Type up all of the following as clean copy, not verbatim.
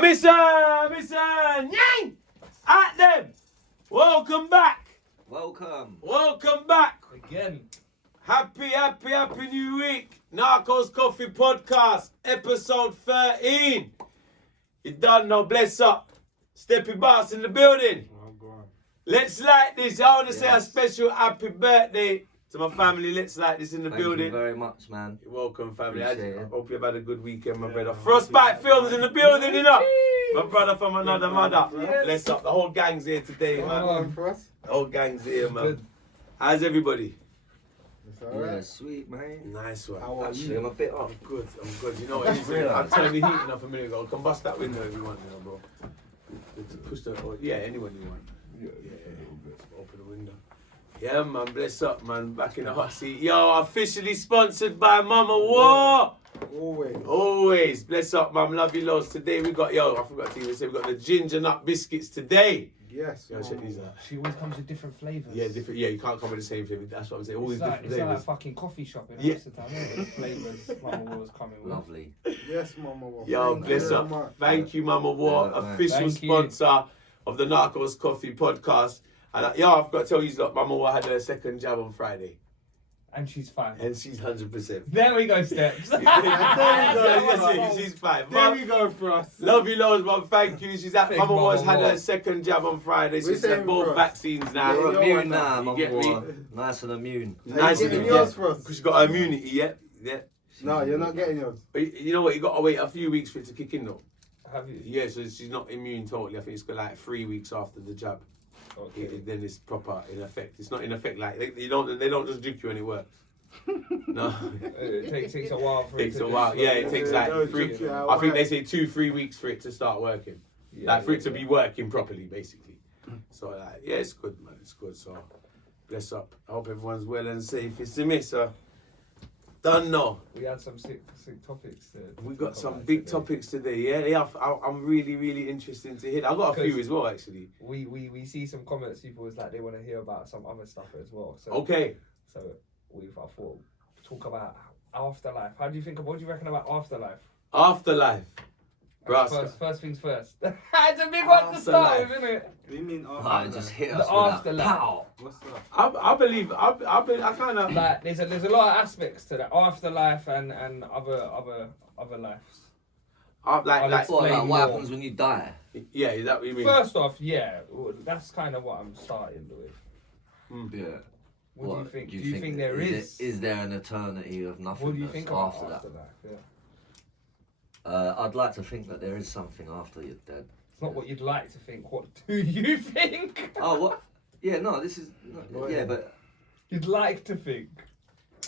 Mr. NYANG! At them! Welcome back! Welcome back! Again. Happy new week! Narcos Coffee Podcast, episode 13. You done now, bless up. Steppy Boss in the building. Oh, go on. Let's like this. I want to say a special happy birthday to my family. Let's like this in the building. Thank you very much, man. You're welcome, family. I Appreciate it. hope you've had a good weekend, my brother. Frostbite Films in the building, you know. My brother from another mother. Bless up. The whole gang's here today, man. For us? The whole gang's here, man. Good. How's everybody? It's alright. Yeah, sweet, man. Nice one. How are Actually, you? I'm a bit off. I'm good. You know what it is? I'm turning the heating up a minute ago. Come bust that window if you want, you know, bro. Push the, yeah, anyone you want. Yeah. Open the window. Yeah, man, bless up, man. Back in the hot seat. Yo, officially sponsored by Mama War. Always. Bless up, man. Love you loads. Today we got, I forgot to even say, we got the ginger nut biscuits today. Yes. Yo, check these out. She always comes with different flavours. Yeah, different. Yeah, you can't come with the same flavour. That's what I'm saying. Always It's like, different it's like flavours. a fucking coffee shop in Yeah. Amsterdam. Yeah, the flavours Mama was coming with. Lovely. Yes, Mama. Wolf. Yo, Thank bless you up. very much. Thank you, Mama War, Yeah, man. official Thank you. sponsor of the Narcos Coffee Podcast. And I've got to tell you, look, Mama War had her second jab on Friday, And she's fine. and she's 100%. There we go, Steps. She's fine. There Mum, we go for us. love you loads, Mum. Thank you. She's at Big Mama War's Mama had War. her second jab on Friday. We're She's had saying both for us. vaccines now. You're Yeah, immune yeah, now, you Mum. get me? Boy. Nice and immune. Nice Are you and getting good, yours for us? because she got her immunity, yeah? No, you're not getting yours. But you know what? You got to wait a few weeks for it to kick in, though. Have you? Yeah, so she's not immune totally. I think it's got like 3 weeks after the jab. Okay. Then it's proper in effect. It's not in effect like they don't just drip you and it works. No, It takes a while for takes it to a while. just- Yeah, it takes like Don't three. drip you out. I think they say 2-3 weeks for it to start working. Yeah, Like for it to yeah. be working properly, basically. So like, yeah, it's good, man. It's good. So bless up. I hope everyone's well and safe. It's a miss, sir. Done now. We had some sick topics. We got some big topics today. Yeah. I'm really interested to hear. I got a few as well, actually. We see some comments. People is like they want to hear about some other stuff as well. So Okay. So I thought talk about Afterlife. What do you reckon about Afterlife? Afterlife. First things first. It's a big one to start with, isn't it? What do you mean Oh, it just hit The us with that afterlife. pow. What's that? I believe. I kind of. Like there's a lot of aspects to that Afterlife and other lives. Like Explain What more. happens when you die? yeah, is that what you mean? First off, yeah, well, that's kind of what I'm starting with. Yeah. What do you think? Do you think there is? Is there an eternity of nothingness What do you think about after that? Afterlife? Yeah. I'd like to think that there is something after you're dead. It's not what you'd like to think. What do you think? Oh, what? Yeah, no, this is. Yeah, but. You'd like to think.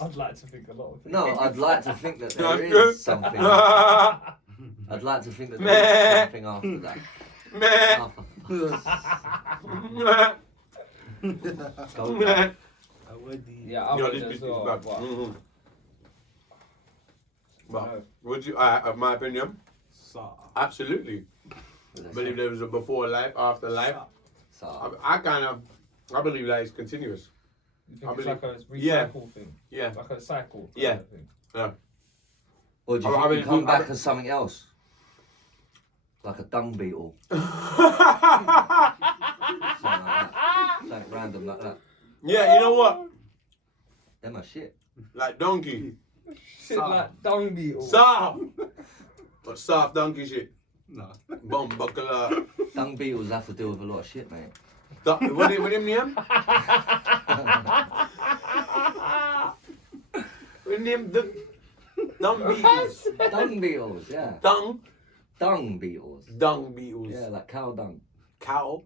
I'd like to think a lot of things. No, I'd like to think that there is something. I'd like to think that there is something after that. Yeah, I Yo, would this as bitch is well. bad. But Well, would you? My opinion, absolutely. Believe there was a before life, after life. So, I believe that it's continuous. you I think it's like a yeah. recycle thing? Yeah. Like a cycle? Yeah. Kind of thing. Yeah. or do you I think mean, you come I- back as something else? Like a dung beetle? Something like that. Something random like that. Yeah, you know what? Them are shit. Like donkey. Shit like dung beetle. Soft. But soft donkey shit. No. Bum buckler. Dung beetles have to deal with a lot of shit, mate. What do you name? We name the dung beetles. Dung beetles, yeah. Dung Beetles. beetles. Yeah, like cow dung. Cow.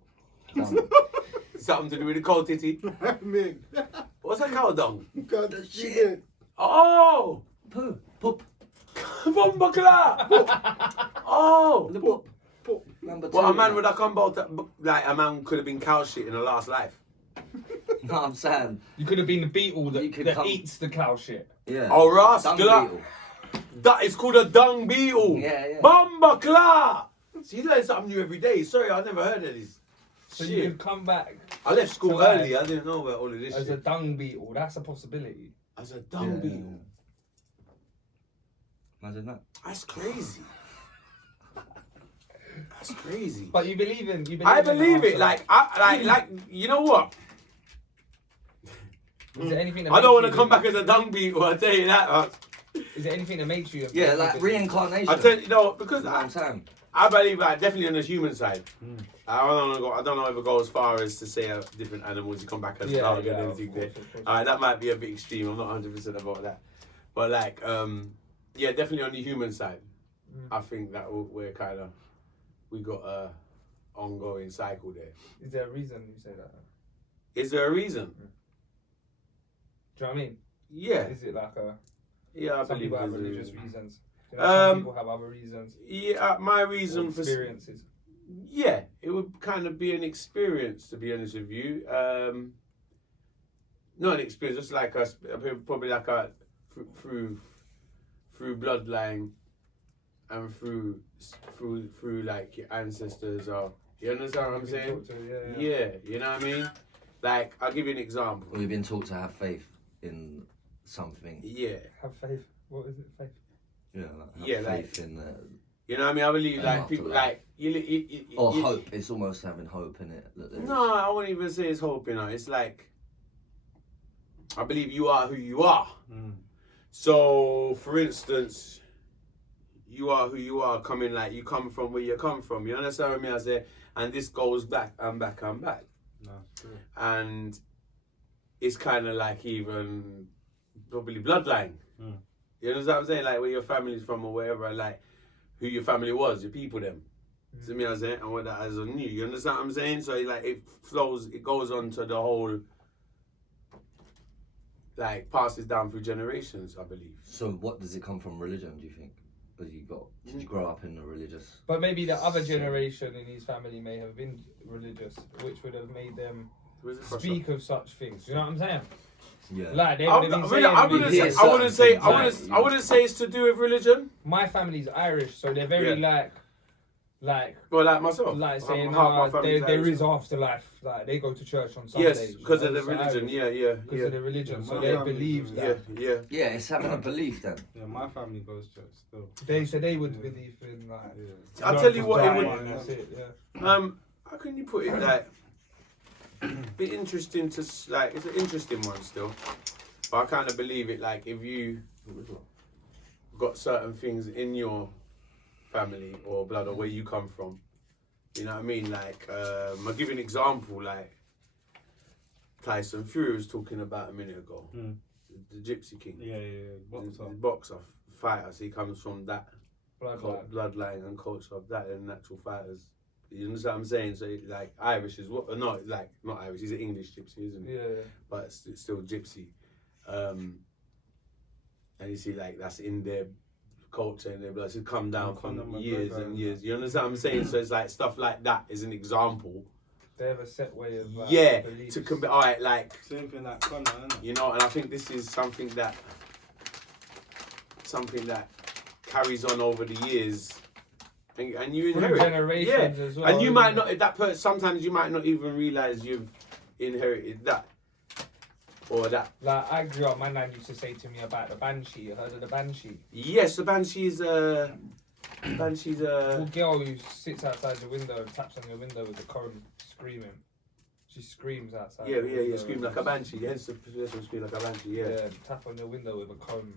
Dung. Something to do with the cow titty. Me. What's a cow dung? God, The shit. shit. Oh! Poo. Poop. Bum buckler. Oh! The poop. Number 2. Well, a man would have come about like a man could have been cow shit in the last life. No, I'm saying. You could have been the beetle You that, could that come- eats the cow shit. Yeah. Oh, Ross, Dung good luck. beetle. That is called a dung beetle. Yeah. Bumba Clark. See, you learn something new every day. Sorry, I never heard of this. So you Shit. could come back I left school So, early. I didn't know about all of this as a shit. dung beetle. That's a possibility. As a dung Yeah. beetle. Imagine that. That's crazy. That's crazy. But you believe in. I believe it. afterlife. Like, like, you know what? Is there anything that I don't want makes to you come back as a dung beetle. I tell you that. Is there anything that makes you? Yeah, like reincarnation. I tell you, no, because You know what I'm saying? I believe like definitely on the human side. I don't know if it goes as far as to say different animals you come back as a dog and everything there. Alright, that might be a bit extreme. I'm not 100% about that. But like, yeah, definitely on the human side. I think that we're kind of, we got a ongoing cycle there. Is there a reason you say that? Is there a reason? Do you know what I mean? Yeah. Is it like a? Yeah, I Some believe people have there's a religious reason. reasons. You know, some Um, people have other reasons. Yeah, my reason for Experiences. yeah, it would kind of be an experience, to be honest with you. Not an experience, just like probably like a through bloodline and through like your ancestors, or you understand what I'm saying? Yeah, you know what I mean. Like, I'll give you an example. Well, you've been taught to have faith in something. Yeah, Have faith. What is it? Faith. You know, like, have Yeah, like- faith in you know what I mean. I believe like people Afterlife. like or hope. It's almost having hope in it. That there's- No, I wouldn't even say it's hope, you know. It's like, I believe you are who you are. So, for instance, you are who you are, coming like you come from where you come from. You understand what I mean? I say, and this goes back and back and back. No, true. And it's kind of like even probably bloodline. You understand what I'm saying? Like where your family's from or wherever, like who your family was, your people them. See me, I'm saying, and what that has on you. You understand what I'm saying? So like it flows, it goes on to the whole, like passes down through generations, I believe. So, what does it come from? Religion? Do you think? Did you grow up in a religious? But maybe the other generation in his family may have been religious, which would have made them Where's it from? speak of such things. You know what I'm saying? Yeah. Like they I would have been really- saying. I wouldn't Yeah, say, I wouldn't say, certain I things, wouldn't say it's to do with religion. My family's Irish, so they're very like Well, like myself, saying, half my family's there Irish. is afterlife. Like they go to church on Sundays. Yes, because of the religion. Because of the religion, so they believe that. Yeah. Yeah, it's having a belief then. Yeah, my family goes to church still. They would believe in like. I'll tell you what, it dying would. and that's it. Yeah. How can you put it that? Be interesting to like. It's an interesting one still, but I kind of believe it. Like if you got certain things in your family or blood or where you come from, you know what I mean. Like I'll give you an example. Like Tyson Fury was talking about a minute ago, the Gypsy King. Yeah. The boxer fighter. So he comes from that bloodline and culture of that and natural fighters. You understand what I'm saying? So like Irish is what? No, like not Irish. He's an English gypsy, isn't he? Yeah. But it's still gypsy. And you see, like that's in their culture and their blood. It's come down from years and years. You understand what I'm saying? So it's like stuff like that is an example. They have a set way of beliefs. To compare. All right, like Same thing like Connor, isn't it? you know, and I think this is something that carries on over the years. And you Through inherit, generations as well, and you isn't might it? not. That person, sometimes you might not even realize you've inherited that, or that. Like I grew up, my nan used to say to me about the banshee. You heard of the banshee? Yes, the banshee's A little girl who sits outside the window and taps on your window with a comb, screaming. She screams outside. yeah. Scream like a banshee. Hence the person scream like a banshee. Yeah, tap on your window with a comb.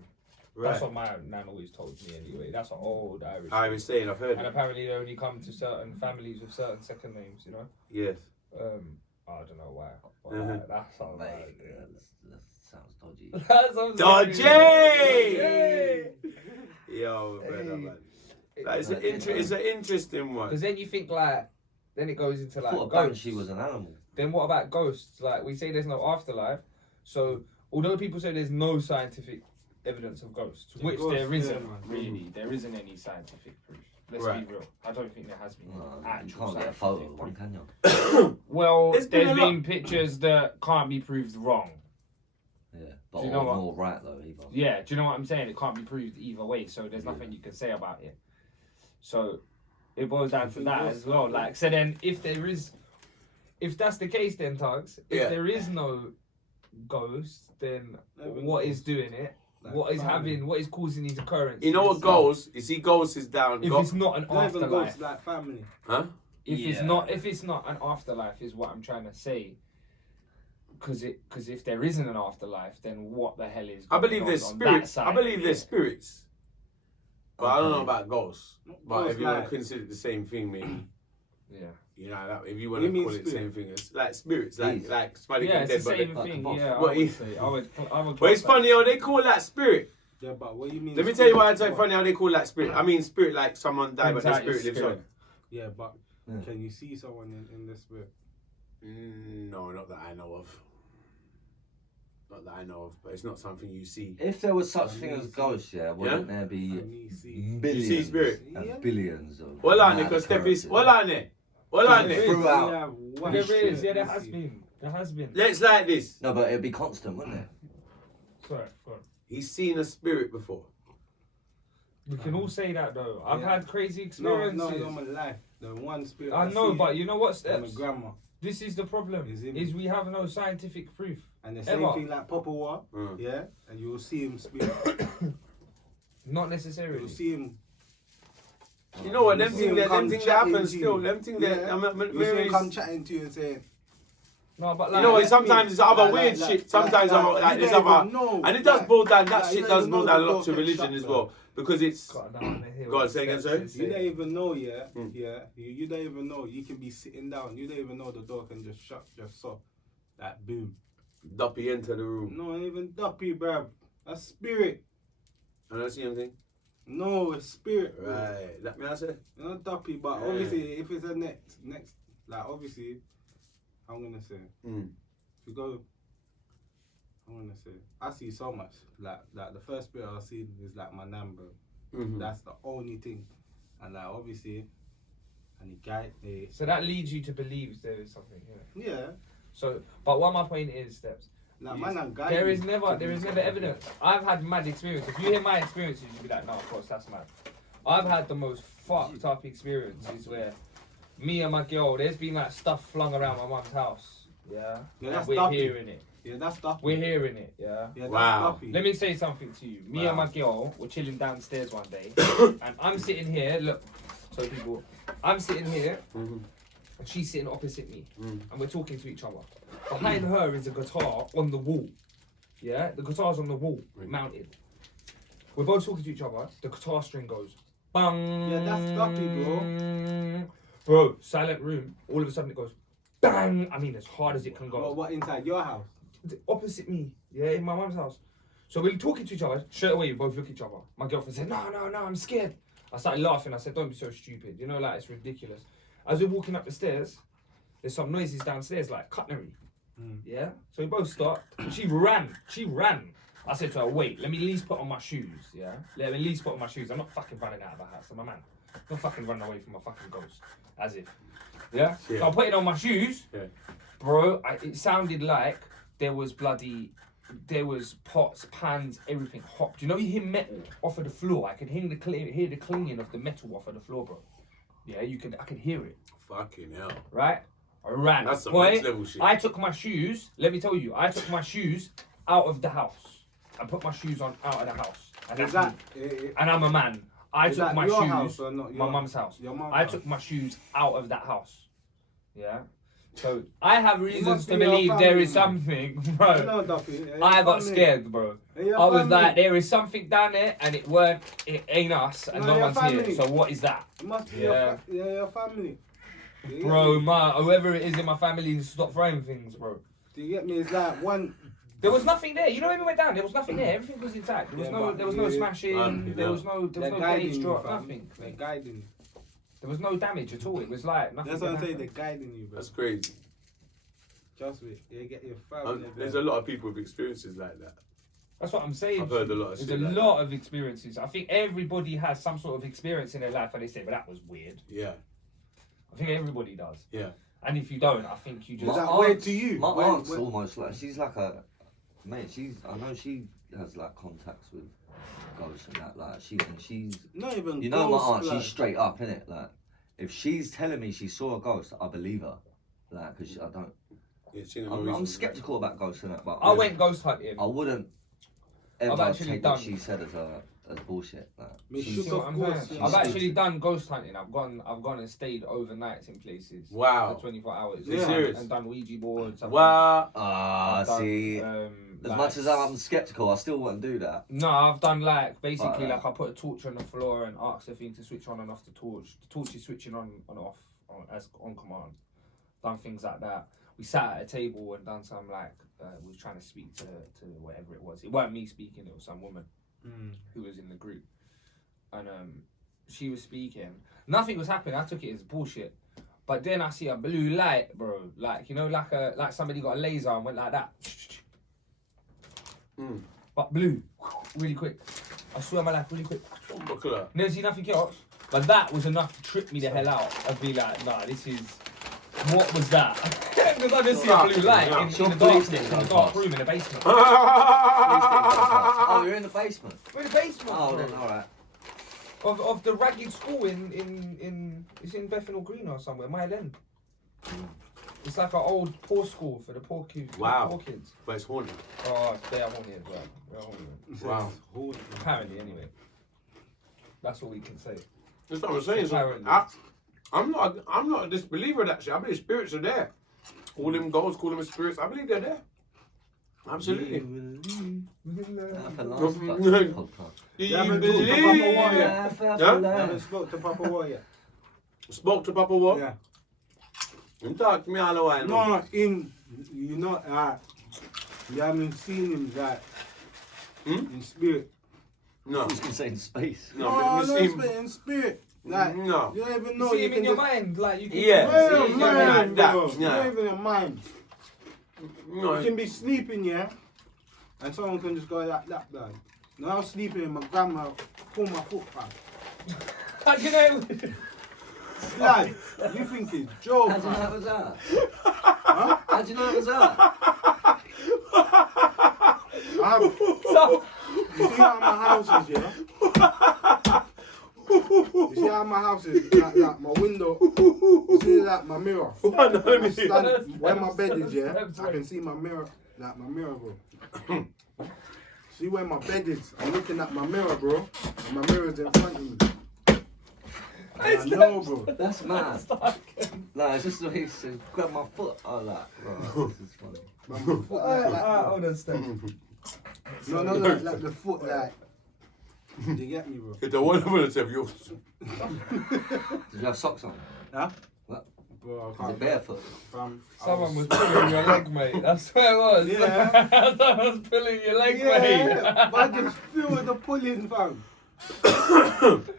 right. That's what my nan always told me anyway. That's an old Irish. I was saying, I've heard And it. apparently they only come to certain families with certain second names, you know? Yes. I don't know why. But Mhm. that's all Mate, right. that sounds dodgy. That sounds Dodgy! Dodgy! Yo, brother, man. Hey. Like, it's an interesting one. Because then you think like, then it goes into I like thought a ghosts. banshee was an animal. Then what about ghosts? Like we say there's no afterlife. So although people say there's no scientific evidence of ghosts, which there isn't really, there isn't any scientific proof. Let's Right. be real. I don't think there has been No, you actual can't get a scientific photo of one, proof. can you? Well, There's been there's a lot- been pictures that can't be proved wrong. Yeah, but Do you know what? more right though, either. Yeah, do you know what I'm saying? It can't be proved either way, so there's nothing you can say about it. So it boils down to that as well. Like, so then if that's the case, then Tugs, if Yeah. there is no ghost, then what is doing it? Like what is family. what is causing these occurrences? You know what ghosts? You see, ghosts is down. If it's not an Not even afterlife, ghosts, like family. Huh? if Yeah. it's not an afterlife, is what I'm trying to say. Because if there isn't an afterlife, then what the hell is? I going believe on there's on that spirits. side? I believe there's spirits. But I don't know Okay. about ghosts. But Ghosts if you want like- to consider it the same thing, maybe. Yeah. You know, like, if you want What to do you call mean it the same spirit? thing, it's like spirits, like Yeah. somebody Yeah, can it's dead, the but same like thing. a boss. Yeah, What I you- would say. I would. But it's funny how they call that spirit. Yeah, but what you mean? Let me tell you why it's so spirit? funny how they call that spirit. I mean spirit like someone died, but their Anxiety spirit lives spirit. on. Yeah, but Yeah. can you see someone in the spirit? No, not that I know of. Not that I know of, but it's not something you see. If there was such thing as ghosts, wouldn't there be Can you see? billions You see spirit? and Yeah. billions of Well on it, mad because step is occurrences? well on it. Well on Yeah. it. Throughout. Yeah, what There history. is. Yeah, there you has see. been. There has been. Let's like this. No, but it'd be constant, wouldn't it? Sorry. Go on. He's seen a spirit before. We can all say that though. I've Yeah. had crazy No, experiences. no, my life. The one spirit. I know, see but you know what, my Steps? grandma. This is the problem. Is him. Is we have no scientific proof. And the same Ever. thing like Papa War, Mm. yeah, and you'll see him spirit. Not necessarily. You'll see him. You know what? Them You thing see that him come happens chatting still. to you. Them thing that Yeah. You'll see him memories. come chatting to you and saying, No, but You like, know what? let Sometimes me- it's other like- weird like- shit. like- Sometimes like- other like, like you there's don't other, even know, and it does like- boil down. That like, shit you does don't boil even down a know lot to the religion shut as down. well, because it's. God, I wanna hear Go what on, say again, Steps sorry? is you don't saying. even know, yeah, Mm. yeah. You don't even know. You can be sitting down. You don't even know the door can just shut, just so, like boom. Duppy enter the room. No, even duppy, bruv. A spirit. And I see anything. No, a spirit. bro. Right. That me I say. Not duppy, but Yeah. obviously, if it's a next, like obviously, I'm gonna say, Mm. if you go, I'm gonna say, I see so much. Like the first spirit I see is like my nan, bro. Mhm. That's the only thing, and like obviously, and the guy, So that leads you to believe there is something here. yeah, So, but what my point is, Steps, like man and guy. there is never evidence. I've had mad experience. If you hear my experiences, you'll be like, no, of course, that's mad. I've had the most fucked up experiences where me and my girl, there's been like stuff flung around my mum's house. Yeah. Yeah, And that's we're duppy. hearing it. Yeah, that's duppy. We're hearing it, yeah. Yeah, that's Wow. duppy. Let me say something to you. Me and Wow. my girl were chilling downstairs one day, and I'm sitting here. Look, so people, I'm sitting here, Mhm. and she's sitting opposite me, Mm. and we're talking to each other. Behind her is a guitar on the wall. Yeah, the guitar's on the wall, Right. mounted. We're both talking to each other. The guitar string goes, bang. Yeah, that's duppy, bro. Bro, silent room. All of a sudden it goes, bang. I mean, as hard as it can go. What inside your house? Opposite me, yeah, in my mum's house. So we're talking to each other. Straight away, we both look at each other. My girlfriend said, no, I'm scared. I started laughing. I said, don't be so stupid. You know, like, it's ridiculous. As we're walking up the stairs, there's some noises downstairs, like cutlery. Mm. Yeah? So we both stopped. She ran. I said to her, wait, let me at least put on my shoes, yeah? Let me at least put on my shoes. I'm not fucking running out of the house. I'm a man. I'm not fucking running away from a fucking ghost. As if. Yeah? Yeah. So I'm putting on my shoes. Yeah. Bro, it sounded like there was pots, pans, everything hopped. You know, you hear metal off of the floor. I could hear the clinging of the metal off of the floor, bro. Yeah, I could hear it. Fucking hell. Right? I ran. That's some Boy, next level shit. I took my shoes. Let me tell you, I took my shoes out of the house. I put my shoes on out of the house. And Is that's that? me. And I'm a man. I Is took that my your shoes. house or not My your- mum's house. Your mum's I house? took my shoes out of that house. Yeah. So I have reasons must to be your believe there family, is man. something, bro. You know, duppy. I got scared, bro. I was like, there is something down there, and it ain't us, and No, no your one's here. family. So what is that, It must be Yeah. your family. Do you bro? Get me? Whoever it is in my family, needs to stop throwing things, bro. Do you get me? It's like one. There was nothing there. You know when we went down, there was nothing there. Everything was intact. There was Yeah, no, but there was no you- smashing. Man, There you was no They're gauge guiding you, drop. fam. Nothing. They're guiding you. There was no damage at all. It was like nothing. That's what I'm happened. saying. They're guiding you, bro. That's crazy. Just wait. You get your family. There's a lot of people with experiences like that. That's what I'm saying. I've heard a lot of There's shit a like lot of experiences. I think everybody has some sort of experience in their life, and they say, "But that was weird." Yeah. I think everybody does. Yeah. And if you don't, I think you just. Is that weird to you? My When- aunt's when- almost like she's like a mate. I know she has like contacts with ghosts and that. Like she's Not even. you know my ghost aunt. blood. She's straight up innit. Like if she's telling me she saw a ghost, I believe her. Like because I don't. Yeah, she ain't got no I'm reason. skeptical about ghosts and that, but I went ghost hunting. I wouldn't ever actually take done. what she said as bullshit. Like, Me she's- You shook, see what of I'm course. saying? yeah. I've actually done ghost hunting. I've gone and stayed overnights in places. Wow. For 24 hours. You serious? And done Ouija boards. Wow. I've done, see, as much as I'm skeptical, I still want to do that. No, I've done like basically Alright. like I put a torch on the floor and ask the thing to switch on and off the torch. The torch is switching on and off as on command. Done things like that. We sat at a table and done some like we was trying to speak to whatever it was. It wasn't me speaking. It was some woman who was in the group, and she was speaking. Nothing was happening. I took it as bullshit. But then I see a blue light, bro. Like you know, like somebody got a laser and went like that. But blue, really quick. I swear my life, really quick. Never see nothing else. But that was enough to trip me the hell out. I'd be like, nah, this is. What was that? Because I just see a blue light in the dark room in the basement. Oh, you're in the basement. We're in the basement. Oh, bro. then alright. Of the ragged school in it's in Bethnal Green or somewhere, Mile End. It's like an old poor school for the poor kids. Wow. Poor kids. But it's haunted. Oh, they are horny as well. They're horny. Wow. Apparently, anyway. That's all we can say. That's what I'm saying. So Apparently. I'm not a disbeliever of that shit. I believe spirits are there. All them ghosts, call them spirits. I believe they're there. Absolutely. That's the last fucking podcast. Do Yeah, you but believe? Papa Warrior. Yeah? I haven't spoke to Papa Warrior. Spoke to Papa what? Yeah. You talk to me all the while. man. No, you know, you haven't seen him that in spirit. No. I was going to say in space. No, No, but no, we see him. in spirit. Like, No. you don't even You know. see him in can your just- mind, like you can. Yeah. Yeah, See, your yeah, mind, that, bro. yeah. Not even your mind. No. You can be sleeping, yeah, and someone can just go like that, blood. Now I was sleeping and my grandma pulled my foot back. How do you know? Lad, you think it's joke, How do you know man? that was that? Huh? How do you know that was that? You see how my house is, yeah? You see how my house is? Like my window. You see like my mirror. Let me see. Where my bed is, yeah? I can see my mirror, like my mirror, bro. See where my bed is? I'm looking at my mirror, bro. And my mirror's in front of me. And I know, bro. That's mad. No, it's just the way he said, grab my foot. I was like, right, this is funny. My foot like that. Hold on, step. No, like the foot, like. You get me, bro? It's a wonderful interview. Did you have socks on? Huh? What? Bro, I Was can't. it barefoot? Someone was pulling your leg, mate. That's where it was. Yeah. Someone was pulling your leg, Yeah, mate. but I just feel the pulling, fam.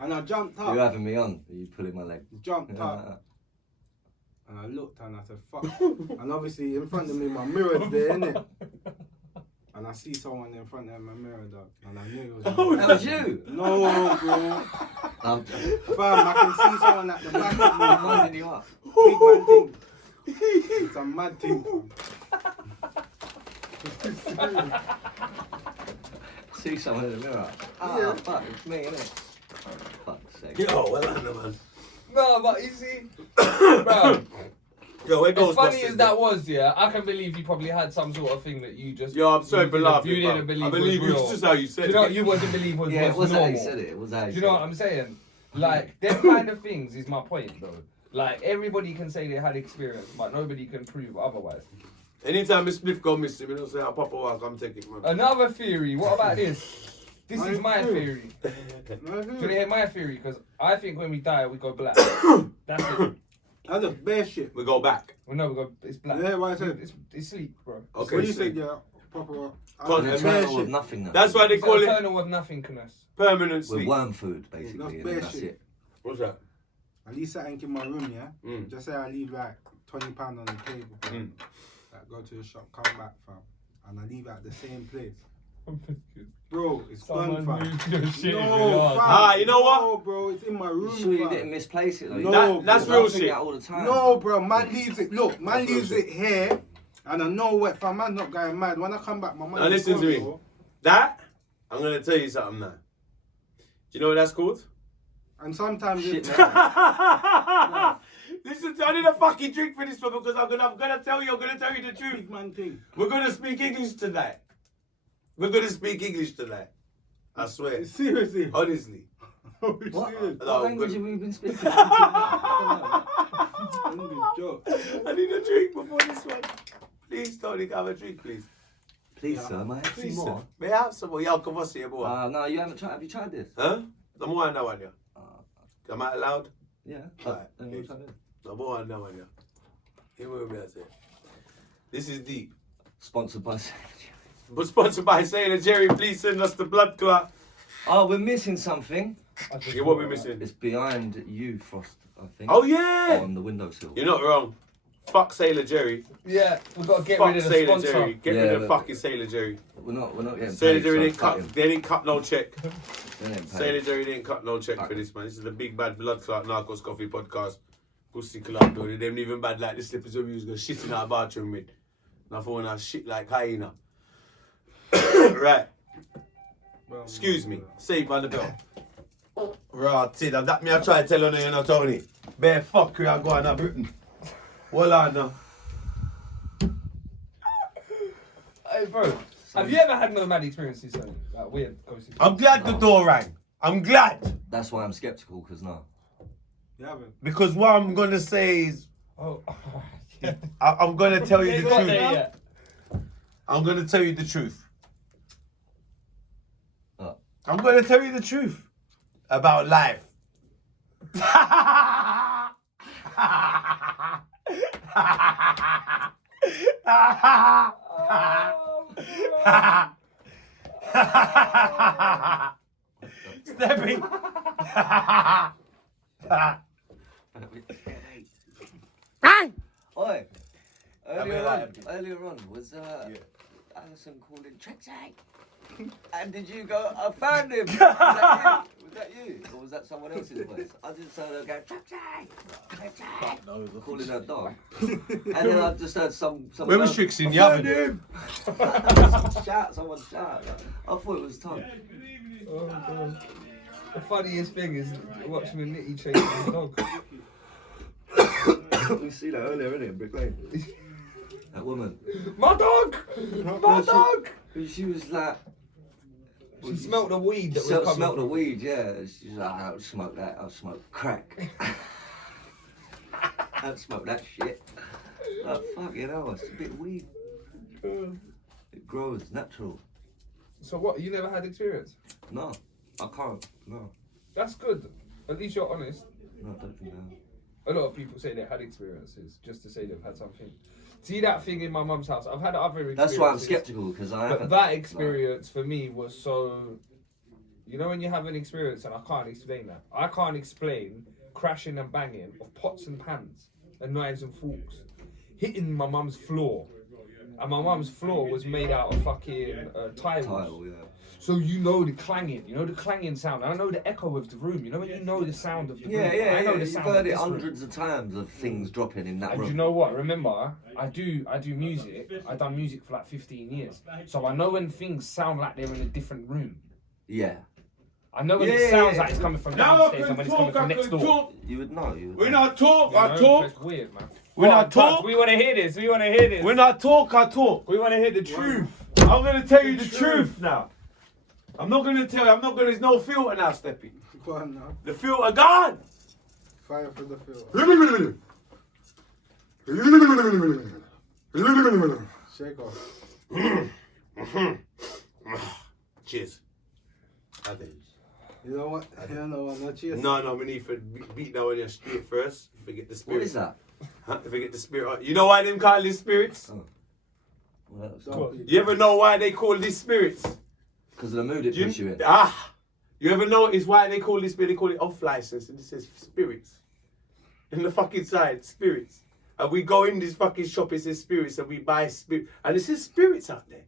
And I jumped You're up. having me on. Are you pulling my leg? Jumped Yeah. up. And I looked and I said, fuck. And obviously in front of me, my mirror's there, innit? And I see someone in front of my mirror, dog. And I knew it was me. That was you? No, bro. I'm Fam, I can see someone at the back of me, man. winding you up. Big man thing. It's a mad thing, fam. See someone in the mirror. Ah, Yeah. fuck, it's me, innit? Fuck's sake. Yo, well done, man. No, but you see, bro, Yo, where goes as funny as that was, yeah, I can believe you probably had some sort of thing that you just. Yo, I'm sorry you for didn't- laughing. You didn't fam. believe I believe was you. real. It's just how you said Do you know it. what you wasn't believe was Yeah, it was how normal. you said it. It was how you Do said you know what I'm saying? Like, them kind of things is my point, though. Like, everybody can say they had experience, but nobody can prove otherwise. Anytime Miss Spliff go missing, we don't say, I'll pop a walk, I'm taking it, man. Another theory, what about this? This is my theory. No, Do you want to hear my theory? Because I think when we die, we go black. That's it. That's just bare shit. We go back. Well, no, we go, it's black. Yeah, what I said. It's sleep, bro. Okay. What do you so say, yeah? Proper. Con- An Bare eternal with shit. nothingness. That's why they It's call it eternal of nothingness. permanent With sleep. worm food, That's basically, and bare then that's shit. it. What's that? I leave something in my room, yeah? Mm. Just say I leave like £20 on the table, fam. Like go to the shop, come back, fam. And I leave it at the same place. Bro, it's Someone gone, fam. moved your shit. No, fam. Ah, you know what? No, bro, it's in my room, You sure you fam. didn't misplace it, though? No, That's bro. real I think shit. that all the time. No, bro, man leaves it. Look, man That's leaves bullshit. it here, and I know what. Fam, man not going mad. When I come back, my man. Now is listen to gone, me. bro. That, I'm going to tell you something now. Do you know what that's called? And sometimes Shit, it's man. Listen, I need a fucking drink for this one because I'm gonna tell you the truth. big man thing. We're gonna speak English tonight. We're gonna speak English tonight. I swear. Seriously. Honestly. Oh, What? serious? No, What language good. have we been speaking? I Joke. I need a drink before this one. Please, Tony, have a drink, please. Please, sir, may I have some Please, more? sir. May I have some more? Yeah, come on, see boy. No, you haven't tried. Have you tried this? Huh? The more I know on you. Am I allowed? Yeah. Right, Then please. we'll try this. The more I know on you. Hear what I say. This is deep. Sponsored by. But sponsored by Sailor Jerry, please send us the blood clot. Oh, we're missing something. Yeah, what we missing? It's behind you, Frost, I think. Oh, yeah! On the windowsill. You're not wrong. Fuck Sailor Jerry. Yeah, we've got to get Fuck rid of the Sailor sponsor. Jerry. Get Yeah, rid of but- fucking Sailor Jerry. We're not getting Sailor paid. Jerry so didn't fuck cut. him. They didn't cut no check. They didn't pay. Sailor Jerry didn't cut no check Fuck. for this, man. This is the Big Bad Blood Clot Narcos Coffee Podcast. Pussy Club, though. They didn't even bad like the slippers of you was gonna shit in our bathroom with. Nothing when I shit like hyena. Right. Excuse me. Saved by the bell. Right, see, that me I try to tell on you, know, Tony. Bare fuckery I go on a Britain. Well, I know. Hey, bro, have you ever had no mad experiences, Sonny? Like weird ghost experiences? I'm glad the door rang. I'm glad. That's why I'm skeptical, because no. You haven't? Because what I'm gonna say is, Oh, yeah. I'm gonna tell you You the got truth. there yet? I'm gonna tell you the truth. Oh. I'm gonna tell you the truth about life. Stepping. Oi! Earlier alive. on was Alison called in Trixie. And did you go, I found him? Was that you? Or was that someone else's voice? I just heard her go, Trixie! Trixie! Calling her dog. And then I just heard someone Where was else, Trixie in "I the found oven?" him! Someone shout. I thought it was Tom. Oh, God. The funniest thing is watching a nitty chasing his dog. We see that earlier, innit, in Brick Lane? That woman. My dog! My dog! She was like... She smelt the weed that was Smelt coming. the weed, yeah. She's like, I don't smoke that, I'll smoke crack. I don't smoke that shit. Like, fuck, you know, it's a bit weed. It grows natural. So what, you never had experience? No, I can't. No, That's good. At least you're honest. no, I don't think I A lot of people say they had experiences just to say they've had something. See that thing in my mum's house? I've had other experiences. That's why I'm skeptical, because I But haven't. that experience for me was so... You know when you have an experience and I can't explain that? I can't explain crashing and banging of pots and pans and knives and forks hitting my mum's floor. And my mum's floor was made out of fucking tiles. Tile, yeah. So you know the clanging, the clanging sound. I know the echo of the room. You know when you know the sound of the room. Yeah, I know the You've sound heard of it this room. hundreds of times of things dropping in that And room. you know what? Remember, I do music. I've done music for like 15 years. So I know when things sound like they're in a different room. Yeah. I know when Yeah, it sounds yeah. like it's coming from Now I downstairs can and when it's coming talk, from I next can door. talk. You would know. You would We're know. not talk, You I know, talk. It's weird, man. When I talk- We want to hear this. We want to hear this. When I talk, I talk. We want to hear the truth. I'm gonna tell you the truth now. I'm not gonna tell you, there's no filter now, Steppy. Go on now. The filter gone. Fire for the field. Shake off. Cheers. I think. You know what? You know what? No cheers. No, we need to beat that one your straight first. Forget the spirit. What is that? Huh? Forget the spirit. You know why them call these spirits? Oh. Well, that's Don't be- You ever know why they call these spirits? because of the mood it puts you in. You ever notice why they call this? They call it off license, and it says spirits. In the fucking side, spirits. And we go in this fucking shop, it says spirits, and we buy spirit, and it says spirits out there.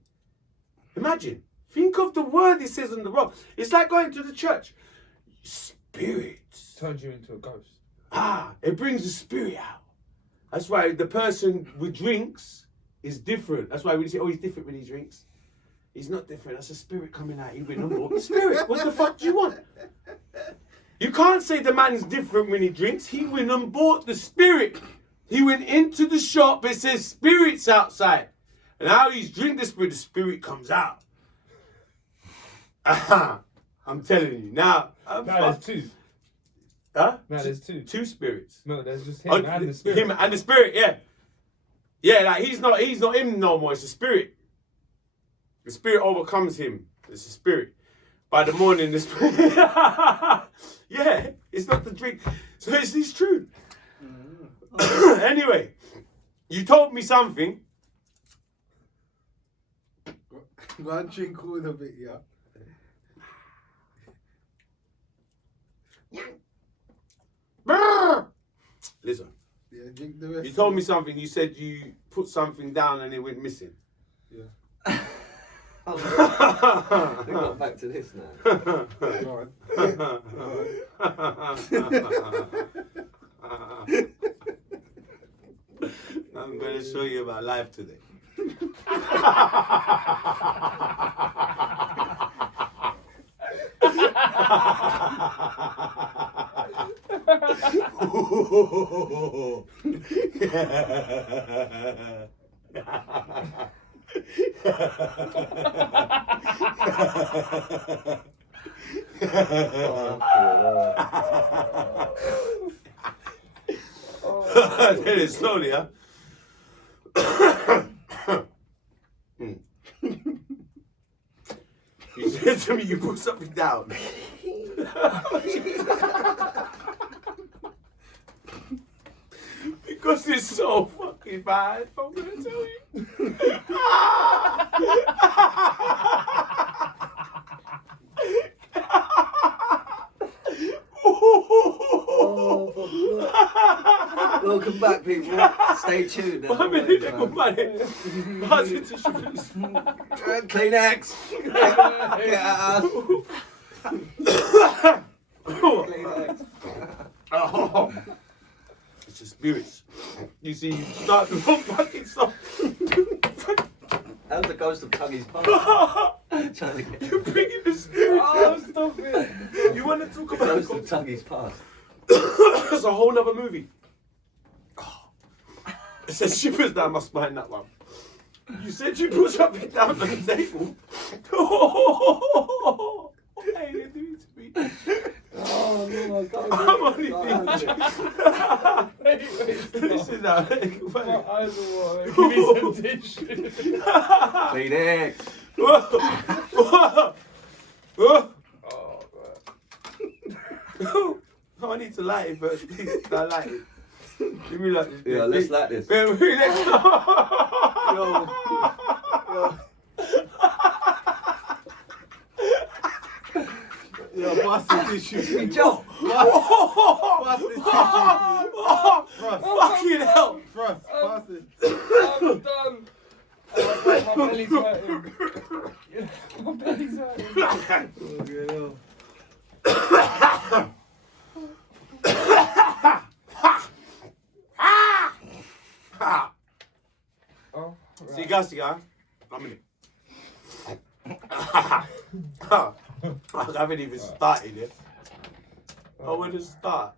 Imagine. Think of the word it says on the rock. It's like going to the church. Spirits. Turns you into a ghost. It brings the spirit out. That's why the person with drinks is different. That's why we say, oh, he's different when he drinks. He's not different. That's a spirit coming out. He went on board. Spirit, what the fuck do you want? You can't say the man's different when he drinks. He went and bought the spirit. He went into the shop. It says spirits outside. And now he's drinking the spirit comes out. I'm telling you now. No, there's two. Huh? No, there's two. Two spirits. No, there's just him and the spirit. Him and the spirit, yeah. Yeah, like he's not him no more, it's a spirit. The spirit overcomes him. It's a spirit. By the morning, the spirit. Yeah, it's not the drink. So it's true. Anyway, you told me something. Go and drink all of it, yeah. Listen, Yeah, drink the rest. you told me something. You said you put something down and it went missing. Yeah. We got back to this now. Go on. I'm going to show you about life today. Tell it slowly, huh? You said to me you put something down. Because it's so fucking bad, I'm gonna tell you. Welcome back, people. Stay tuned. Kleenex. Get out. Kleenex. Oh. It's the spirits. You see, you start the wrong fucking stuff. How's the ghost of Tuggy's past? Trying to get You're bringing the spirits. Oh, stop it. You want to talk the about ghost of Tuggy's past. It's a whole nother movie. It says shivers down my spine, that one. You said you put something down on the table. What are you doing to me? Oh no, I can't. I'm only thinking. Listen now. My eyes are watering. Give me some tissue. Kleenex. Whoa. Oh, Oh, I need to light it first, please. Can I light it? Give me like this. Yeah, let's light this. Let's Yo, pass the tissue. Joe. Pass the tissue. Fucking hell. Frost, pass it. I'm done. Oh, my belly's hurting. My belly's hurting. Oh, Siga. I'm in it. I haven't even started yet. I want to start.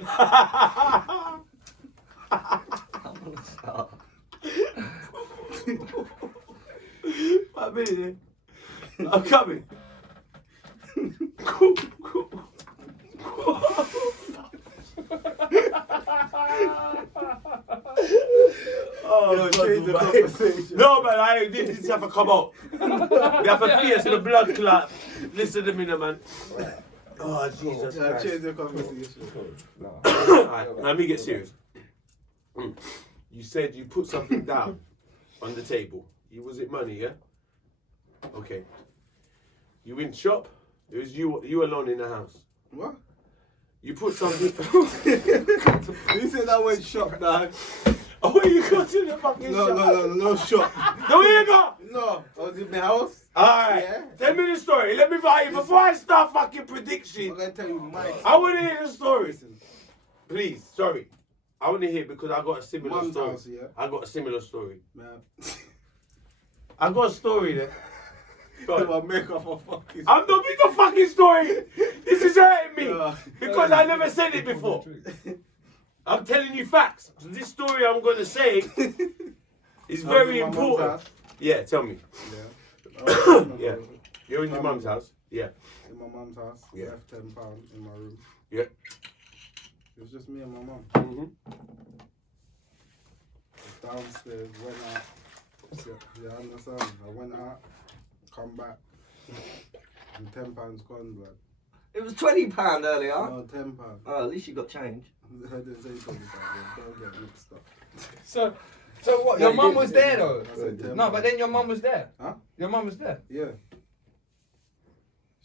I'm gonna start. I'm in it. I'm coming. Yo, change the conversation. No, man, this have to come out. We have to fierce the blood clot. Listen to me, man. Oh, Jesus Yeah, Christ. change the conversation. Alright, let me get serious. You said you put something down on the table. Was it money, yeah? Okay. You in shop? It was you alone in the house. What? You put something. You said I went shop, dog. Oh, you got to the fucking shop. No shop. No, you got. No, I was in my house. Alright. Yeah. Tell me the story. Let me find you before I start fucking prediction. I'm gonna tell you my I want to hear the story. Please, sorry. I want to hear because I got a similar Mum's story. house, yeah. I got a similar story. Man. I got a story there. Go on. My makeup on fucking. I'm not making a fucking story. This is hurting me Yeah. because I never said it before. I'm telling you facts. This story I'm going to say is very important. Yeah, tell me. Yeah. Yeah. You're in your mum's house? Yeah. In my mum's house. Yeah. Left £10 in my room. Yeah. It was just me and my mum. Mm-hmm. Downstairs, went out. Yeah, I understand. I went out, come back, and £10 gone, blood. It was £20 earlier. No, £10. Oh, at least you got change. I didn't say £20, don't get mixed up. So what? Your mum was there though. I said £10. No, but then your mum was there. Huh? Your mum was there. Yeah.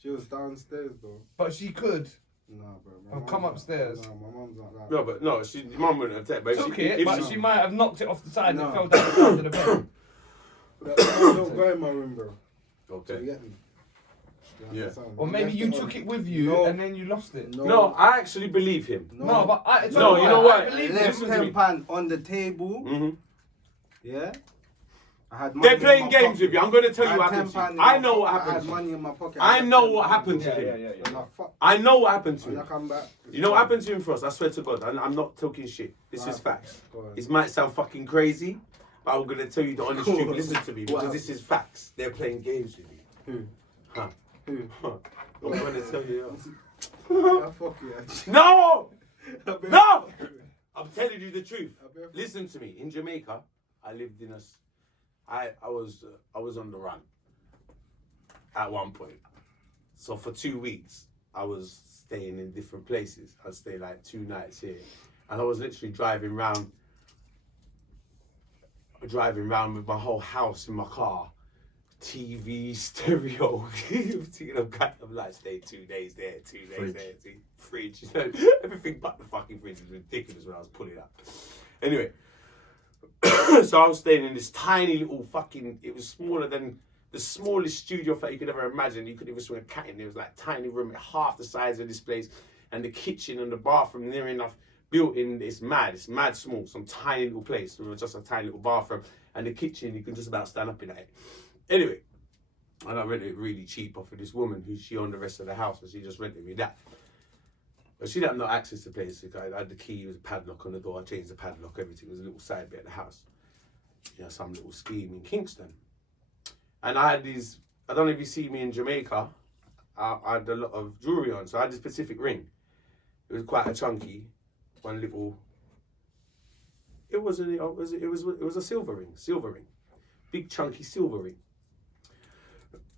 She was downstairs though. But she could. Nah, bro. Oh, come upstairs. No, my mum's not that. No, but no, your mum wouldn't have taken. But Took if it, but she she might have knocked it off the side and No. it fell down under the bed. Don't go in my room, bro. So you Okay. get me? You Yeah. understand? Or You maybe left you on- took it with you No. and then you lost it. No, I actually believe him. No, but I. No, you know what? I believe Left Listen to me. £10 on the table. Mm-hmm. Yeah. I had money They're in playing my games pocket. with you. I'm going to tell I you what had happened to £10 you. in I my know what pocket. I happened had to you. money in my pocket. I had know £10 what happened to in my him. pocket. And I fuck. I know what happened to When I him. come back. You know what happened to him for us? I swear to God, I'm not talking shit. This is facts. Go on. This might sound fucking crazy, but I'm going to tell you the honest Go truth. on. Listen to me, What because this is facts. They're playing games with you. Who? Huh. Who? Huh. I'm going to tell you. I fuck you, actually. No! I bet- No! I'm telling you the truth. I bet- Listen to me. In Jamaica, I lived in I was on the run at one point. So for 2 weeks, I was staying in different places. I'd stay like 2 nights here, and I was literally driving round with my whole house in my car, TV, stereo. I'm like, stay 2 days there, 2 days Fridge. there, fridge. You know, everything but the fucking fridge was ridiculous when I was pulling up. Anyway, so I was staying in this tiny little fucking. It was smaller than the smallest studio flat you could ever imagine. You could even swing a cat in there. It was like a tiny room, half the size of this place, and the kitchen and the bathroom near enough built in. It's mad small, some tiny little place. It was just a tiny little bathroom, and the kitchen you can just about stand up in it. Anyway, and I rented it really cheap off of this woman who she owned the rest of the house, and she just rented me that. But she didn't have no access to places. I had the key, it was a padlock on the door. I changed the padlock, everything. It was a little side bit of the house. You know, some little scheme in Kingston. And I had these, I don't know if you see me in Jamaica, I had a lot of jewelry on. So I had this specific ring. It was quite a chunky, one little, it was a silver ring. Big chunky silver ring.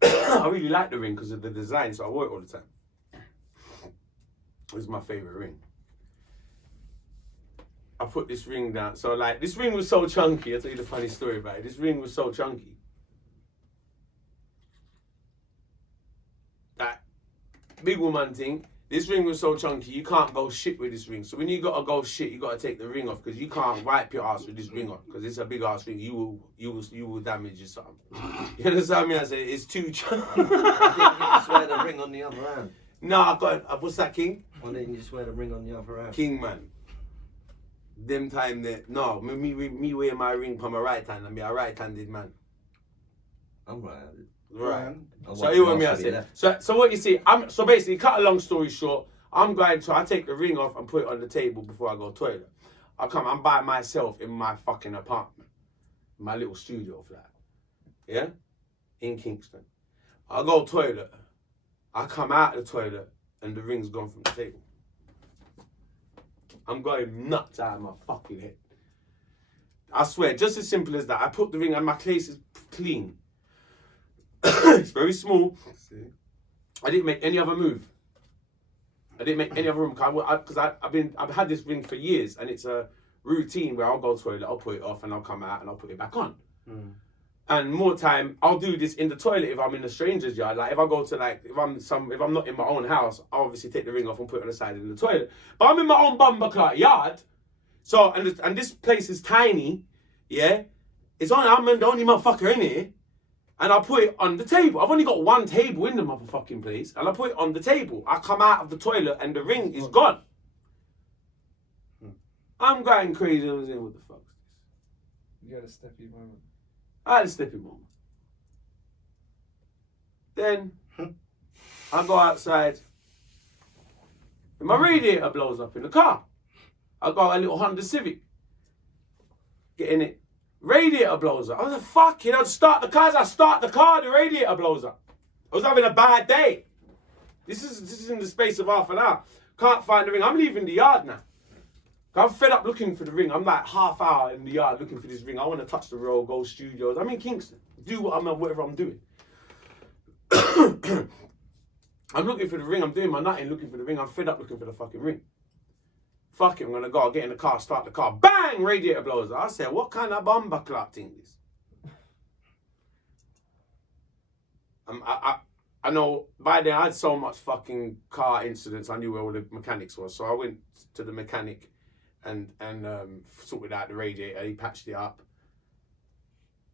I really liked the ring because of the design, so I wore it all the time. It was my favourite ring. I put this ring down. So like, this ring was so chunky. I'll tell you the funny story about it. This ring was so chunky that big woman thing, this ring was so chunky, you can't go shit with this ring. So when you gotta go shit, you gotta take the ring off because you can't wipe your ass with this ring on because it's a big ass ring. You will damage your something. You understand me? I say it's too chunky. Why didn't you just wear the ring on the other hand? No, I got. What's that, King? Why didn't you just wear the ring on the other hand? King man. Them time that no, me wear my ring for my right hand and me a right-handed man. I'm right-handed. Right. I So want you want me the to last for the say? left. So what you see? So basically, cut a long story short, I'm going to. I take the ring off and put it on the table before I go to toilet. I'm by myself in my fucking apartment, my little studio flat. Yeah, in Kingston. I go toilet. I come out of the toilet and the ring's gone from the table. I'm going nuts out of my fucking head. I swear, just as simple as that. I put the ring and my case is clean. It's very small. See? I didn't make any other move. I didn't make any other move because I've had this ring for years and it's a routine where I'll go to the toilet, I'll put it off and I'll come out and I'll put it back on. Mm. And more time, I'll do this in the toilet if I'm in a stranger's yard. Like if I go to if I'm not in my own house, I'll obviously take the ring off and put it on the side in the toilet. But I'm in my own bumperclot yard, so and this place is tiny, yeah. I'm the only motherfucker in here, and I put it on the table. I've only got one table in the motherfucking place, and I put it on the table. I come out of the toilet and the ring is gone. I'm going crazy. I was saying, what the fuck is this? You had a steppy moment. I had a stepping moment. Then I go outside and my radiator blows up in the car. I got a little Honda Civic. Get in it. Radiator blows up. I was like, fuck, start the car. As I start the car, the radiator blows up. I was having a bad day. This is in the space of half an hour. Can't find the ring. I'm leaving the yard now. I'm fed up looking for the ring. I'm like half hour in the yard looking for this ring. I want to touch the road, go studios. I'm in Kingston. Do whatever I'm doing. I'm looking for the ring. I'm doing my nutting looking for the ring. I'm fed up looking for the fucking ring. Fuck it, I'm going to go. I'll get in the car, start the car. Bang! Radiator blows. I said, what kind of bomber clock thing is? I know by then I had so much fucking car incidents. I knew where all the mechanics was. So I went to the mechanic and sorted out the radiator. He patched it up.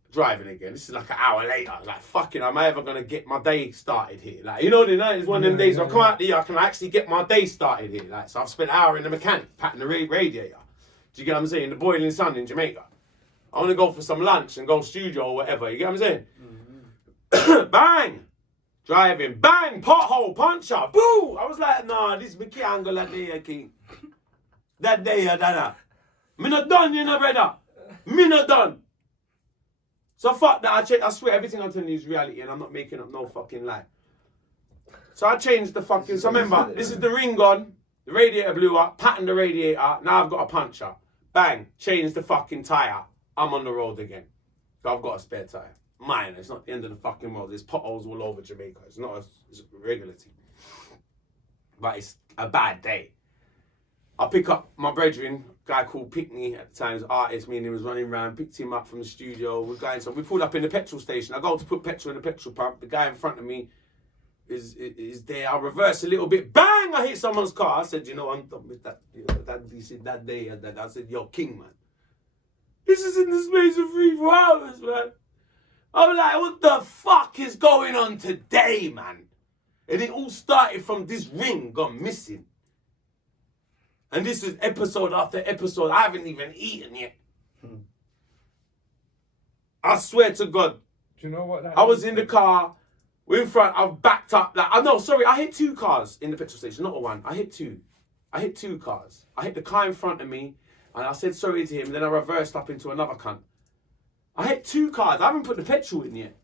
Driving again. This is like an hour later. Like, fucking, am I ever going to get my day started here? Like, you know, it's one of them days where I come out there, I can actually get my day started here. Like, so I've spent an hour in the mechanic, patting the radiator. Do you get what I'm saying? The boiling sun in Jamaica. I want to go for some lunch and go studio or whatever. You get what I'm saying? Mm-hmm. Bang! Driving. Bang! Pothole, puncher. Boo! I was like, nah, this Mickey angle that day, king. That day, that. Me not done, you know, brother. Me not done. So fuck that, I swear everything I'm telling you is reality and I'm not making up no fucking lie. So I changed the fucking, so remember, this is the ring gone, the radiator blew up, patterned the radiator, now I've got a puncture. Bang, changed the fucking tyre, I'm on the road again. So I've got a spare tyre. Mine, it's not the end of the fucking world, there's potholes all over Jamaica, it's not it's a regular thing. But it's a bad day. I pick up my brethren, guy called Pickney at the time, was an artist, me and him was running around, picked him up from the studio, we're going, so we pulled up in the petrol station, I go to put petrol in the petrol pump, the guy in front of me is there, I reverse a little bit, bang, I hit someone's car, I said, you know, I'm done with that, he said that day, and I said, yo, king, man, this is in the space of 3-4 hours, man. I'm like, what the fuck is going on today, man? And it all started from this ring gone missing. And this is episode after episode. I haven't even eaten yet. I swear to God. Do you know what that I was in the car. We're in front. I've backed up. Like, I hit 2 cars in the petrol station. Not one. I hit 2. I hit 2 cars. I hit the car in front of me. And I said sorry to him. Then I reversed up into another cunt. I hit 2 cars. I haven't put the petrol in yet.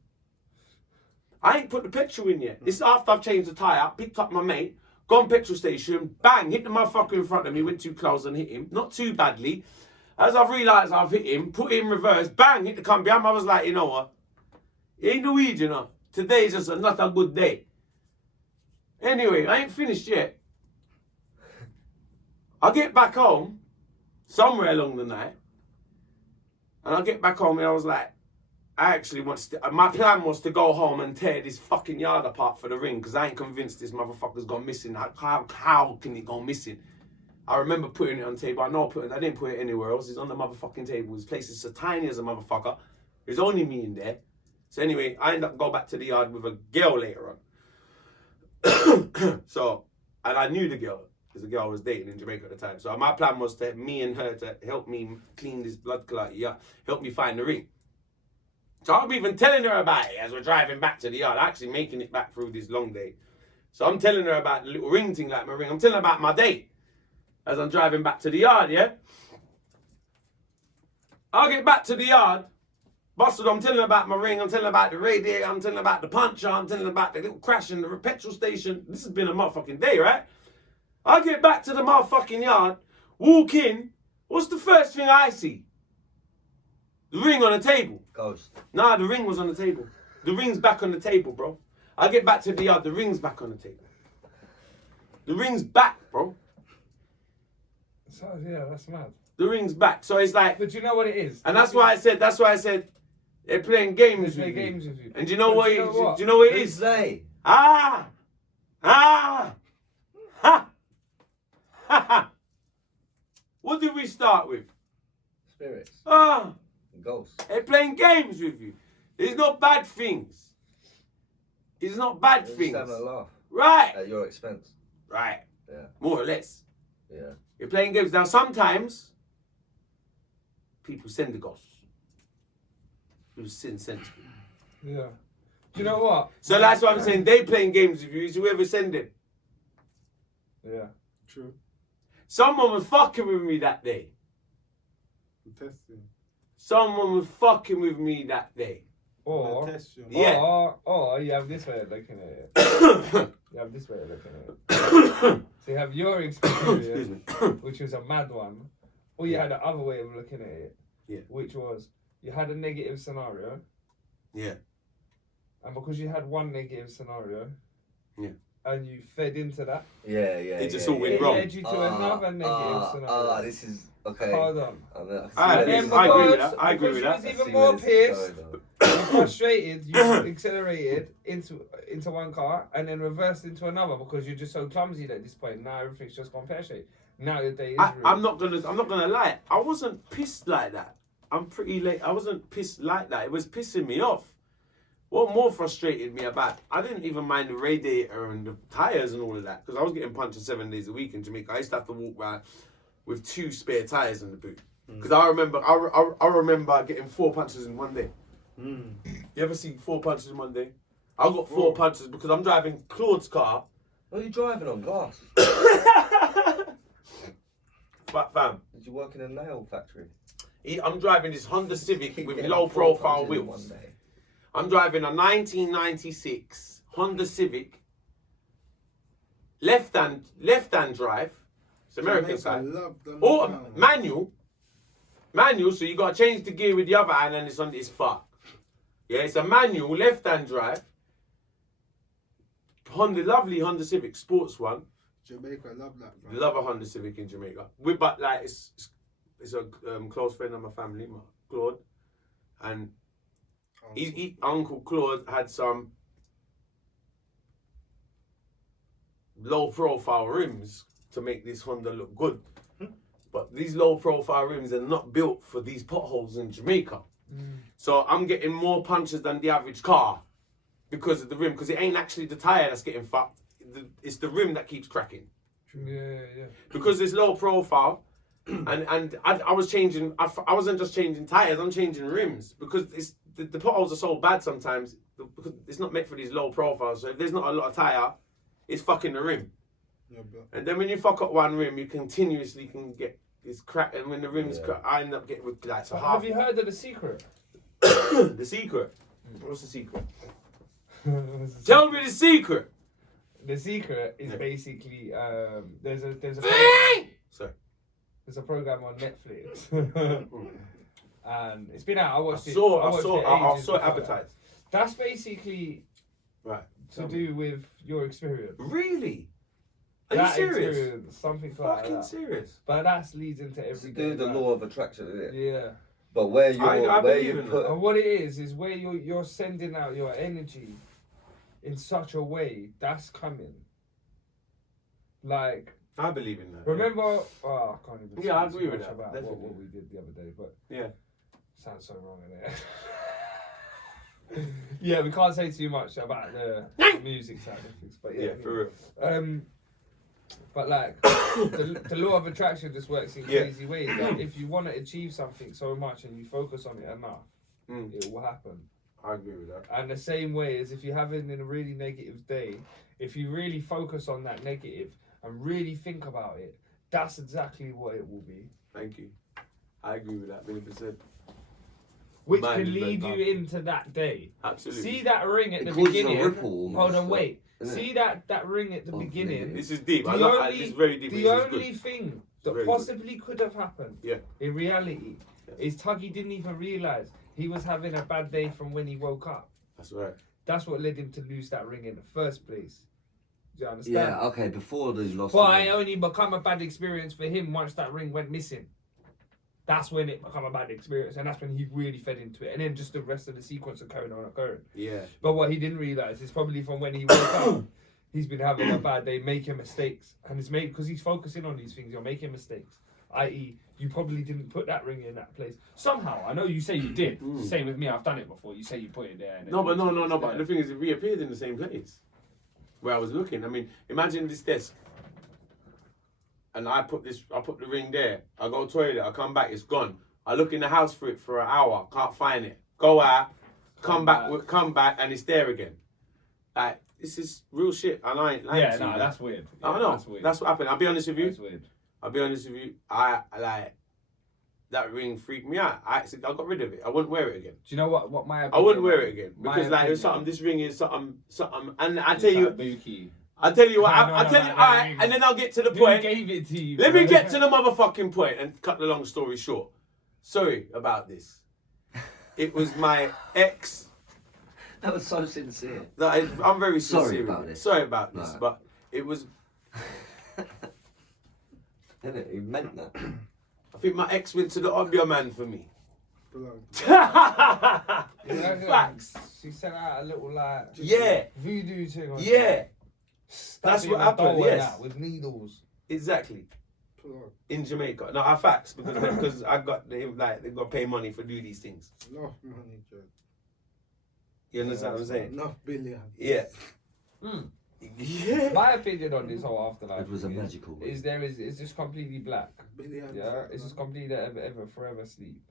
I ain't put the petrol in yet. This is after I've changed the tyre. Picked up my mate. Gone petrol station, bang, hit the motherfucker in front of me, went too close and hit him. Not too badly. As I've realised I've hit him, put it in reverse, bang, hit the cunt behind me. I was like, you know what? It ain't the weed, you know. Today's just not a good day. Anyway, I ain't finished yet. I get back home, somewhere along the night, and I get back home and I was like, my plan was to go home and tear this fucking yard apart for the ring because I ain't convinced this motherfucker's gone missing. How can it go missing? I remember putting it on the table. I didn't put it anywhere else. It's on the motherfucking table. This place is so tiny as a motherfucker. There's only me in there. So anyway, I end up going back to the yard with a girl later on. And I knew the girl because the girl I was dating in Jamaica at the time. So my plan was to me and her to help me clean this blood clot, help me find the ring. So I'm even telling her about it as we're driving back to the yard, actually making it back through this long day. So I'm telling her about the little ring thing, like my ring. I'm telling her about my day as I'm driving back to the yard, yeah? I'll get back to the yard. Busted, I'm telling her about my ring. I'm telling her about the radiator. I'm telling her about the puncher. I'm telling her about the little crash in the petrol station. This has been a motherfucking day, right? I get back to the motherfucking yard, walk in. What's the first thing I see? The ring on the table. Ghost. Nah, the ring was on the table. The ring's back on the table, bro. I get back to the yard, the ring's back on the table. The ring's back, bro. So, yeah, that's mad. The ring's back. So it's like... But do you know what it is? And that's why I said, they're playing games with you. And do you know what it is? Do you know what it is? Say. Ha! What did we start with? Spirits. Ghosts. They're playing games with you. It's not bad things. It's not bad things. Just having a laugh. Right. At your expense. Right. Yeah. More or less. Yeah. You're playing games. Now sometimes people send the ghosts. People send people. Yeah. Do you know what? So that's why I'm saying they playing games with you. Is whoever send it. Yeah. True. Someone was fucking with me that day. I'm testing. Someone was fucking with me that day. Or, Test you. Yeah. or you have this way of looking at it. You have this way of looking at it. So you have your experience, which was a mad one, or you had the other way of looking at it, which was you had a negative scenario. Yeah. And because you had one negative scenario, yeah, and you fed into that, it just all went wrong. It led you to another negative scenario. This is okay. Hold on. I agree with that. I agree with that. Because you was even more pissed, and frustrated, you accelerated into one car and then reversed into another because you're just so clumsy at this point. Now everything's just gone pear-shaped. Now the day is I'm not gonna lie. I wasn't pissed like that. I'm pretty late. I wasn't pissed like that. It was pissing me off. What more frustrated me about, I didn't even mind the radiator and the tyres and all of that, because I was getting punched 7 days a week in Jamaica. I used to have to walk around with 2 spare tyres in the boot. Because I remember getting 4 punches in one day. You ever see 4 punches in one day? I got 4 punches because I'm driving Claude's car. What are you driving on, glass? But fam, Did you work in a nail factory? I'm driving this Honda Civic with low profile wheels. I'm driving a 1996 Honda Civic, left hand drive. It's American side. Or manual, so you gotta change the gear with the other hand and it's on this fuck. Yeah, it's a manual left hand drive. Lovely Honda Civic, sports one. Jamaica, love that, bro. Love a Honda Civic in Jamaica. But like it's a close friend of my family, Claude, and Uncle Claude had some low profile rims to make this Honda look good. But these low profile rims are not built for these potholes in Jamaica. So I'm getting more punches than the average car because of the rim, because it ain't actually the tyre that's getting fucked. It's the rim that keeps cracking. Yeah. Because it's low profile. And I was changing, I wasn't just changing tyres, I'm changing rims because the potholes are so bad sometimes because it's not meant for these low profiles. So if there's not a lot of tyre, it's fucking the rim. Yeah, bro. And then when you fuck up one rim, you continuously can get this crack. And when the rim's crack, I end up getting with like so half. Have you heard of the secret? The secret? What's the secret? Tell me the secret! The secret is basically there's a Sorry. There's a program on Netflix, and it's been out. I watched it. I I saw it advertised. That's basically Right. to do with your experience. Really? Are That you serious? experience, something like Fucking that. serious. But that leads into To every do the law of attraction, isn't it? Yeah. But where you're, I where believe you in put, And what it is where you're sending out your energy in such a way that's coming. Like, I believe in that. remember? Oh, I can't even. Yeah, I speak agree too with much that, about definitely. what we did the other day, but Yeah. sounds so wrong in there. Yeah, we can't say too much about the music side of things, but yeah, for real. But like the law of attraction just works in crazy ways. Like, if you want to achieve something so much and you focus on it enough, it will happen. I agree with that. And the same way as if you're having a really negative day, if you really focus on that negative and really think about it, that's exactly what it will be. Thank you. I agree with that 100%. Which Mine can is very lead you powerful. into that day. Absolutely. See that ring at It the causes a beginning. ripple almost, Hold on, like, wait. isn't See it? that ring at the beginning. This is deep. The This is very deep. The This is only good. thing that Very possibly could have happened Yeah. in reality is Tuggy didn't even realise he was having a bad day from when he woke up. That's right. That's what led him to lose that ring in the first place. Do you understand? yeah, okay, before the loss. But it only become a bad experience for him once that ring went missing. That's when it become a bad experience, and that's when he really fed into it. And then just the rest of the sequence occurring. Yeah. But what he didn't realise is probably from when he woke up, he's been having a bad day, making mistakes. And it's made because he's focusing on these things, you're making mistakes. I.e., you probably didn't put that ring in that place. Somehow, I know you say you did. Same with me, I've done it before. You say you put it there. And No, but But the thing is, it reappeared in the same place where I was looking. I mean, imagine this desk. And I put the ring there. I go to the toilet, I come back, it's gone. I look in the house for it for an hour, can't find it. Go out, come back, and it's there again. Like, this is real shit, and I ain't lying to you. that's weird. I know. That's weird. That's what happened. I'll be honest with you. That's weird. I'll be honest with you. I like that ring freaked me out. I got rid of it. I wouldn't wear it again. Do you know what my I wouldn't wear it opinion- again my because like it's opinion- something. This ring is something, and I It's tell you, like Buki. I tell you what, I know I tell you, about all that right, ring. and then I'll get to the Who point. gave it to you? Let me bro? get to the motherfucking point and cut the long story short. Sorry about this. It was my ex. That was so sincere. No, I'm very sincere. Sorry with about it. this. Sorry about this, Right. but it was. Isn't it? He meant that. I think my ex went to the obvious man for me. Yeah, Facts. She sent out a little like Yeah. voodoo thing. or Yeah. something. That's what Stabbing a happened, doll and yes. that with needles. Exactly. In Jamaica. No, I facts because I got they got to pay money for do these things. Enough money, Jed. You understand what I'm saying? Enough billion. Yeah. Mm. Yeah. My opinion on this whole afterlife It was a thing magical ring. is just completely black. Billion. Yeah, it's just completely ever forever sleep.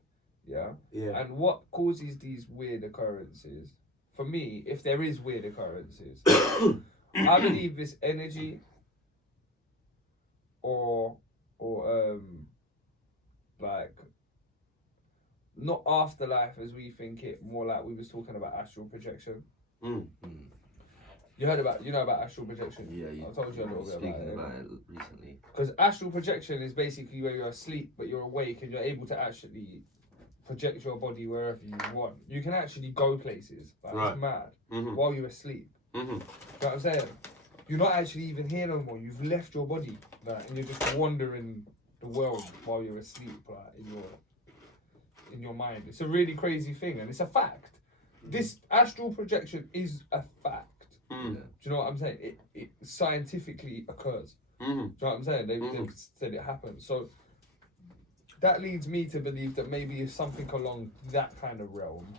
Yeah. Yeah. And what causes these weird occurrences? For me, if there is weird occurrences, I believe it's energy or like not afterlife as we think it, more like we was talking about astral projection. Mm. You know about astral projection? Yeah, you I told you a little bit speaking about about it. it recently. Because astral projection is basically where you're asleep but you're awake and you're able to actually project your body wherever you want. You can actually go places. Like, Right. It's mad. Mhm. While you're asleep. Mhm. You know what I'm saying? You're not actually even here no more. You've left your body, like, and you're just wandering the world while you're asleep, like, in your mind. It's a really crazy thing, and it's a fact. This astral projection is a fact. Mm. Do you know what I'm saying? It scientifically occurs. Mhm. Do you know what I'm saying? They've said it happens. So that leads me to believe that maybe it's something along that kind of realm.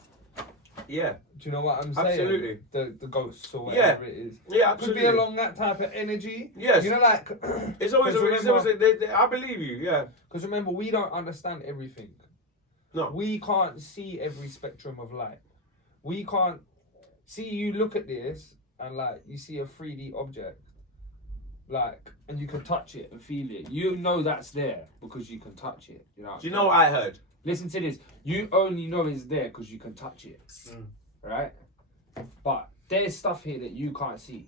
Yeah. Do you know what I'm saying? Absolutely. The ghosts or Yeah. whatever it is. Yeah. Could Absolutely. be along that type of energy. Yes. You know, like It's always. Because I believe you. Yeah. Because remember, we don't understand everything. No. We can't see every spectrum of light. We can't see. You look at this and like you see a 3D object, like, and you can touch it and feel it. You know that's there because you can touch it. You know. Do you know what I heard? Listen to this. You only know it's there because you can touch it, right? But there's stuff here that you can't see,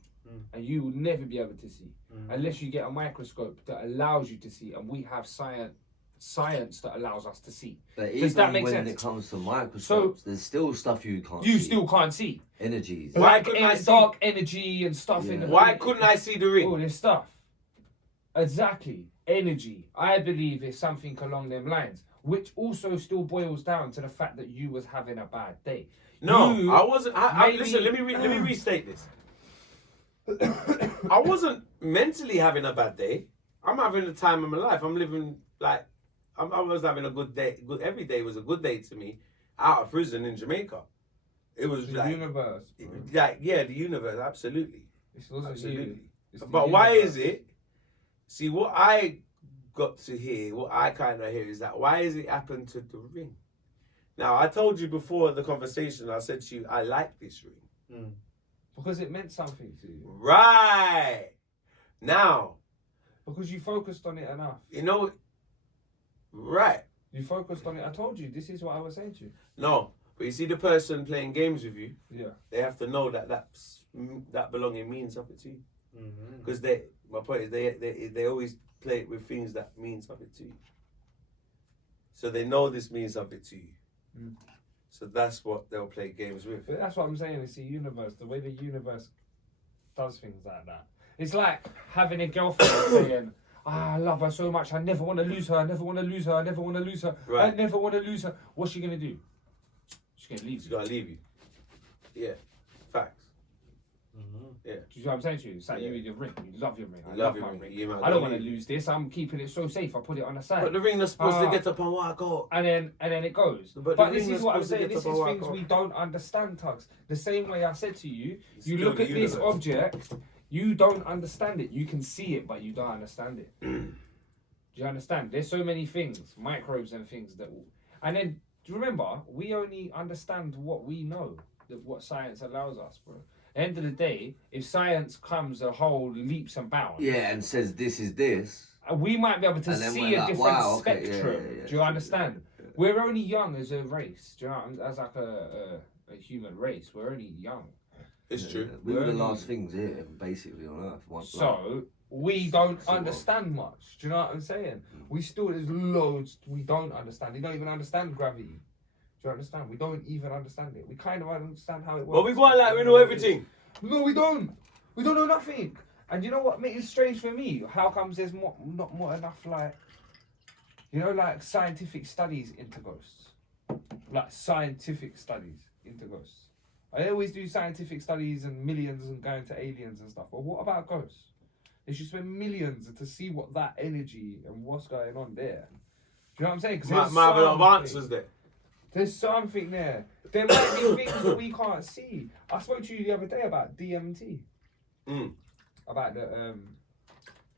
and you will never be able to see unless you get a microscope that allows you to see. And we have science that allows us to see. But Does even that make when sense? it comes to microscopes, there's still stuff you can't see. You still can't see. Energies. Why Black couldn't I and see- dark energy and stuff in the Why couldn't I see the ring? all this stuff? Exactly. Energy. I believe it's something along them lines, which also still boils down to the fact that you was having a bad day. No, You I wasn't. maybe- Listen, let me restate this. I wasn't mentally having a bad day. I'm having the time of my life. I'm living like I was having a good day. Every day was a good day to me. Out of prison in Jamaica, it was The like, universe. Bro. like yeah, the universe, absolutely, This wasn't absolutely. you. It's the But why universe. is it? See, what I got to hear, what I kind of hear is that why is it happened to the ring? Now, I told you before the conversation, I said to you, I like this ring. Because it meant something to you. Right. Now, Because you focused on it enough. you know, right. You focused on it. I told you, this is what I was saying to you. No, but you see the person playing games with you, Yeah. they have to know that that belonging means something to you. Because my point is they always play it with things that mean something to you. So they know this means something to you. So that's what they'll play games with. But that's what I'm saying. It's the universe. The way the universe does things like that. It's like having a girlfriend saying, I love her so much. I never want to lose her. I never want to lose her. I never want to lose her. Right. I never want to lose her. What's she going to do? She's going to leave She's you. gonna leave you. Yeah, facts. Yeah. Do you know what I'm saying to you? It's like Yeah. you with your ring. You love your ring. I You love love your my ring. ring. You might I don't go want to leave. lose this. I'm keeping it so safe. I put it on the side. But the ring is supposed to Ah. get up and walk out. And then it goes. But But the this ring is is what I'm supposed to saying. get This up is and things walk we out. don't understand, Tugs. The same way I said to you, It's you still look the at this universe. object, you don't understand it. You can see it, but you don't understand it. Do you understand? There's so many things, microbes and things that will... And then, do you remember, we only understand what we know, what science allows us, bro. At the end of the day, if science comes a whole leaps and bounds, Yeah, and says this is this. we might be able to And then see we're a like, different wow, okay, yeah, spectrum. yeah, Do you understand? yeah. We're only young as a race. Do you know? As like a human race, we're only young. It's true. We were the Only- last things here, basically, on Earth. Once, So we don't sort of. understand much. Do you know what I'm saying? We still there's loads we don't understand. We don't even understand gravity. Do you understand? We don't even understand it. We kind of understand how it works. But we go on like we know everything. No, we don't. We don't know nothing. And you know what makes it strange for me? How comes there's not more enough like, you know, like scientific studies into ghosts, like scientific studies into ghosts. I always do scientific studies and millions and going to aliens and stuff. But what about ghosts? They should spend millions to see what that energy and what's going on there. Do you know what I'm saying? 'Cause Might there's have a lot of something. answers there. There's something there. There might be things that we can't see. I spoke to you the other day about DMT. About the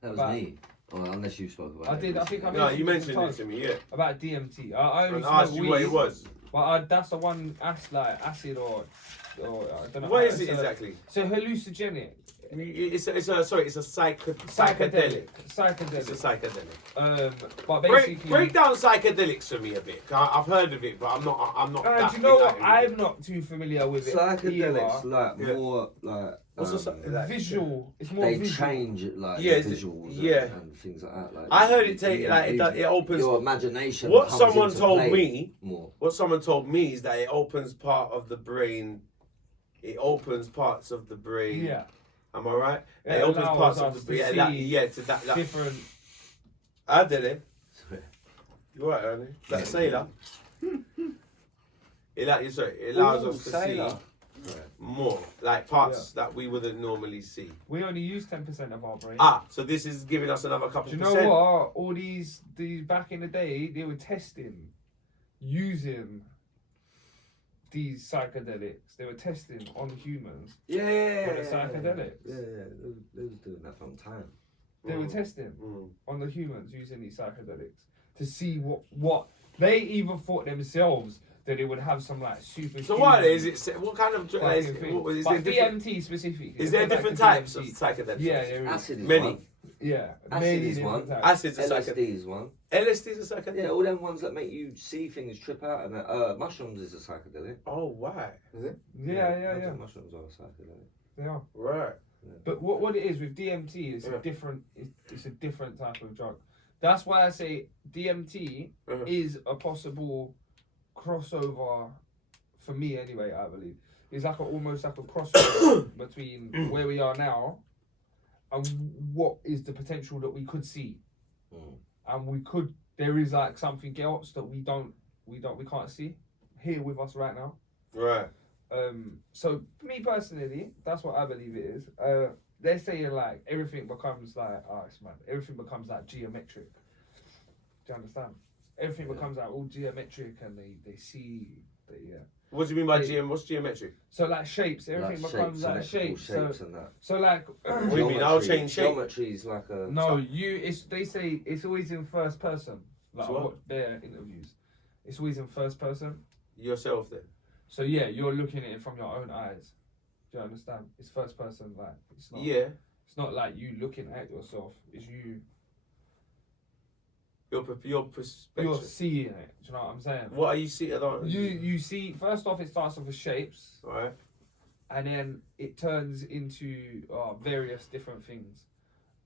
that was about- me. Well, unless you spoke about I it. did. I think I No, you mentioned it it to me, yeah. about DMT. I only And smoke asked you what it weed, was. but that's the one acid or I don't know. What is it's it exactly? So hallucinogenic, It's a psychedelic. psychedelic. It's a psychedelic. But basically, Break down psychedelics for me a bit. I've heard of it, but I'm not. That do you know big what? at it. I'm not too familiar with it. Psychedelics, either. like Yeah. more like. What's the like, Visual. It's more They visual. change it, like Yeah, the is it- visuals yeah. and things like that. Like, I heard it take like it opens. your imagination. What comes someone into told play me. more. What someone told me is that it opens part of the brain. It opens parts of the brain. Yeah. Am I right? It It opens allows parts us of the to brain. see To that. Different. I did it. You're right, Ernie. Like sailor. It allows us to sailor. see more, like parts that we wouldn't normally see. We only use 10% of our brain. So this is giving us another couple Do you know percent. what? All these back in the day, they were testing, using these psychedelics. They were testing on humans. Yeah. On the psychedelics. Yeah. They was doing that from time. They were testing Mm. on the humans using these psychedelics to see what they even thought themselves that it would have some like super. So what is it? What kind of drug is fucking it? thing. What, is But there different, DMT specific. is there It goes different back to types of DMT. psychedelics? Yeah, there is. Acid is Many. one. Yeah, Acid many is different one. types. Acid's a psychedelic. LSD is one. LSD is a psychedelic. Yeah, all them ones that make you see things, trip out, and mushrooms is a psychedelic. Oh, why? Is it? Yeah. Mushrooms are a psychedelic. They are. Right. But what it is with DMT is a different. It's a different type of drug. That's why I say DMT is a possible crossover for me anyway. I believe it's like almost like a crossover between where we are now and what is the potential that we could see, and there is like something else that we can't see here with us right now. Right. So me personally, that's what I believe it is. They're saying like everything becomes like everything becomes like geometric. Do you understand? Everything becomes like all geometric, and they see the What do you mean by What's geometric? So like shapes, everything Like becomes like symmetrical shapes. and that. So like What do you mean? I'll change shape. Geometry is like a. no, they say it's always in first person. Like So what? their interviews, it's always in first person. Yourself then. So yeah, you're looking at it from your own eyes. Do you understand? It's first person, like it's not. Yeah. It's not like you looking at yourself. It's you. Your perspective. You're seeing it. Do you know what I'm saying? What are you seeing? You see. First off, it starts off with shapes, Right. and then it turns into various different things.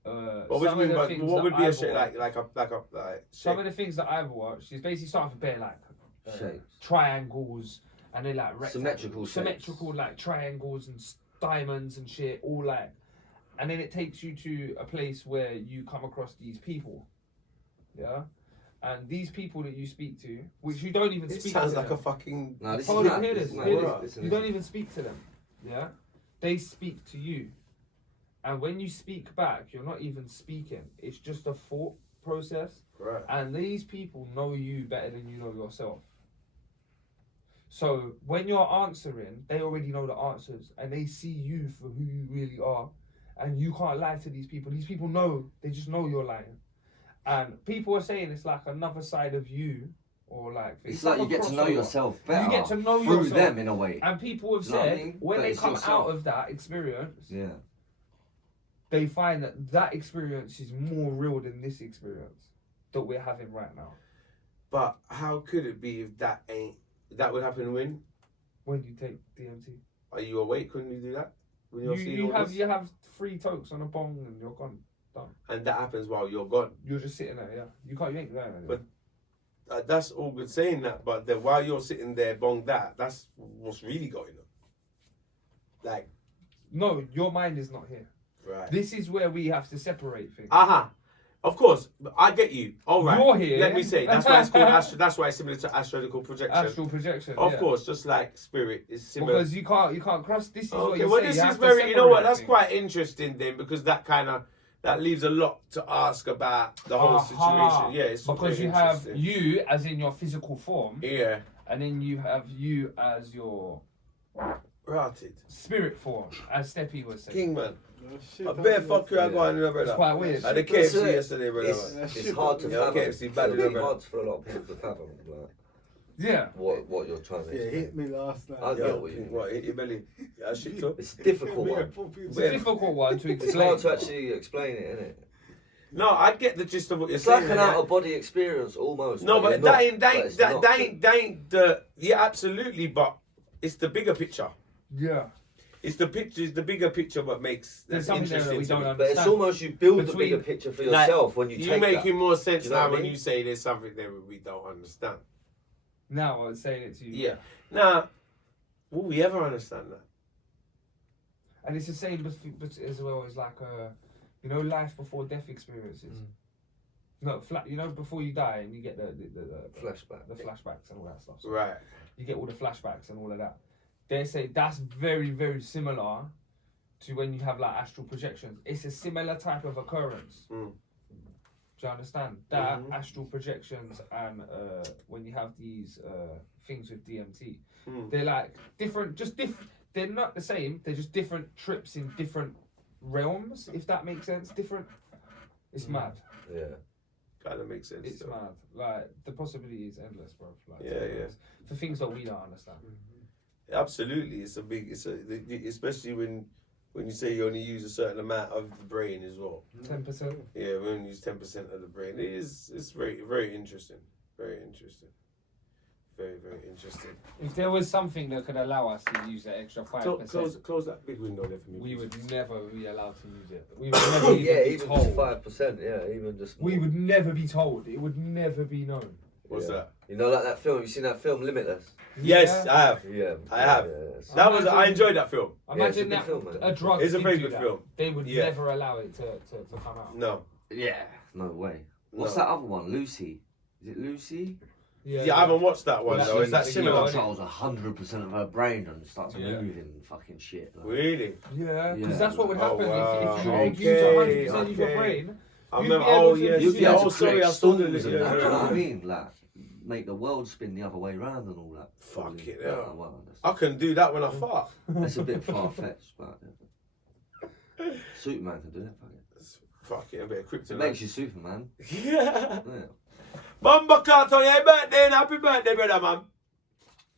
What would you mean? What would be a shape? Like Some of the things that I've watched is basically starting with bare like Shapes. triangles, and then like Symmetrical shapes. symmetrical like triangles and diamonds and shit, all like, and then it takes you to a place where you come across these people, yeah, and these people that you speak to, which you don't even This speak sounds to like them. a fucking. No, this Hold is on, mad. hear This this, is mad. hear Right. this. You don't even speak to them, yeah, they speak to you, and when you speak back, you're not even speaking. It's just a thought process, Right. and these people know you better than you know yourself. So when you're answering, they already know the answers, and they see you for who you really are, and you can't lie to these people. These people know, they just know you're lying, and people are saying it's like another side of you, or like It's like you a get to know crossover. yourself better. You get to know through yourself. them in a way. And people have Do you know what I said mean? when But they it's come yourself. out of that experience, Yeah. they find that experience is more real than this experience that we're having right now. But how could it be if that would happen when? When you take DMT, Are you awake when you do that? When you're seeing you all have this? 3 tokes on a bong and you're gone. Done. And that happens while you're gone. You're just sitting there, yeah. You ain't going anywhere. But that's all good saying that, but then while you're sitting there bonged out, that's what's really going on. Like, no, your mind is not here. right. This is where we have to separate things. Of course, I get you. All right. You're here. Let me say that's why it's called that's why it's similar to astrological projection. Astral projection. Of yeah. course, just like spirit is similar. Because you can't cross. This is what Okay, you well, say. this You is have to very. You know what? separate That's things. quite interesting then, because that leaves a lot to ask about the whole situation. Yeah, it's because super you have interesting. you as in your physical form, Yeah. and then you have you as your Rotted. spirit form, as Steppy was saying. King man. Oh, shit, I bare fuck you, I got on, brother. It's quite weird. I had a That's KFC it. yesterday, brother. It's hard to Yeah, fathom. KFC, bad It'll be enough, hard for a lot of people to fathom like, Yeah. what you're trying to Yeah, explain. hit me last night. I Yeah, get what you mean. what, hit your belly? Yeah, shit too. It's a difficult one. It's a difficult one to It's explain. hard to actually explain it, isn't it? No, I get the gist of what you're It's saying. like an yeah. out of body experience almost. No, but you're that not. ain't But it's not. the yeah, absolutely, but it's the bigger picture. Yeah. It's the picture, it's the bigger picture what makes There's that's something there that interesting we to don't me. But understand. it's almost you build the Between- bigger picture for Like, yourself when you You take making that. more sense Do you know now what I when mean? you say there's something there we don't understand. Now I was saying it to you. Yeah. Now, will we ever understand that? And it's the same but as well as like life before death experiences. No, before you die and you get the Flashback. the flashbacks and all that stuff. So Right. you get all the flashbacks and all of that. They say that's very, very similar to when you have like astral projections. It's a similar type of occurrence. Mm. Do you understand? That Mhm. astral projections and when you have these things with DMT, Mm. they're like different, they're not the same, they're just different trips in different realms, if that makes sense. Different. It's mad. Yeah. Kind of makes sense. It's though. mad. Like the possibility is endless, bro. Like, Yeah. for things that we don't understand. Absolutely, especially when you say you only use a certain amount of the brain as well. 10%. Yeah, we only use 10% of the brain. It's very, very interesting. Very interesting. Very, very interesting. If there was something that could allow us to use that extra 5%, Close that big window there for me. we please. would never be allowed to use it. We would never even Yeah, be even told. just 5%. Yeah, even just. We more. would never be told. It would never be known. What's Yeah. that? You know, like that film. You seen that film, Limitless? Yes, Yeah. I have. Yeah. I have. Yeah. I Imagine- enjoyed that film. Yeah, it's a Imagine good that film, man. a drug. It's a did very do good that. film. They would Yeah. never allow it to come out. No. Yeah. No way. What's No. that other one? Lucy. Is it Lucy? Yeah, I haven't watched that one Well, though. Is that she's- similar? Yeah. controls 100% of her brain and starts Yeah. moving fucking shit. Like. Really? Yeah, because Yeah. that's what would Oh, happen wow. if you Okay, use 100% of your okay. brain. I You'd remember. be able Oh to- yeah. You'd be able to sorry, create I saw the storms and yeah, that, do you know yeah. what I mean? Like, make the world spin the other way round and all that. Fuck it, Yeah, yeah. well, I can do that when I fart. that's a bit far-fetched, but Superman can do it. Fuck it. Fuck it, a bit of It kryptonite. makes you Superman. Yeah. Yeah. Bumba Carton, happy birthday and happy birthday, brother, man.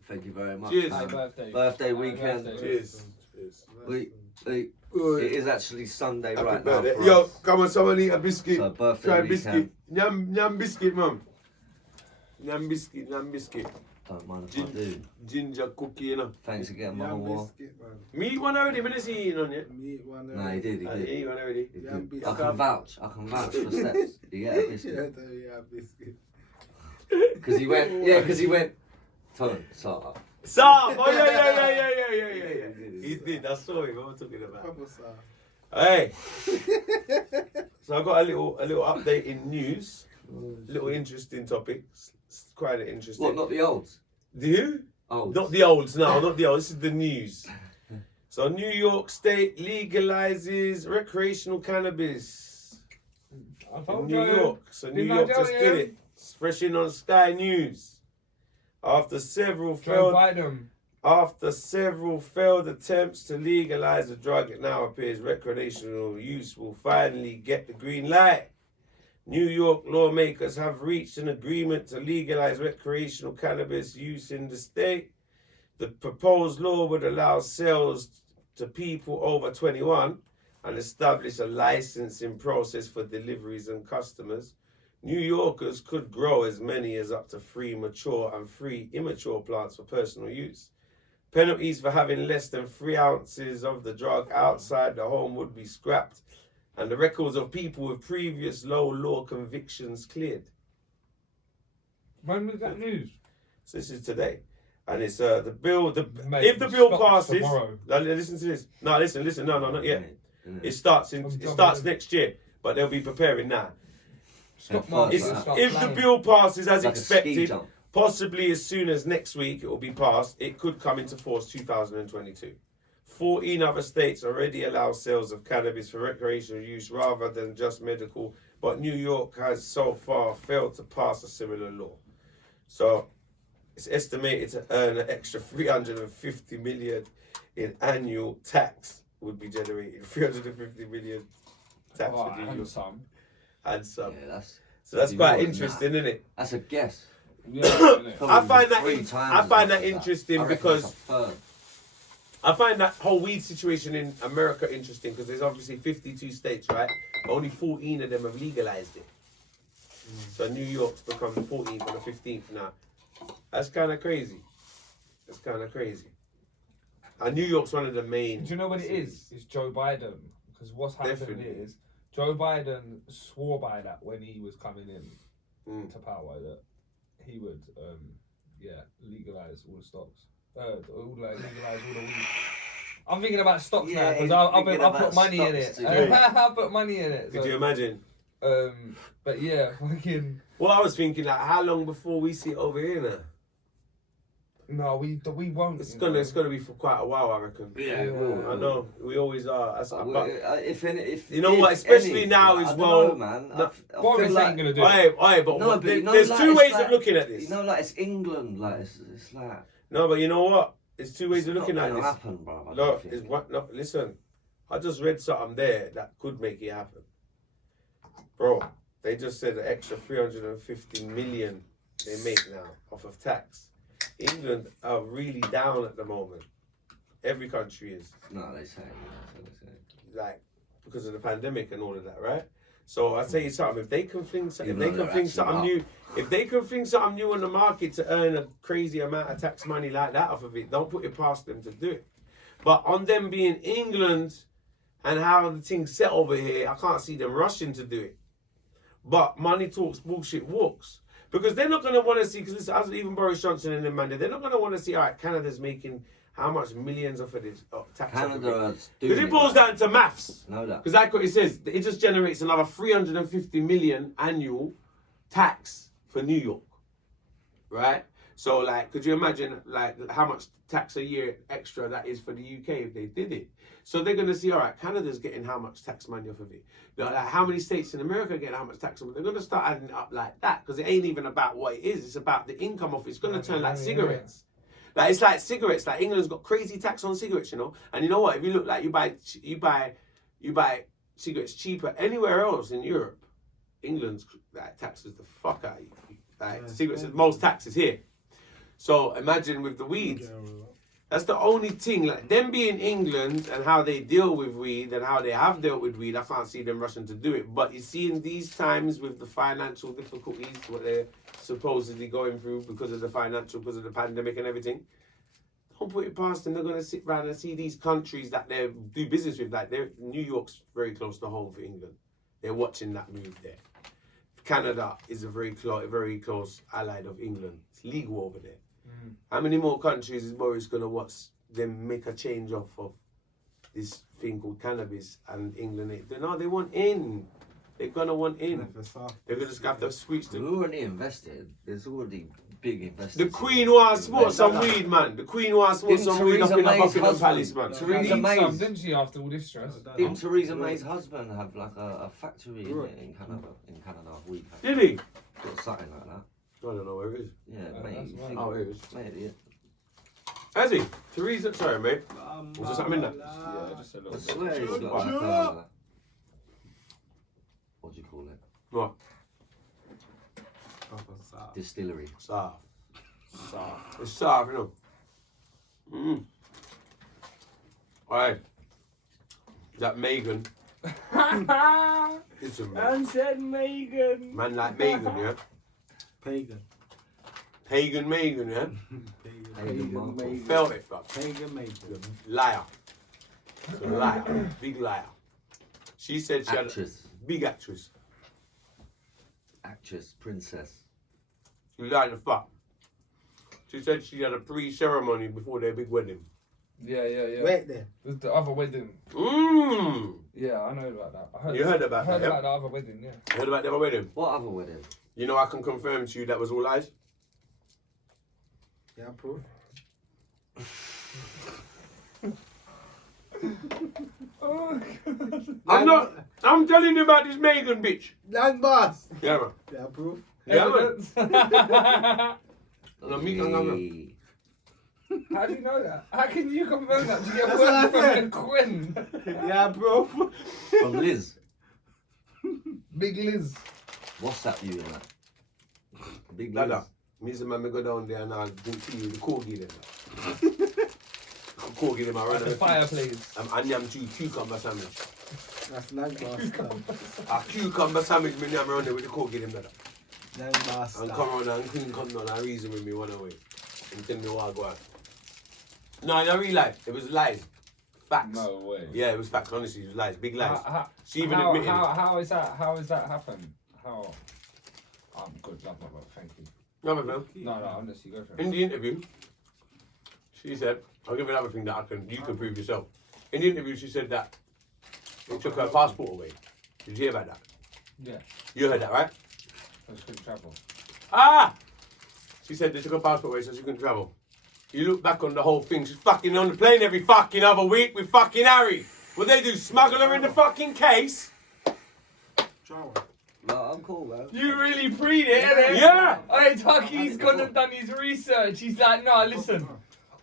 Thank you very much. Cheers. Happy birthday. Birthday Happy weekend. birthday. Cheers. It is actually Sunday Happy right now. birthday. For Yo, us. come on, someone eat a biscuit. So birthday Try weekend. biscuit. Nyam biscuit, mum. Nyam biscuit. Don't mind if I do. Ginger cookie, you know. Thanks again, Mama Yam War. biscuit, man. Me eat one already, but I see eating on yet. Me eat one. No, he did. He I did. eat one already. He Yam did. biscuit. I can vouch. I can vouch for steps. You get a Yeah, biscuit. yeah, biscuit. Because he went. Yeah, because he went. Tone, so. Sam! Oh, yeah. He did, I saw him. What am I talking about? Proper, sir. Hey! So I got a little update in news. Little interesting topics. It's quite interesting. What? Not the olds. The who? Olds. Not the olds, no, not the olds. This is the news. So New York State legalizes recreational cannabis I in told New you. York. So New Didn't I York tell just you? did it. It's fresh in on Sky News. After several Joe failed attempts to legalize the drug, it now appears recreational use will finally get the green light. New York lawmakers have reached an agreement to legalize recreational cannabis use in the state. The proposed law would allow sales to people over 21, and establish a licensing process for deliveries and customers, New Yorkers could grow as many as up to 3 mature and 3 immature plants for personal use. Penalties for having less than 3 ounces of the drug outside the home would be scrapped, and the records of people with previous low law convictions cleared. When was that news? So this is today. And it's the bill, Mate, if the bill stops passes, tomorrow. listen to this. No, listen, no, not yet. Mm. It starts next year, but they'll be preparing now. Stock If market It's, will start if the flying. bill passes as Like a ski expected, jump. possibly as soon as next week it will be passed, it could come into force 2022. 14 other states already allow sales of cannabis for recreational use rather than just medical, but New York has so far failed to pass a similar law. So it's estimated to earn an extra 350 million in annual tax would be generated. 350 million tax Oh, for New and York. some. And some. Yeah, that's So that's New quite York, interesting, isn't it? that's a guess. Yeah, innit? Probably I find that 3 in- times I find as that much as interesting I reckon because- it's a third. I find that whole weed situation in America interesting because there's obviously 52 states, right? Only 14 of them have legalized it. So New York's become the 14th or the 15th now. That's kind of crazy. That's kind of crazy. And New York's one of the main. Do you know what it is? It's Joe Biden. Because what's happened Definitely. is Joe Biden swore by that when he was coming in Mm. to power that he would, legalize all the stocks. Legalize all the weed. I'm thinking about stocks now Yeah, because he's I thinking put about money in it. stocks too. I put money in it. Could So, you imagine? but yeah, fucking. Well, I was thinking, like, how long before we see it over here now? No, we won't. It's you gonna know. be for quite a while, I reckon. Yeah, it will. I know. We always are. But If You know what, especially now like, as I don't well- know, man. No, I Boris feel ain't like, gonna do it. Aye, but No, but you know, there's like, 2 it's ways like- of looking at this. You know, like it's England, like it's like. No, but you know what? There's 2 ways of it's looking not at gonna this. happen, bro. I No, don't think. it's what? No, listen. I just read something there that could make it happen, bro. They just said an extra 350 million they make now off of tax. England are really down at the moment. Every country is, No, they say. That's what they say. like, because of the pandemic and all of that, right? So I tell you something. If they can fling, if Even they though can they're fling actually something up. new, if they can fling something new on the market to earn a crazy amount of tax money like that off of it, don't put it past them to do it. But on them being England and how the thing's set over here, I can't see them rushing to do it. But money talks, bullshit walks. Because they're not going to want to see, because as even Boris Johnson and them, man, they're not going to want to see, all right, Canada's making how much millions off of this tax. Canada's Because doing it boils down to maths. Know that. Because like what it says, it just generates another 350 million annual tax for New York, right? So like, could you imagine like how much tax a year extra that is for the UK if they did it? So they're going to see, all right, Canada's getting how much tax money off of it. Like how many states in America are getting how much tax money? They're going to start adding it up like that because it ain't even about what it is. It's about the income of it. It's going to turn like cigarettes. Like it's like cigarettes. Like England's got crazy tax on cigarettes, you know. And you know what? If you look like you buy cigarettes cheaper anywhere else in Europe, England's like taxes the fuck out of you. Like cigarettes, is most taxes here. So imagine with the weed. That's the only thing. Like them being England and how they deal with weed and how they have dealt with weed, I can't see them rushing to do it. But you see, in these times with the financial difficulties, what they're supposedly going through because of the pandemic and everything, don't put it past them. They're going to sit around and see these countries that they do business with. Like New York's very close to home for England. They're watching that move there. Canada is a very close ally of England. It's legal over there. How many more countries is Boris going to watch them make a change off of this thing called cannabis and England? They want in. They're going to want in. They're going to just have to switch We've to... already invested. There's already big investors. The Queen wants to smoke some weed, man. The Queen wants to smoke Didn't some weed up Theresa in the May's Buckingham husband- Palace, man. Theresa Need some, May's- didn't she, after all this stress? Didn't Theresa May's husband have like a factory in Canada? In Canada, weed factory. Did he? Or something like that. I don't know where it is. Yeah, that's mate. you right. think- Oh, it is. Mate, yeah. Has he? Theresa, sorry, mate. Was there something in that? Yeah, just a little I bit. swear it's like what do you call it? What? Distillery. Soft. It's soft, you know. Alright. that Megan. Listen, man. Man said Megan. Man like Megan, yeah? Pagan. Pagan Megan, yeah? Pagan Markle. Felt it, bro. Pagan Megan. Liar. A liar. Big liar. She said she Actress. had a big actress. Actress, princess. She lied the fuck. She said she had a pre-ceremony before their big wedding. Yeah. Wait there. The other wedding. Mmm. Yeah, I know about that. I You heard about I heard that, about the other wedding, yeah. You heard about the other wedding? What other wedding? You know I can confirm to you that was all lies? Yeah, proof. Oh, God. I'm telling you about this Megan bitch. Lang boss. Yeah, man. Yeah, proof. Yeah, man. Evidence. No, me can Hey. How do you know that? How can you confirm that to get That's what I word from said. a Quinn? Yeah, proof. From Liz. Big Liz. WhatsApp you and that. Big Liz. Dada, me and man, me go down there and I'll drink tea with the corgi them. Corgi them, I run At the fireplace. and yam cucumber sandwich. That's lang boss. A cucumber sandwich, me yam around there with the corgi them, dada. Lang boss. And come around and Queen come down and reason with me one away. And tell me what I go out. No, in real life, it was lies. Facts. No way. Yeah, it was facts, honestly, it was lies, big lies. She even how, admitted it. how is that happen? How? I'm good, love my book, thank you. No, man. No, honestly, go for it. In the interview, she said, I'll give you another thing that you can prove yourself. In the interview, she said that they took her passport away. Did you hear about that? Yeah, You heard that, right? I just couldn't travel. Ah! She said they took her passport away so she couldn't travel. You look back on the whole thing, she's fucking on the plane every fucking other week with fucking Harry. What they do, smuggle her in the fucking case? Shower. No, I'm cool, man. You really preed it, innit? Yeah! Hey, Tucky's gone and done his research. He's like, no, listen,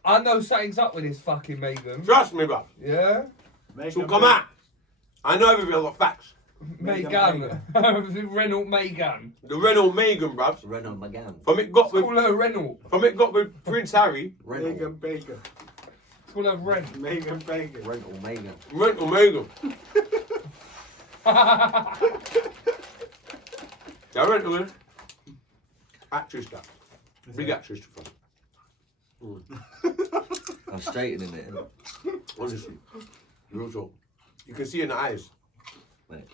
I know something's up with this fucking Megan. Trust me, bro. Yeah? She'll come out. I know everything, I've got facts. Megan. Renault Megan. The Renault Megan, bruv. Renault McGann. From it got with Call her Renault. Prince Harry, Renault. Megan Bacon. Call her Ren. Megan Bacon. Rental Megan. Renault Megan. Yeah, Renault Megan. Actress that. Big actress from. I'm straightening it, innit? Honestly. Real talk. You can see in the eyes. Mate,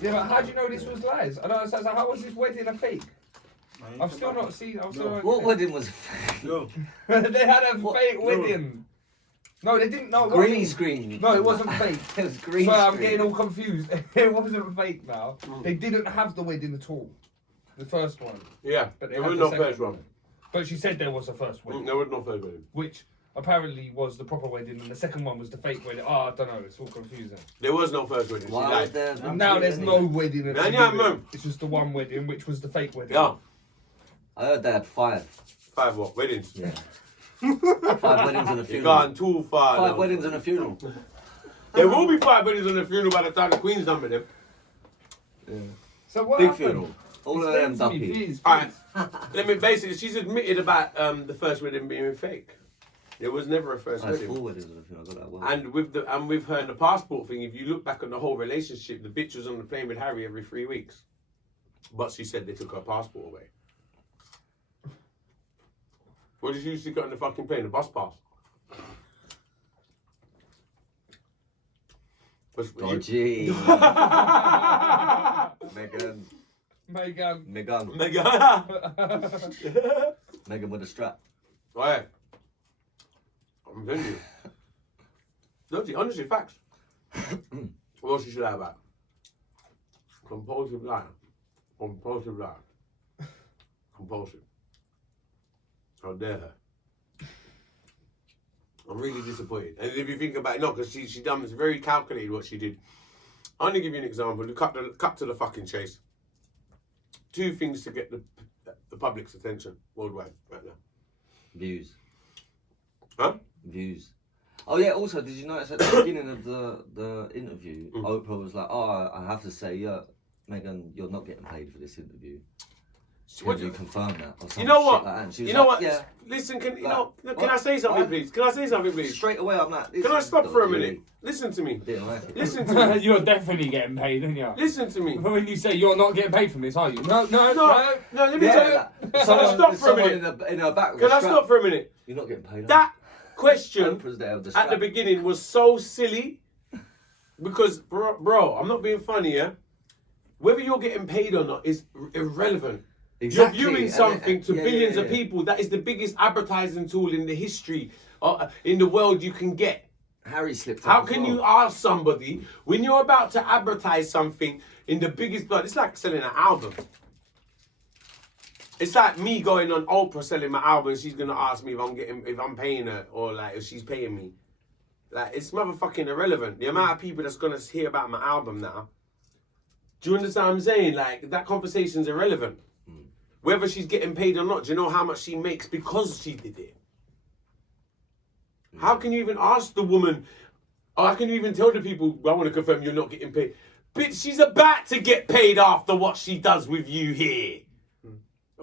Yeah, but how do you know this was lies? I don't understand. So how was this wedding a fake? I've still not seen. I've still not what wedding was fake? No. They had a What? fake No. wedding. No, they didn't. No, Green screen. No, it wasn't fake. It was green Sorry, I'm screen. getting all confused. It wasn't fake now. They didn't have the wedding at all. The first one. Yeah, But they there had was the no second first one. But she said there was a first wedding, There was no first one. which apparently was the proper wedding, and the second one was the fake wedding. Oh, I don't know. It's all confusing. There was no first wedding. She Why was lied. there? And now there's no wedding. At Yeah, all. yeah, man. It's just the one wedding, which was the fake wedding. Yeah. I heard they had 5. 5 what? Weddings. Yeah. 5 weddings and a You funeral. gone too far. 5 now. weddings and a funeral. There will be 5 weddings on the funeral by the time the Queen's done with them. Yeah. So what Big happened? funeral. All of them Explain to me, ducky. please, Alright. please. Let me basically, she's admitted about the first wedding being fake. There was never a first Oh, it's wedding. 4 weddings and a funeral. I got that one. And with her and the passport thing, if you look back on the whole relationship, the bitch was on the plane with Harry every 3 weeks. But she said they took her passport away. What did she used to get on the fucking plane? The bus pass. Dodgy. Megan. Megan. Megan. Mega. Megan with a strap. Right. I'm telling you. Dodgy, honestly, facts. What else you should lie about? Compulsive liar. Compulsive liar. Compulsive. How dare her? I'm really disappointed. And if you think about it, no, because she done this very calculated what she did. I'm gonna give you an example. Cut to the fucking chase. 2 things to get the public's attention worldwide right now. Views. Huh? Views. Oh yeah, also, did you notice at the beginning of the interview, Oprah was like, oh, I have to say, yeah, Megan, you're not getting paid for this interview. Can you confirm that? Or You know some what? shit like that? And she was You know like, what? Yeah. Listen, can Like, I say something, what? please? Can I say something, please? Straight away, I'm like, Can I stop for a minute? Listen to me. Didn't like it. Listen to me. You're definitely getting paid, aren't you? Listen to me. When you say you're not getting paid from this, are you? No. No, let me tell you. Like, Stop for a minute. in her back. with Can a I strap. stop for a minute? You're not getting paid. That question Oprah's there with the at the strap. beginning was so silly because, bro, I'm not being funny, yeah? Whether you're getting paid or not is irrelevant. Exactly. You're viewing something to Yeah, billions yeah. of people. That is the biggest advertising tool in the history, in the world you can get. Harry slipped How up as can well. you ask somebody when you're about to advertise something in the biggest blood? It's like selling an album. It's like me going on Oprah selling my album. She's gonna ask me if I'm paying her or like if she's paying me. Like it's motherfucking irrelevant. The amount of people that's gonna hear about my album now. Do you understand what I'm saying? Like that conversation's irrelevant. Whether she's getting paid or not, do you know how much she makes because she did it? How can you even ask the woman, or how can you even tell the people, I want to confirm you're not getting paid? Bitch, she's about to get paid after what she does with you here.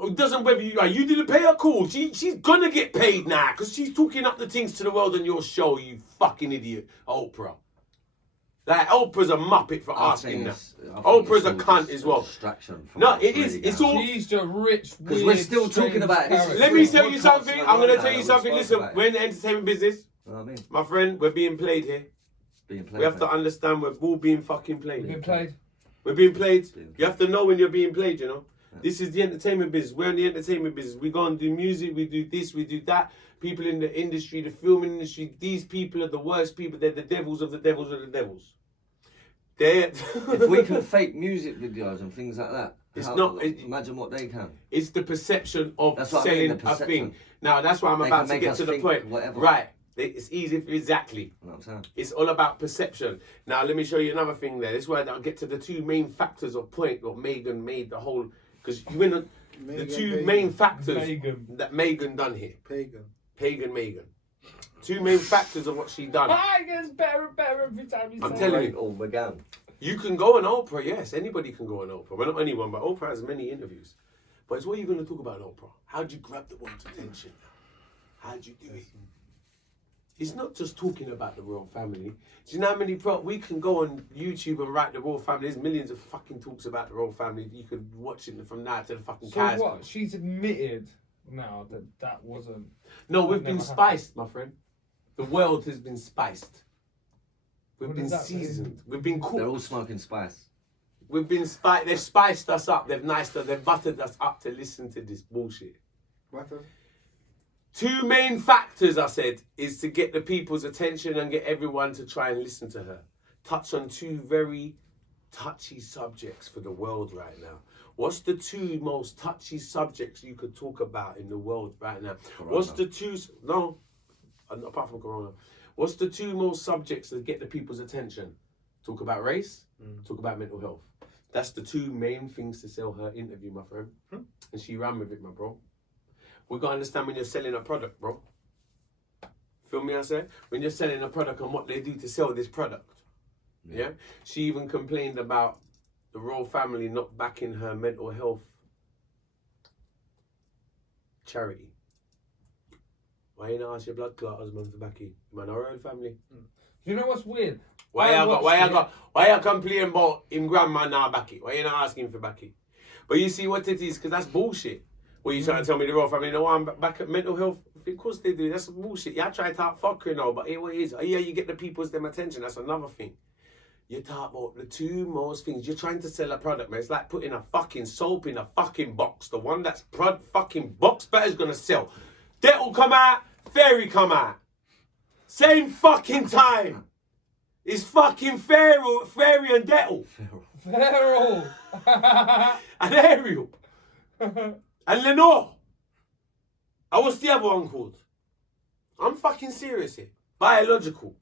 It doesn't whether you didn't pay her, cool. She's gonna get paid now because she's talking up the things to the world on your show, you fucking idiot, Oprah. Like Oprah's a muppet for asking that. Oprah's a cunt as well. Distraction from No, what's it is. really It's going on. all. She's just rich, Because weird, we're still talking strange about this. character. Let me tell you Podcasts something. and I'm gonna all tell you that, something. we Listen, spoke about we're in the entertainment business, You know what I mean? my friend. We're being played here. Being played. We have to mate. understand we're all being fucking played. Been played. We're being played. Being You have to know when you're being played, you know. This is the entertainment business. We're in the entertainment business. We go and do music, we do this, we do that. People in the industry, the filming industry, these people are the worst people. They're the devils of the devils of the devils. They're... If we can fake music videos and things like that, It's not- imagine what they can. It's the perception of That's what I mean, selling the a perception. thing. Now, that's why I'm They about can to make get us to the think point. whatever. Right. It's easy, exactly. You know what I'm saying? It's all about perception. Now, let me show you another thing there. This is where I'll get to the two main factors of point what Megan made the whole... Because you win the Megan, two Pagan. main factors Megan. that Megan done here. Pagan. Megan. Two main factors of what she done. It gets better and better every time you I'm say telling it. you. Oh, McGann. You can go on Oprah, yes. Anybody can go on Oprah. Well, not anyone, but Oprah has many interviews. But it's what you're going to talk about on Oprah. How'd you grab the world's attention? How'd you do it? It's not just talking about the royal family. Do you know how many we can go on YouTube and write the royal family? There's millions of fucking talks about the royal family. You could watch it from now to the fucking So cows. what? She's admitted now that that wasn't... No, we've That been never spiced, my friend. The world has been spiced. We've What been does that mean? seasoned. We've been cooked. They're all smoking spice. We've been spiced. They've spiced us up. They've buttered us up to listen to this bullshit. Butter? Two main factors, I said, is to get the people's attention and get everyone to try and listen to her. Touch on two very touchy subjects for the world right now. What's the two most touchy subjects you could talk about in the world right now? Corona. What's the two... No, apart from Corona. What's the two most subjects that get the people's attention? Talk about race, talk about mental health. That's the two main things to sell her interview, my friend. And she ran with it, my bro. We got to understand when you're selling a product, bro. Feel me, I say? When you're selling a product and what they do to sell this product. Yeah? She even complained about the royal family not backing her mental health charity. Why you not ask your blood clot husband to back you? Man, our royal family. You know what's weird? Why you complain about him grandma now back it? Why you not asking for back it? But you see what it is, because that's bullshit. What you trying to tell me the royal family no one back at mental health? Of course they do. That's bullshit. Yeah, I try to talk fuck you know, but here what it is. Yeah, you get the people's them attention. That's another thing. You talk about the two most things. You're trying to sell a product, man. It's like putting a fucking soap in a fucking box. The one that's fucking box better is gonna sell. Dett'll come out, fairy come out. Same fucking time. It's fucking fairy and Dett'll. Feral. And Ariel. And Lenore. And what's the other one called? I'm fucking serious here. Biological.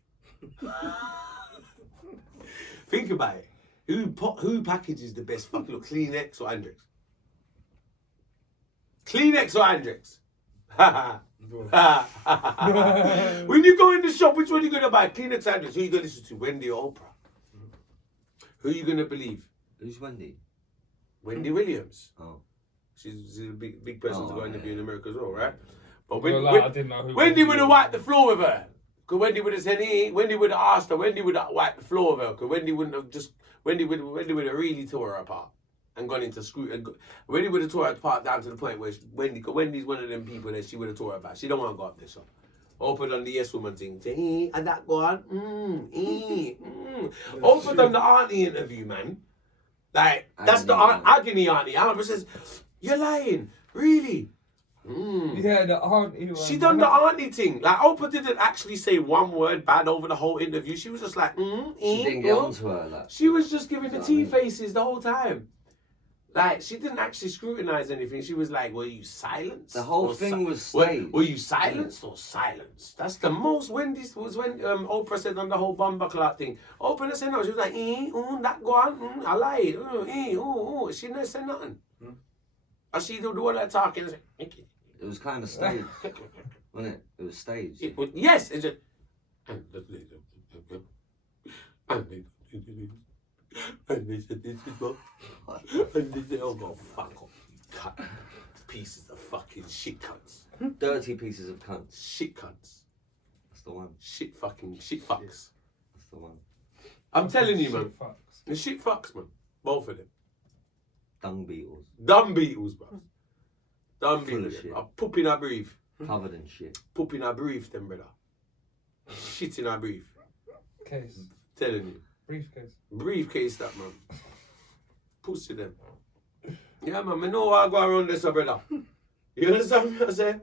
Think about it. Who packages the best fucking look? Kleenex or Andrex? Kleenex or Andrex? When you go in the shop, which one are you gonna buy? Kleenex or Andrex? Who are you gonna listen to? Wendy or Oprah? Who are you gonna believe? Who's Wendy? Wendy Williams. Oh. She's a big person to go interview in America as well, right? But I didn't know who Wendy would have wiped the floor with her. Because Wendy would have said, Wendy would have asked her, Wendy would have wiped the floor with her. Because Wendy wouldn't have just, Wendy would have really tore her apart and gone into Wendy would have tore her apart down to the point where Wendy's one of them people that she would have tore her apart. She don't want to go up there, so. Open on the Yes Woman thing. Say, and that go on. Open on the auntie interview, man. Like, that's the agony auntie. Auntie says, you're lying. Really? Yeah, the auntie one. She done the auntie thing. Like, Oprah didn't actually say one word bad over the whole interview. She was just like, She didn't get onto her. Like, she was just giving the tea faces the whole time. Like, she didn't actually scrutinize anything. She was like, were you silenced? the whole thing was staged. Were you silenced or silenced? That's the most Wendy's was when Oprah said on the whole bomber clock thing. Oprah said no. She was like, that go on, I lied. She didn't say nothing. And she do all that talking. It was kind of staged, wasn't it? It was staged. Yes, it's just. And they said this is what. And they said, oh, go fuck off, you cunt. Pieces of fucking shit cunts. Dirty pieces of cunts. Shit cunts. That's the one. Shit fucks. That's the one. I'm telling you, man. Shit fucks. The shit fucks, man. Both of them. Dung beetles. Dumb beetles, bro. Dumb Full of beetles. shit. A poop in a brief. Covered in shit. Poop in a brief, them, brother. Shit in a brief. Case. Telling you. Briefcase. Briefcase that, man. Pussy them. Yeah, man, I know what I go around this, brother. You understand what I say?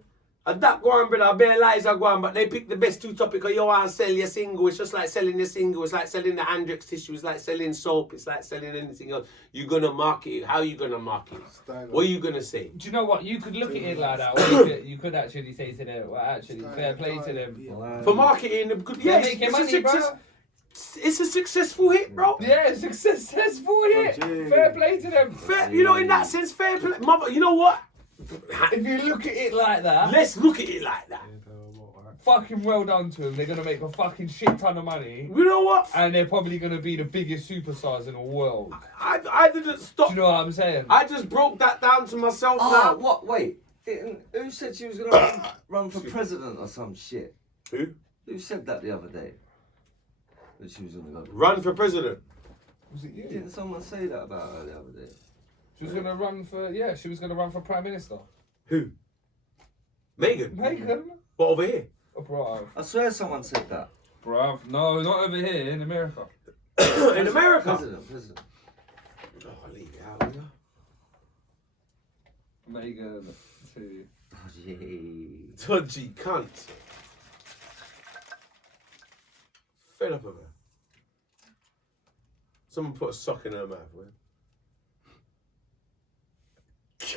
And that go on, brother, bare lies are going, but they pick the best two topics because you want to sell your single. It's just like selling your single. It's like selling the Andrex tissue. It's like selling soap. It's like selling anything else. You're going to market it. How are you going to market it? What are you going to say? Do you know what? You could look at it like that. Or you could actually say to them, well, actually, fair play to them. For marketing, They're making money, bro. It's a successful hit, bro. Yeah, it's a successful hit. Fair play to them. Fair, you know, in that sense, fair play. Mother, you know what? If you look at it like that, Let's look at it like that. fucking well done to them. They're going to make a fucking shit ton of money. You know what? And they're probably going to be the biggest superstars in the world. I didn't stop. Do you know what I'm saying? I just broke that down to myself now. What? Wait. Who said she was going to run for president or some shit? Who? Who said that the other day? That she was going to go. Run for president. Was it you? Didn't someone say that about her the other day? She was going to run for, she was going to run for Prime Minister. Who? Megan. Megan? What, over here? Oh, bruv. I swear someone said that. Bruv. No, not over here, in America. In America? President. Oh, I'll leave it out, will Megan too. Dodgy cunt. Fed up of her. Someone put a sock in her mouth, man.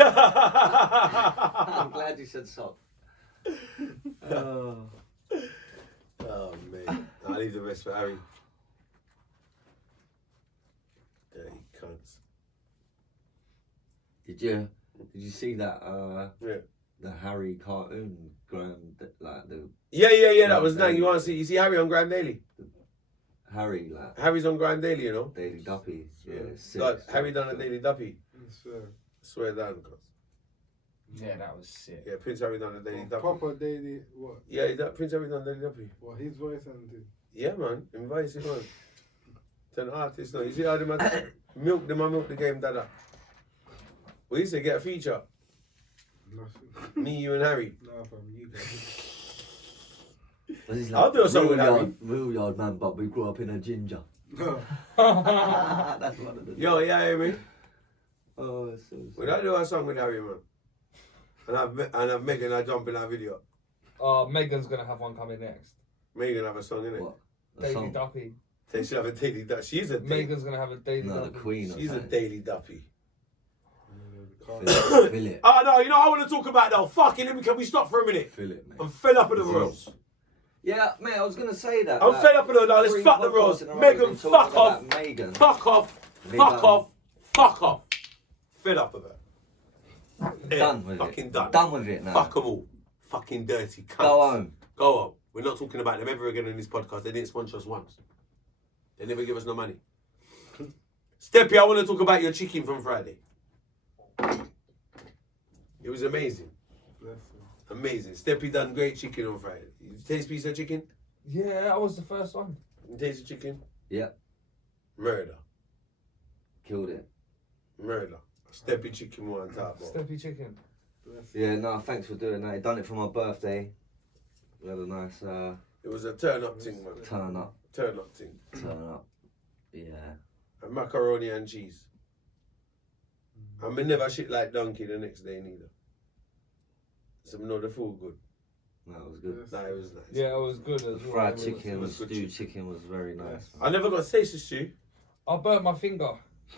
I'm glad you said so. Oh man, I'll leave the rest for Harry. Dirty cunts. Did you see that? Yeah. The Harry cartoon, like the Yeah. That was nice. You see Harry on Grime Daily. Harry, like Harry's on Grime Daily, you know. Daily Duppy. Yeah. God, Harry done a Daily Duppy. Swear down, cuz. Yeah, that was sick. Yeah, Prince Harry done a Daily Duppy. Proper daily what? Yeah, Prince Harry done a Daily Duppy. What his voice and thing. Yeah, man. Invite him on. To an artist, no. You see how the man milk the game, dada. Well, you say get a feature. Nothing. Me, you, and Harry. No, fam, you guys. I'll do a song with Harry. Real yard man, but we grew up in a ginger. No. That's one of the. Yo, yeah, hear me? Oh, it's so Would I do a song with Harry, man? And have Megan jump in that video. Megan's going to have one coming next. Megan have a song, innit? What? A Daily song? Duppy. She'll have a daily duppy. She's a Megan's going to have a Daily No, the Duppy. Queen. She's a daily duppy. Fill it. Oh no, you know what I want to talk about though. Fucking, can we stop for a minute? Fill it, man. I'm fed up of the royals. Yeah, mate, I was gonna say that. I'm fed up of the royals. Let's three fuck the podcasts royals. in a row Megan, we've been fuck talking off. about Megan. Fuck off. Big Fuck up. off. Fuck off. Fed up of it. Done with fucking it. done. Done with it now. Fuck them all. Fucking dirty cunts. Go home. Go home. We're not talking about them ever again in this podcast. They didn't sponsor us once. They never give us no money. Steppy, I want to talk about your chicken from Friday. It was amazing. Amazing. Steppy done great chicken on Friday. You taste a piece of chicken? Yeah, that was the first one. You taste the chicken? Yeah. Murder. Killed it. Murder. Steppy chicken one top. Steppy chicken. Yeah, no, thanks for doing that. He done it for my birthday. We had a nice It was a turn up thing, man. turn up. Turn up thing. Turn up. Yeah. And macaroni and cheese. And me never shit like donkey the next day neither. So I know the food good. That was good. Nah, it was nice. Yeah, it was good as The well. fried It was- chicken, was the good stewed chicken was very nice. I never got to taste the stew. I burnt my finger.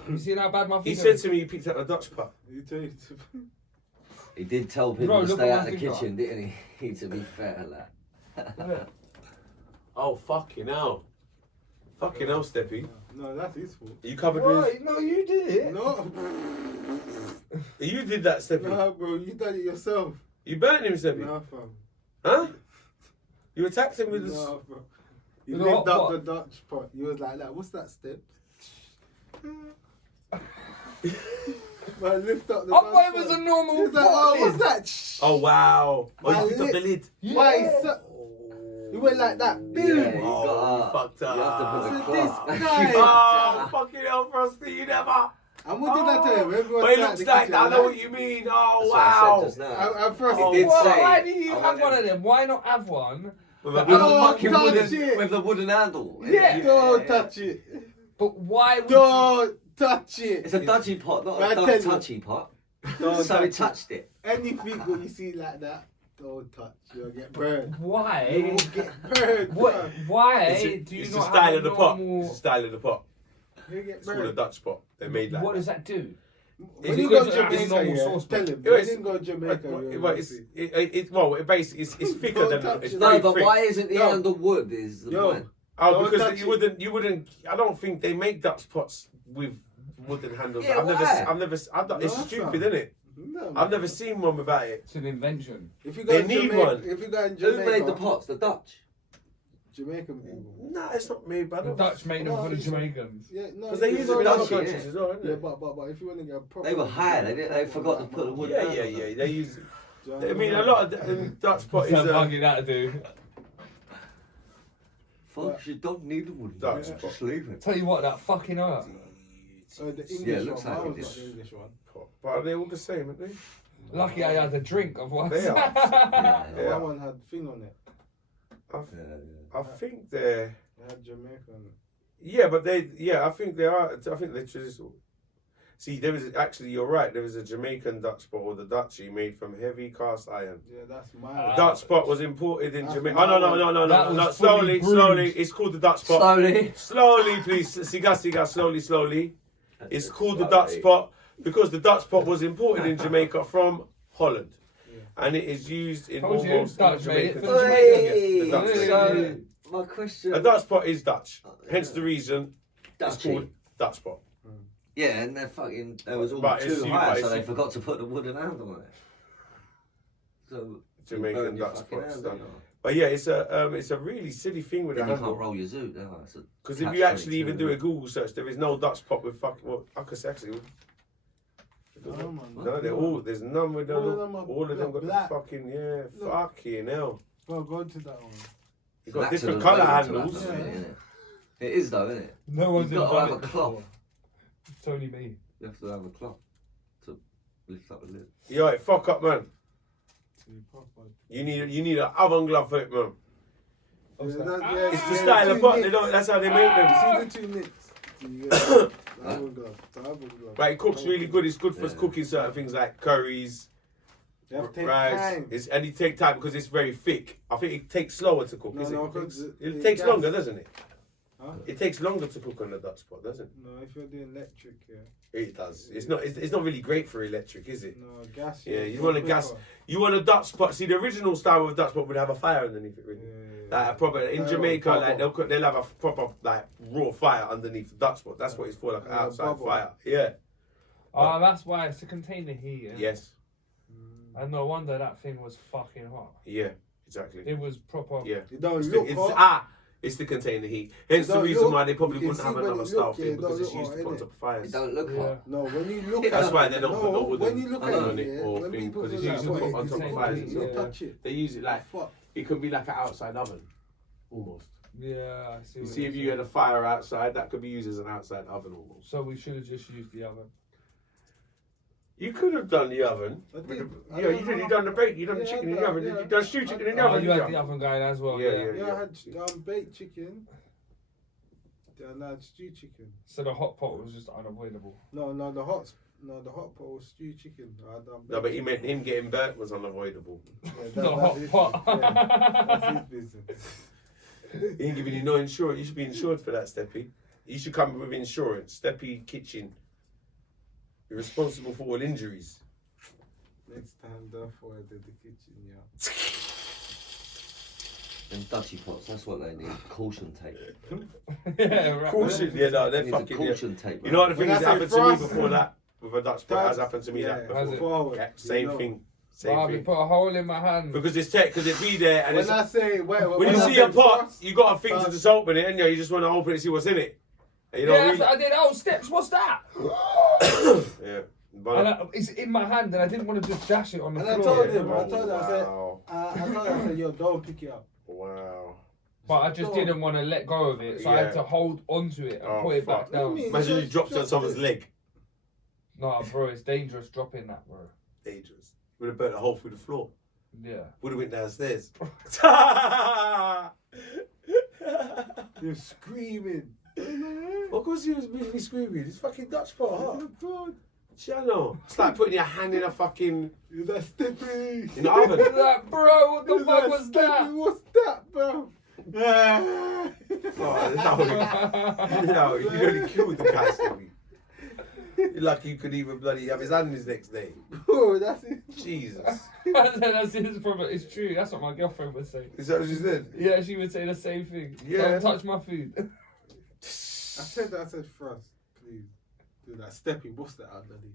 You seen how bad my finger He is? said to me he picked up a Dutch pot. You take He did tell people Bro, to look stay at out my of the finger. kitchen, didn't he? To be fair, like. Yeah. Oh, fucking hell. Fucking hell, Steppy. No, that's his fault. You covered with... Right, no, you did it. No, You did that, Steppy. no, bro, you done it yourself. You burnt him, Steppy. Nah, fam. Huh? You attacked him with the... Nah, bro. You With the lift hot up pot. the Dutch pot. You was like that. What's that step? Man, lift up the I Dutch thought it was pot. a normal He was like, pot oh, lid. what's that? Oh, wow. Oh, My you picked up the lip. lid. Why? Yeah. So, you went like that. Yeah, Boom. you Oh, got you fucked up. You have to put a So this cloth. guy- Oh, fucking hell, Frosty, you never... And what did I tell him? Everyone But it sat looks in the like kitchen I know like- what you mean. Oh, That's what I wow. said just now. I first Oh, did Well, say, why do you I have want one them- of them? Why not have one? With But- a- With a Oh, fucking touch wooden, it. with a wooden handle. Yeah. Don't touch it. But why would Don't touch it. It's a dodgy pot, not I a tell don't you. touchy pot. Don't So touch he it. touched it. Anything what you see like that, don't touch. You'll get burned. You why? will get burned. What? bro. Why It's do you the not style have of a the pot. normal... It's the style of the pot. You get It's called a burned. Dutch pot. They're made like What that. does that do? When Is you it go because to it's a Jamaica, normal yeah, sauce, tell bro? him. It When is- you go to Jamaica, you'll Well, see. it's basically it's thicker Don't than touch it's it. very No, but thick. why isn't the Yo. handle wood? Is the Yo. point? Oh, Don't because touch you it. wouldn't. I don't think they make Dutch pots with wooden handles. Yeah, I've never. why? It's No, stupid, fam. isn't it? No, I've man. never seen one without it. It's an invention. If you go They in need Jamaica, one. If you go in Who made the Jamaica, pots? The Dutch. Jamaican people. Nah, it's not made by The Dutch made them No, for the it's- Jamaicans. Yeah, no. because they if use you it in go other to- Dutch, countries yeah. as well, isn't Yeah, it? but if you want to get a proper, They were high. They forgot to put the wood. Yeah, handle yeah, on yeah. it. They use. Do you I know mean, a what lot of the Dutch pot is. What's that fucking that do? Folks, you don't need the wood. Dutch Just pot. leave it. Tell you what, that fucking hurt. The English Yeah, it looks one. like Mine it was is. not the English one. But are they all the same, aren't they? Lucky I had a drink, otherwise. They are. Yeah, Yeah. That one had thing on it. I think they're. It had Jamaica on it. Yeah, but they. Yeah, I think they are. I think they're traditional. See, there was actually. You're right. There was a Jamaican Dutch pot or the Dutchie made from heavy cast iron. Yeah, that's The mine. Dutch pot was imported in That's Jamaica. my Oh no! one. That was fully Slowly, brewed. slowly. It's called the Dutch pot. Slowly. Slowly, please. Siga, slowly. It's called the Slowly. Dutch pot because the Dutch pot was imported in Jamaica from Holland, and it is used in Told you, almost Dutch made it Jamaican. for the Jamaicans. Hey, The Dutch made so it. my question. A Dutch pot is Dutch, hence the reason it's Dutchy. called Dutch pot. Yeah, and they was all But it's too you- high, but so it's they you- forgot to put the wooden handle on it. So Jamaican you burn your Dutch fucking pots, hand, done. don't you? But yeah, it's a really silly thing with the Then you can't handle. roll your zoot, then. It's a Because if catch you actually 22, even do a isn't it? Google search, there is no Dutch pot with fucking. Well, I could say actually. No, man. No, they're all. There's none with All of no. them are All of them got black. the fucking yeah. Look. Fucking hell. Bro, go to that one. You got It's an different accident colour waiting to handles. happen, Yeah. isn't it? It is though, isn't it? No one's You've got to done have it a cloth. before. It's only me. You have to have a cloth to lift up the lid. Yo, it fuck up, man. To be proper. You need an oven glove for it, man. Yeah, that? that's- It's the yeah, style of two pot. They nicks. don't. That's how they make them. See the two nicks. So you get the oven glove. The oven glove. But it cooks really good. It's good for Yeah. cooking certain things like curries, You have to take rice. time. And it take time because it's very thick. I think it takes slower to cook. No, is no, it? 'cause It it takes gas. longer, doesn't it? Huh? It takes longer to cook on a Dutch pot, doesn't it? No, if you're doing electric, yeah. It does. It's not. It's not really great for electric, is it? No, gas. Yeah, yeah, you go want a quicker. gas. You want a Dutch pot. See, the original style of Dutch pot would have a fire underneath it, really. Like a proper in Jamaica, like they'll have a proper like raw fire underneath the Dutch pot. That's what it's for, like an Yeah, outside bubble. fire. Yeah. Oh, that's why it's to contain the heat. Yeah? Yes. And no wonder that thing was fucking hot. Yeah. Exactly. It was proper. Yeah. You don't It's, look it's hot. It's to contain the heat. Hence the Don't reason look- why they probably you can wouldn't have see when another it style look, yeah, thing it because don't it's look used to hot, put innit? up fires. It don't look Yeah. hot. No, when you look That's at why it, they don't put no, no wooden when you look thing at on it, it yeah, or when thing people because it's feel used to like, put what, on top it's of hot, fires you and don't stuff. touch it. They use it like Fuck. it could be like an outside oven, almost. Yeah, I see. You what see, you're if you saying. had a fire outside, that could be used as an outside oven almost. So we should have just used the oven. You could have done the oven. I with did. the- I yeah, you don't did. know. You done the bake. You done the Yeah, chicken in I the oven. done, You yeah. done stew chicken in the Oh, oven. you did had the oven going as well. Yeah, Yeah. yeah. Yeah, I had baked chicken. Then I had stewed chicken. So the hot pot was just unavoidable. No, the hot pot was stewed chicken. I had done No, but baked he meant chicken. him getting burnt was unavoidable. Yeah, The that's hot his pot. business, yeah. That's his business. He ain't giving you no insurance. You should be insured for that, Steppy. You should come with insurance. Steppy Kitchen. You're responsible for all injuries. Next time, therefore, I did the kitchen, yeah. Them Dutchy pots, that's what they need. Caution tape. Yeah, right. Caution, yeah, no, they're Needs a fucking. caution tape. You know what the man. thing When is I happened say to me frost, before that with a Dutch pot has happened to me that Has before. it? Forward, Yeah, you same know. thing. Same Bobby, thing. put a hole in my hand. Because it's tech, because it be there and When it's. I say, When you see a pot, you got a thing to just open it, and you just want to open it and see what's in it. And you Yeah, don't that's really. what I did. Oh, Steps, what's that? Yeah. And But, it's in my hand, and I didn't want to just dash it on the And I floor. told him, Oh, I told him, I said, wow. I said, yo, don't pick it up. Wow. But I just didn't want to let go of it, so I had Yeah. to hold onto it and Oh, put it fuck. back down. What do you mean? Imagine you dropped it on someone's leg. Nah, bro, it's dangerous dropping that, bro. Dangerous. Would have burnt a hole through the floor. Yeah. Would have went downstairs. You're screaming. Of course he was really screaming. It's fucking Dutch pot, huh? Oh, God. Channel. It's like putting your hand in a fucking Is that Steppy? in the oven. That, bro, what the Is fuck that was Steppy? that? What's that, bro? Oh, no, you nearly killed the guy, Stevie. You're lucky you could even bloody have his hand in his next day. Bro, that's it. Jesus. That's it's true. That's what my girlfriend would say. Is that what she said? Yeah, she would say the same thing. Yeah. Don't touch my food. I said first, please. Do that. Steppy, what's that underneath?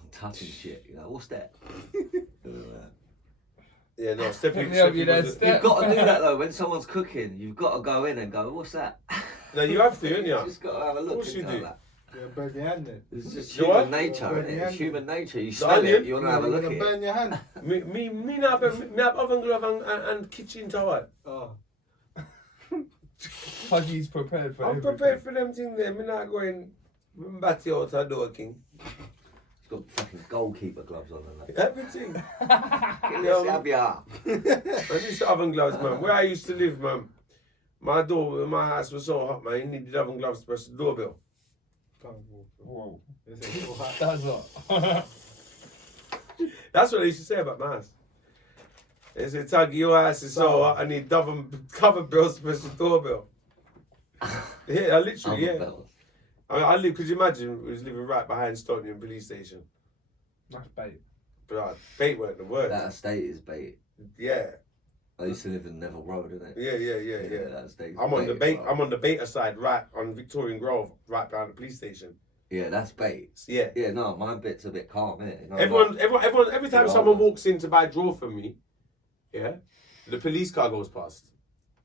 I'm touching shit. You know, what's that? Yeah, no, Steppy. Yeah, you know, Steppy Step- You've got to do that though. When someone's cooking, you've got to go in and go, what's that? no, you have to, don't You you? just got to have a look. Of course you into do. that. Yeah, burn your hand then. It's just You human what? nature, Burn innit? your It's hand. human nature. You The smell onion? it, you want to have a You're look gonna at it. burn your hand. Me have oven glove and kitchen towel. Oh. Pudgy's prepared for I'm everything. prepared for them things there. Me not going batty out the door, king. He's got fucking goalkeeper gloves on and that. Everything. Yes, have ya. I used to oven gloves, man. Where I used to live, man, my door in my house was so hot, man. You needed oven gloves to press the doorbell. Can't walk. Whoa. It's so hot. That's not. That's what they used to say about my house. They said, Tuggy, your house is so hot, I need cover bells to press the doorbell. Yeah, I literally, Other yeah. bells. I live, could you imagine, we was living right behind Stonian police station. That's bait. But bait weren't the word. That estate is bait. Yeah, I used to live in Neville Road, innit? yeah. That estate. I'm on the bait. bait. I'm on the beta side, right on Victorian Grove, right behind the police station. Yeah, that's bait. Yeah. Yeah, no, my bit's a bit calm, innit? No, Every time Yeah. someone walks in to buy draw from me, yeah, the police car goes past.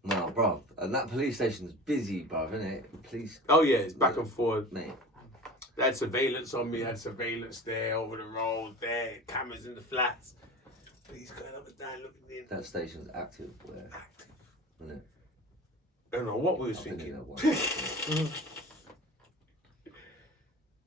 No, bro. And that police station's busy, bro, innit? Police, Oh yeah, it's back and forth. mate. They had surveillance on me. Had surveillance there, over the road, there, cameras in the flats. Police going up and down, looking in. That station's active, boy. Active. Innit? I don't know what we was I've been thinking. in there once.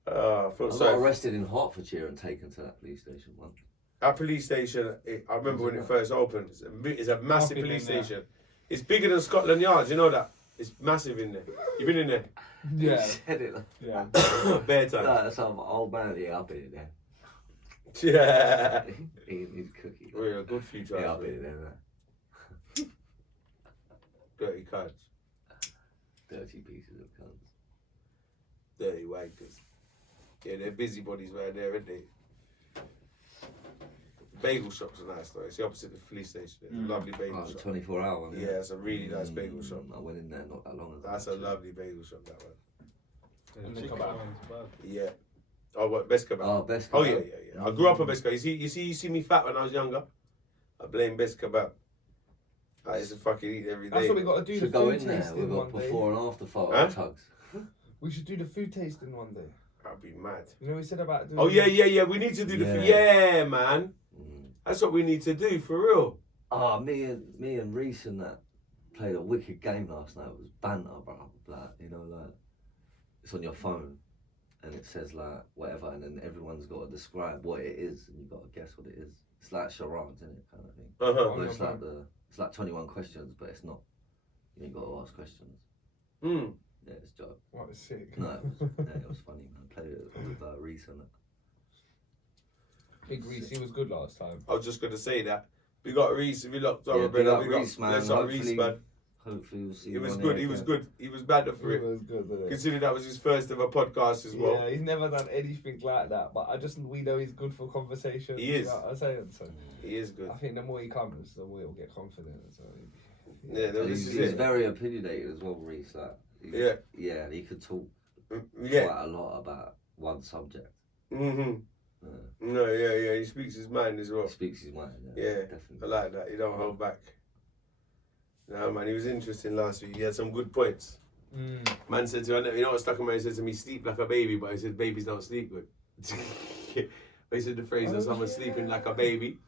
I I feel got sorry. arrested in Hertfordshire and taken to that police station once. Our police station, I remember when it first opened, it's a massive I've been police in there. station. It's bigger than Scotland Yard, you know that? It's massive in there. You been in there? Yeah. Said it like Yeah. Bare time. that. Some old man, yeah, I've been in there. Yeah. Eating his cookie. We're a good few times. Yeah, I've been mate. in there. Dirty cunts. Dirty pieces of cunts. Dirty wankers. Yeah, they're busybodies right there, aren't they? Bagel shops are nice though. It's the opposite of the police station. It's a lovely bagel Oh, the shop. 24-hour one. Yeah, it's a really nice bagel shop. I went in there not that long ago. That's a actually. lovely bagel shop, that one. And the Chicken kebab. one's bad. Yeah. Oh, what, best kebab? Oh, best Oh kebab. yeah. I grew up on best kebab. You see me fat when I was younger. I blame best kebab. I used to fucking eat every day. That's what we got to do. Should the go food in there. tasting We've got one day. before and after photo Huh? tugs. We should do the food tasting one day. I'd be mad. You know we said about doing. Oh yeah. We need to do the food. Yeah, man. That's what we need to do for real. Me and Reese and that played a wicked game last night. It was banter, bro. Like, you know, like it's on your phone and it says like whatever, and then everyone's got to describe what it is, and you've got to guess what it is. It's like charades, isn't it, kind of thing? But it's like 21 questions, but it's not. You ain't got to ask questions. Yeah, it's a joke. What a sick. No, it was funny, man. Played it with Reese and that. Big Reese, he was good last time. I was just gonna say that. We got Reese. We locked our big brother. up We got Reese, man. Let's up Reese, man. Hopefully we'll see He you was on good. air He was again. good. He was better for it. was good, wasn't it? Considering that was his first ever podcast as well. Yeah, he's never done anything like that, but we know he's good for conversation. He is. You know what I'm saying? So He is good. I think the more he comes, the more he'll get confident. So Yeah, no, this He's is it. very opinionated as well, Reese. Like, yeah, he could talk Yeah. quite a lot about one subject. No, yeah. He speaks his mind as well. He speaks his mind. Yeah, definitely. I like that. He don't hold back. No, man, he was interesting last week. He had some good points. Man said to me, you know what stuck in my head? He said to me, sleep like a baby, but I said, babies don't sleep good. But he said the phrase that someone's sleeping like a baby.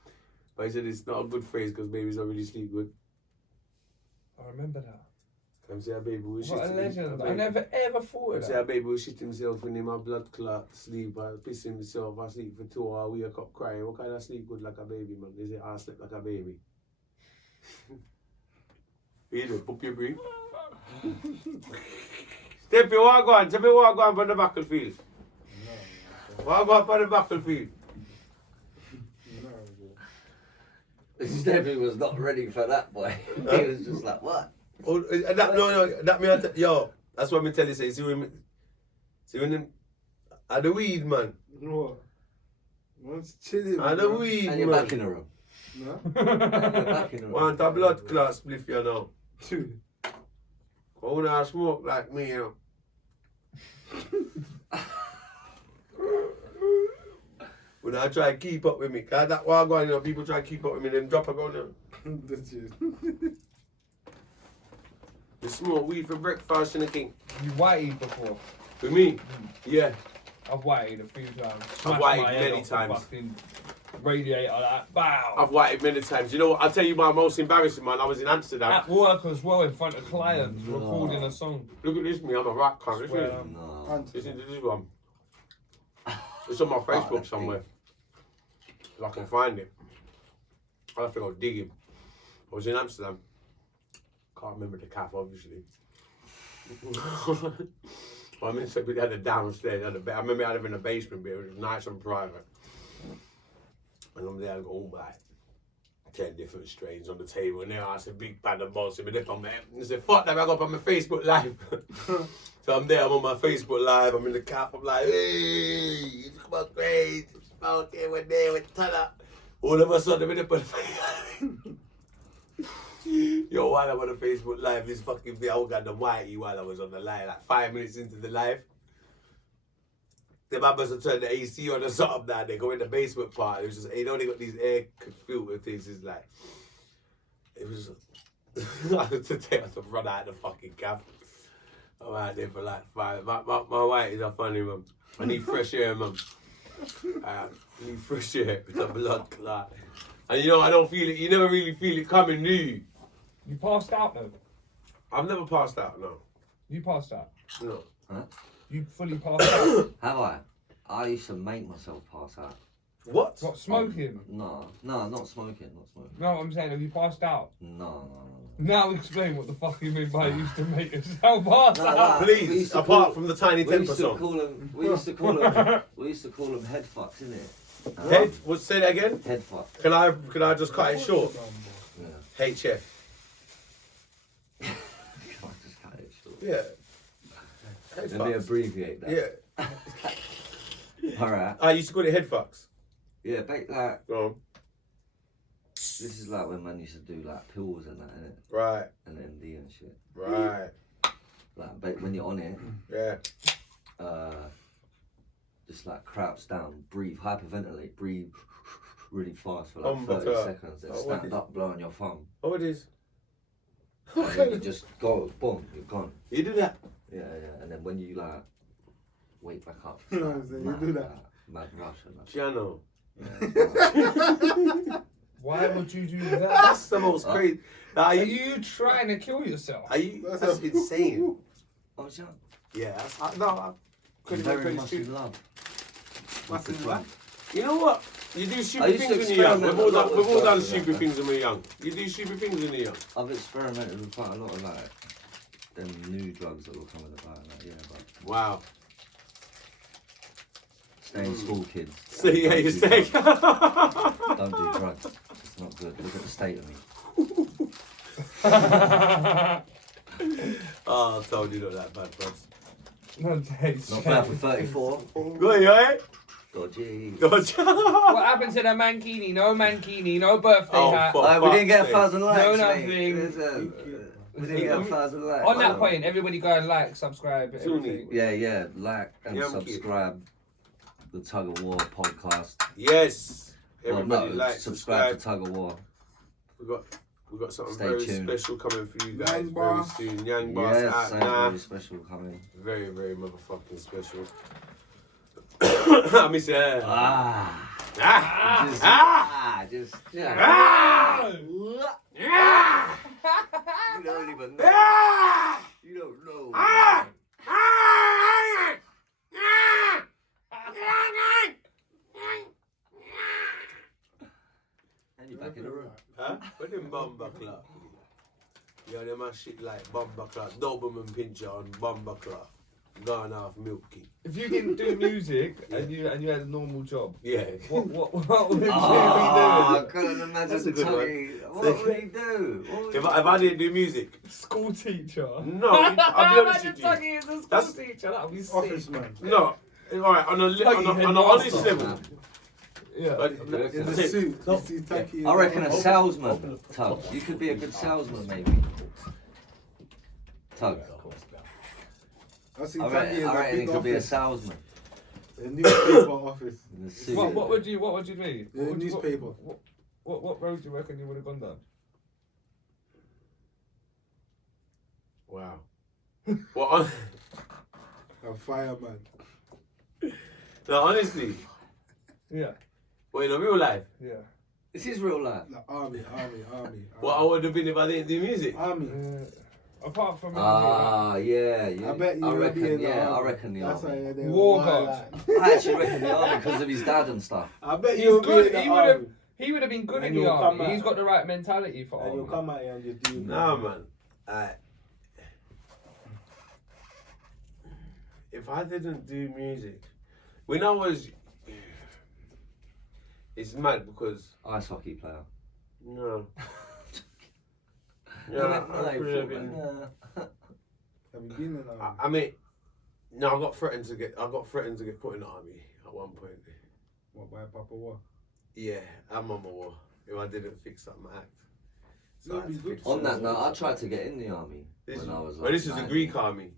But he said it's not a good phrase because babies don't really sleep good. I remember that. Come see how baby was What a shitting. legend. I never ever thought of See how that. baby was shit himself in my blood clot sleep. I piss himself. I sleep for 2 hours. I wake up crying. What kind of sleep good like a baby, man? They say I sleep like a baby. You do, pop your breathe. Steppy, what go on? Tell me what go on from the battlefield. What go on from the battlefield? Stevie was not ready for that, boy. He was just like, what? Oh, that me, yo, that's what me tell you, say, see when them, the weed, man. No. Man's chilling. And the weed, And you're man. back in the room. No? And you're back in the room. Want a blood clot spliff, you know. Two. Who not smoke like me, you know. When I try to keep up with me, cause that while going, you know, people try to keep up with me, then drop a gun, you know. That's it. You smoke weed for breakfast, and the king. You whited before. With me? Yeah. I've whited a few times. I've Smashed whited my head many off the times. fucking radiator like, bow. I've whited many times. You know what? I'll tell you my most embarrassing, man. I was in Amsterdam. At work as well, in front of clients, recording a song. Look at this, me. I'm a rock cunt. Swear. No. This one. It's on my Facebook somewhere. If I can find it. I'll have to go digging. I was in Amsterdam. Can't remember the cafe, obviously. I mean, so we had a downstairs, had a bed. I remember I lived in a basement, but it was nice and private. And I'm there, I've got all like 10 different strains on the table. And there I said, big pan of balls, and on there. And I said, fuck that, I got up on my Facebook Live. So I'm there, I'm on my Facebook Live, I'm in the cap, I'm like, hey, you come on, great, smoking, we're there, we're ton up. All of a sudden, I'm in the Yo, while I'm on the Facebook Live, this fucking thing, I got the whitey while I was on the live, like 5 minutes into the live. The man must have turned the AC on or something now, they go in the basement part. It was just, you know, they got these air filter things, it's like, it was, today I had to run out of the fucking cab. I'm out there for like 5. My whiteys are funny, man. I need fresh air, man. I need fresh air with a blood clot. And you know, I don't feel it, you never really feel it coming, do you? You passed out though. I've never passed out, no. You passed out. No. Huh? You fully passed out. Have I? I used to make myself pass out. What? What, smoking? No, not smoking, not smoking. No, I'm saying, have you passed out? No. Now explain what the fuck you mean by you used to make yourself pass out. We Please, used to apart call- from the Tiny We Temper used to song. call them. We used to call them head fucks, innit? Head, what, say that again? Head fucks. Can I just cut it short? Yeah. HF. Can't just cut it short. Yeah. Head Let me fucks. abbreviate that. Yeah. All right. I used to call it head fucks. Yeah, like Go on. this is like when man used to do like pills and that, innit? Right. And MD and shit. Right. Like when you're on it, Yeah. just like crouch down, breathe, hyperventilate, breathe really fast for like Oh my 30 God. seconds, then Oh, what stand is- up, blow on your thumb. Oh, it is. And then you just go, boom, you're gone. You do that? Yeah. And then when you like wake back up, You know what I'm saying? You do that. Mad rush and that. Piano. Why would you do that? That's the most crazy. Now, Are you trying to kill yourself? Are you? That's insane. I was young. Yeah, I couldn't Very very much in love. What's with in the what? You know what? You do I stupid used to things when you're young. experiment We've all a lot done, with we've all done drugs, stupid yeah. things when we're young. You do stupid things when you're young. I've experimented with quite a lot of like them new drugs that were coming about. Like, yeah, but Wow. stay in school, kids. So yeah, Don't you do say. drugs. Don't do drugs. It's not good. Look at the state of me. Oh, I told you not that bad, bro. No, Dave, Not bad for 34. Go ahead, Dodgy. Gotcha. What happened to the mankini? No mankini, no birthday Oh, hat. fuck. We didn't get sake. 1,000 likes. No, mate. nothing. Listen, we didn't get 1,000 likes. On that point, everybody go and like, subscribe, everything. Yeah. Like and Yeah, I'm cute. subscribe the Tug of War podcast. Yes. Well, Everybody no, like, subscribe to Tug of War. We got something Stay very tuned. special coming for you guys Yang very bar. soon. Yang Bar's Yes, out something now. very special coming. Very, very motherfucking special. I miss it. Just Ah! You don't even know. Ah! You don't know. Ah! And you're back in the room. Huh? What them bomber clock? Yeah, them a shit like bomber clock, Doberman pincher and bomber clock. Gone off milky. If you didn't do music and you had a normal job, Yeah. what would you Oh, I be couldn't imagine That's a good one. Tuggy. What would he do? What would If he I didn't do music, doing? School teacher. no, I'll be honest with you. Tuggy is a school That's- teacher. That would be Office sick. man. No, alright, on an honest level. Yeah. But, In the suit. You see Taki. I reckon a salesman, Tug. You could be a good salesman, maybe. Tug. I see I Taki reckon, in I a reckon he big could be a office. salesman. A newspaper office. In the suit. What would you be? Yeah, What would you- newspaper. What road do you reckon you would have gone down? wow. Well, A fireman. no, honestly, Yeah. well, in real life, Yeah. This is real life. Like army. what I would have been if I didn't do music. Army. Apart from Yeah. I bet you I would reckon, be in the yeah, army. I reckon the That's army. how they War were god. like. I actually reckon the army because of his dad and stuff. I bet He's you would good. be in the He would have. army. He would have been good in And the you'll come army. out. He's got the right mentality for And you'll army. come out here and just do. Nah, man. If I didn't do music, when I was, it's mad because Ice hockey player. no. No, Yeah, no, I could have been. football. Have you been in the army? I mean, no, I got threatened to get put in the army at one point. What, by Papa War? Yeah, I'm on my war. If I didn't fix up my act. So I That'd had to be good fix for it. On that note, I tried to get in the army when I was. Well, this was the 19. Greek army.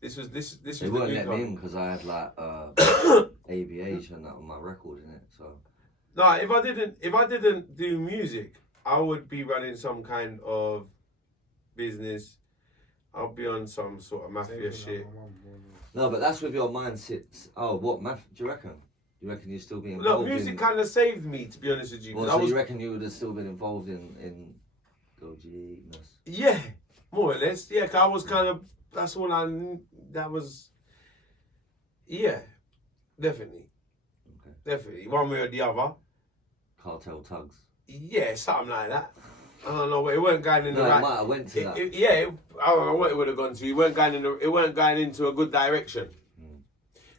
This was They the wouldn't Greek let me army. in because I had like ABH and that on my record in it. So No, if I didn't do music, I would be running some kind of business. I'll be on some sort of mafia shit. no, but that's with your mindset. Oh, what math? Do you reckon? You reckon you'd still be Look, involved music in? kind of saved me, to be honest with you. 'cause Well, I so was, you reckon you would have still been involved in dodginess? yeah, more or less. Yeah, 'cause I was kind of. That's all I knew. That was. Yeah, definitely. Okay. Definitely, one way or the other. Cartel tugs. Yeah, something like that. I don't know, but it weren't going in No, the it right. might have went to that. I don't know what it would have gone to. It weren't going into a good direction.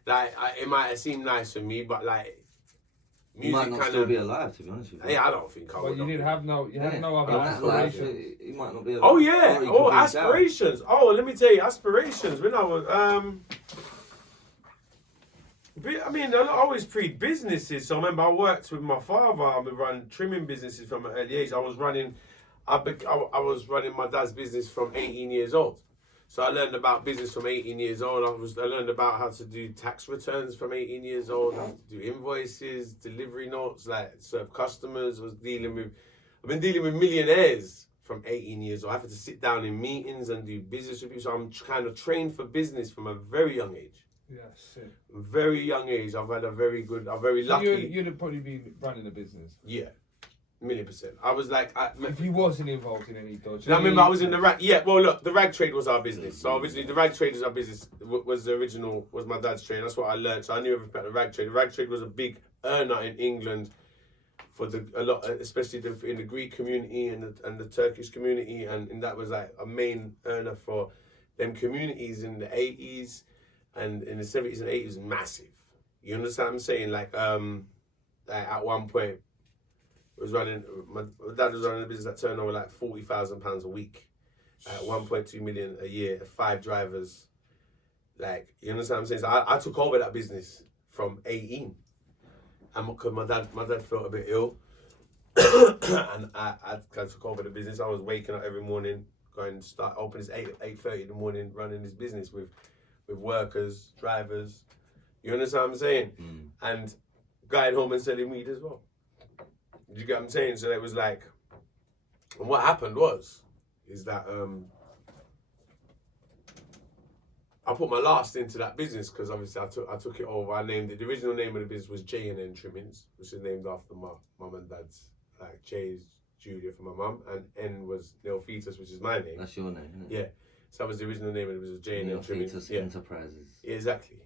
Like it might have seemed nice for me, but like You might music not kind still of. be alive, to be honest with you. Yeah, I don't think I But would. you didn't have no. You had no other In that life, aspirations. you might not be alive. Oh yeah. Or you Oh, could be down. aspirations. Oh, let me tell you, aspirations. When I was I mean, I always pre-businesses. So I remember I worked with my father. I would run trimming businesses from an early age. I was running my dad's business from 18 years old. So I learned about business from 18 years old. I learned about how to do tax returns from 18 years old. How to do invoices, delivery notes, like serve customers. I've been dealing with millionaires from 18 years old. I had to sit down in meetings and do business reviews. So I'm kind of trained for business from a very young age. Yeah, sick. Very young age. I've had a very good, I'm very So lucky. you'd have probably been running a business. Yeah, 1,000,000%. I was like, If you wasn't involved in any dodge. I remember I was in the rag. Yeah, well, look, the rag trade was our business. So obviously, the rag trade was our business. Was the original, was my dad's trade. That's what I learned. So I knew everything about the rag trade. The rag trade was a big earner in England for a lot, especially in the Greek community and the Turkish community, and that was like a main earner for them communities in the 80s and in the 70s and 80s. Massive. You understand what I'm saying? Like at one point. My dad was running a business that turned over like £40,000 a week, at 1.2 million a year, 5 drivers. Like, you understand what I'm saying? So I took over that business from 18, and because my dad felt a bit ill, and I took over the business. I was waking up every morning, going to start opening at 8:30 in the morning, running this business with workers, drivers. You understand what I'm saying? And going home and selling weed as well. You get what I'm saying? So it was like, and what happened is that I put my last into that business because obviously I took it over. I named it. The original name of the business was J&N Trimmings, which is named after my mum and dad's. Like J is Julia for my mum, and N was Neophytus, which is my name. That's your name, isn't it? Yeah. So that was the original name of it. Was J&N Trimmings. Neophytus Yeah. Enterprises. Yeah, exactly.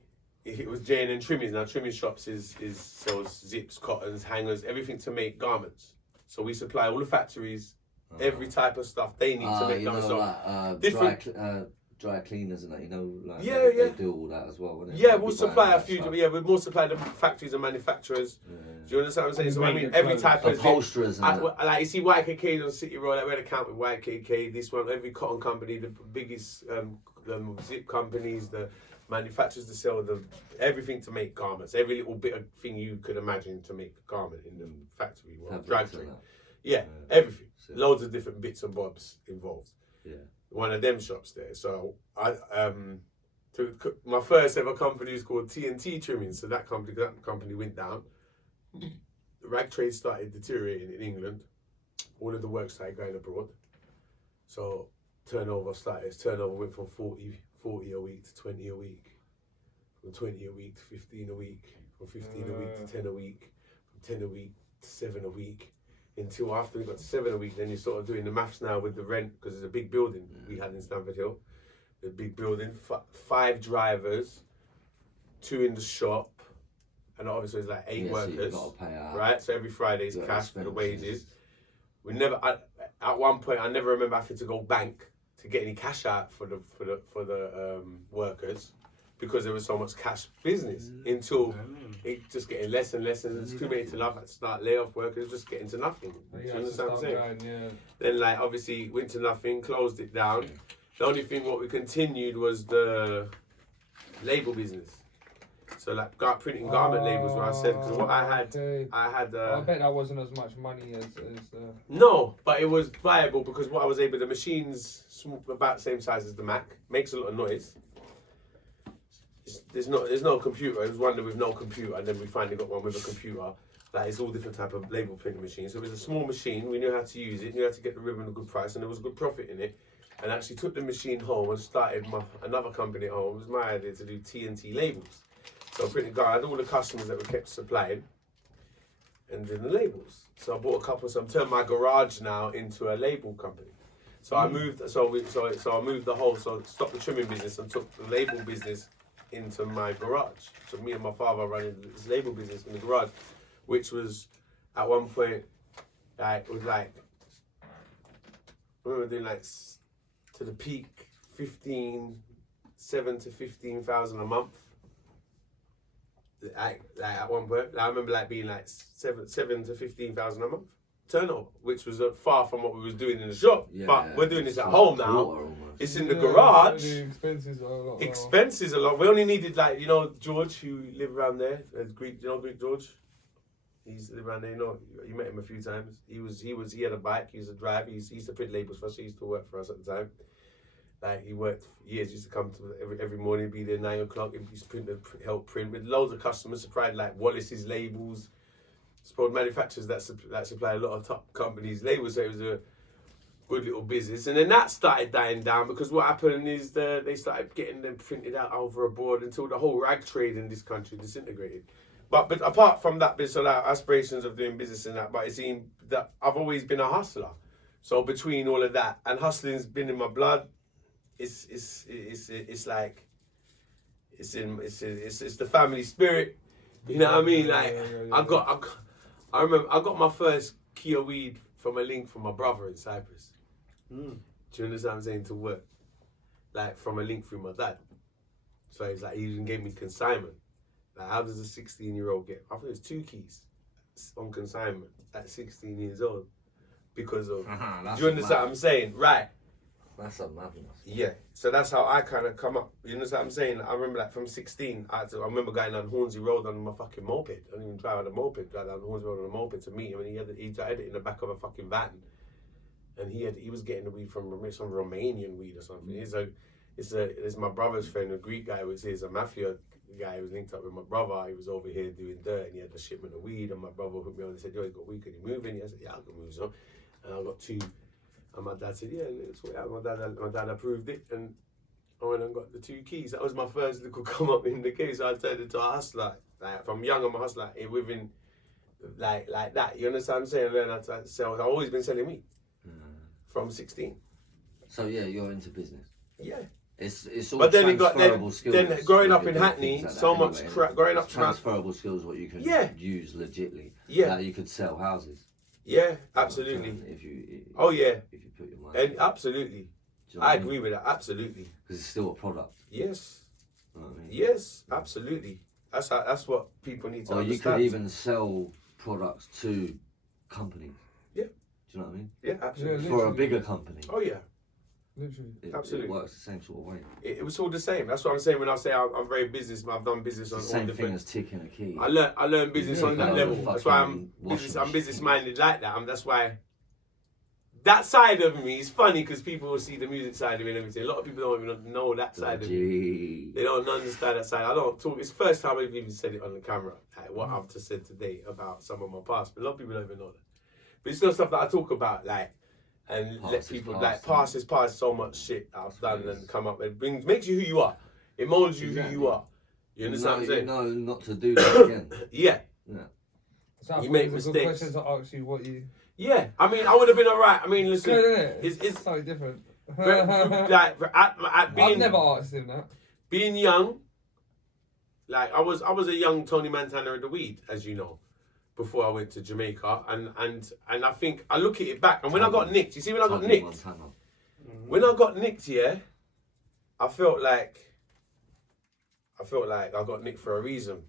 It was J&N Trimmings. Now, trimming shops sells zips, cottons, hangers, everything to make garments. So we supply all the factories, every type of stuff they need to make garments. Like, different dry cleaners and that, like they do all that as well, wouldn't it? Yeah, we'll supply a few. Stuff. Yeah, we'll more supply the factories and manufacturers. Yeah. Do you understand what I'm saying? So I mean, every type of upholsterers. Like you see, YKK on City Road. Like we had an account with YKK. This one, every cotton company, the biggest zip companies, the manufacturers to sell everything to make garments. Every little bit of thing you could imagine to make a garment in the factory. Drag trade. Yeah, everything. So, loads of different bits and bobs involved. Yeah. One of them shops there. So my first ever company was called TNT Trimming. So that company went down. The rag trade started deteriorating in England. All of the work started going abroad. So turnover went from 40 a week to 20 a week. From 20 a week to 15 a week. From 15 a week to 10 a week. From 10 a week to 7 a week. Until after we got to 7 a week, then you started doing the maths now with the rent, because it's a big building we had in Stamford Hill. The big building, 5 drivers, 2 in the shop, and obviously it's like 8 workers. So you've got to pay out. Right? So every Friday is cash for the wages. We never, at one point, I never remember having to go bank to get any cash out for the workers, because there was so much cash business until it just getting less and less, and it's too many to love to start lay off workers, just getting to nothing. Do you understand what I'm saying? Then like obviously went to nothing, closed it down. The only thing what we continued was the label business. So like printing garment labels, where I said, because what I had. I bet that wasn't as much money as No, but it was viable, because what I was able, the machine's about the same size as the Mac, makes a lot of noise. There's no computer. It was one with no computer, and then we finally got one with a computer. Like it's all different type of label printing machines. So it was a small machine. We knew how to use it. Knew how to get the ribbon at a good price, and there was a good profit in it. And actually took the machine home and started another company at home. It was my idea to do TNT labels. So I printed Gaad, had all the customers that we kept supplying, and then the labels. So I bought a couple. So I've turned my garage now into a label company. So I moved. So I moved the whole. So stopped the trimming business and took the label business into my garage. So me and my father running this label business in the garage, which was at one point, like, it was like, we were doing like to the peak 7 to 15,000 a month. Like at one point, I remember like being like 7 to 15,000 a month turnover, which was far from what we was doing in the shop. But we're doing this at home now. It's in the garage. Expenses are a lot. Expenses a lot. We only needed like, George, who lived around there, Greek George. He's lived around there. You met him a few times. He had a bike. He used to drive. He used to print labels for us. He used to work for us at the time. Like he worked for years. He used to come to every morning, be there 9 o'clock. He used to help print with loads of customers. Supplied like Wallace's labels. Supplied manufacturers that supply a lot of top companies labels. So it was good little business, and then that started dying down because what happened is they started getting them printed out over abroad until the whole rag trade in this country disintegrated. But apart from that, bit so that aspirations of doing business and that, but it seemed that I've always been a hustler. So between all of that and hustling's been in my blood, it's like it's the family spirit. You know what I mean? Like I remember I got my first Kia weed from a link from my brother in Cyprus. Do you understand what I'm saying? To work, like from a link through my dad. So it's like he even gave me consignment. Like how does a 16-year-old get? I think it's 2 keys on consignment at 16 years old because of. Do you understand what I'm saying? Right. That's a madness. Yeah. So that's how I kind of come up. You understand what I'm saying? I remember like from 16, I remember going down Hornsey Road on my fucking moped. I didn't even drive on a moped. Drive down Hornsey Road on a moped to meet him, and he had it in the back of a fucking van. And he was getting the weed from some Romanian weed or something. It's my brother's friend, a Greek guy, he's a mafia guy who was linked up with my brother. He was over here doing dirt and he had a shipment of weed, and my brother hooked me on and said, yo, he's got weed, can you move in? I said, yeah, I can move some. And I got 2. And my dad said, yeah, let's sort it out. My dad approved it, and I went and got the 2 keys. That was my first little come up in the case. So I turned into a hustler. Like from young, I'm a hustler. Within like that. You understand what I'm saying? I learned how to sell. I've always been selling meat from 16. So yeah, you're into business. Yeah. It's all but then transferable skills. Then growing You up can in do Hackney, things like so that much anyway, crap. Growing up it's transferable skills what you can use legitly. Yeah. Like you could sell houses. Yeah, absolutely. If you oh yeah. If you put your mind. And absolutely. You know I agree with that. Absolutely. Because it's still a product. Yes. You know what I mean? Yes, absolutely. That's what people need to or understand. you could even sell products to companies. Yeah. Do you know what I mean? Yeah, absolutely. For a bigger company. Oh yeah. Literally. Absolutely. It works the same sort of way. It was all the same. That's what I'm saying when I say I'm very business. I've done business It's on the all same different. thing as ticking a key. I learned business on that level. That's why I'm washing business minded like that. That's why that side of me is funny because people will see the music side of me and everything. A lot of people don't even know that side of me. They don't understand that side. I don't talk. It's the first time I've even said it on the camera. Like what I've just said today about some of my past. But a lot of people don't even know that. But it's still stuff that I talk about, like. And let people past so much shit I've done and come up. It makes you who you are. It molds you who you are. You understand what I'm saying? You know not to do that again. Yeah. So you make mistakes. mistakes. Question to ask you what you. Yeah, I mean, I would have been alright. I mean, listen, it's slightly different. like at being, I've never asked him that. Being young, like I was a young Tony Montana of the weed, as you know. Before I went to Jamaica, and I think I look at it back, and when I got nicked, you see when I got nicked, when I got nicked, yeah, I felt like I got nicked for a reason,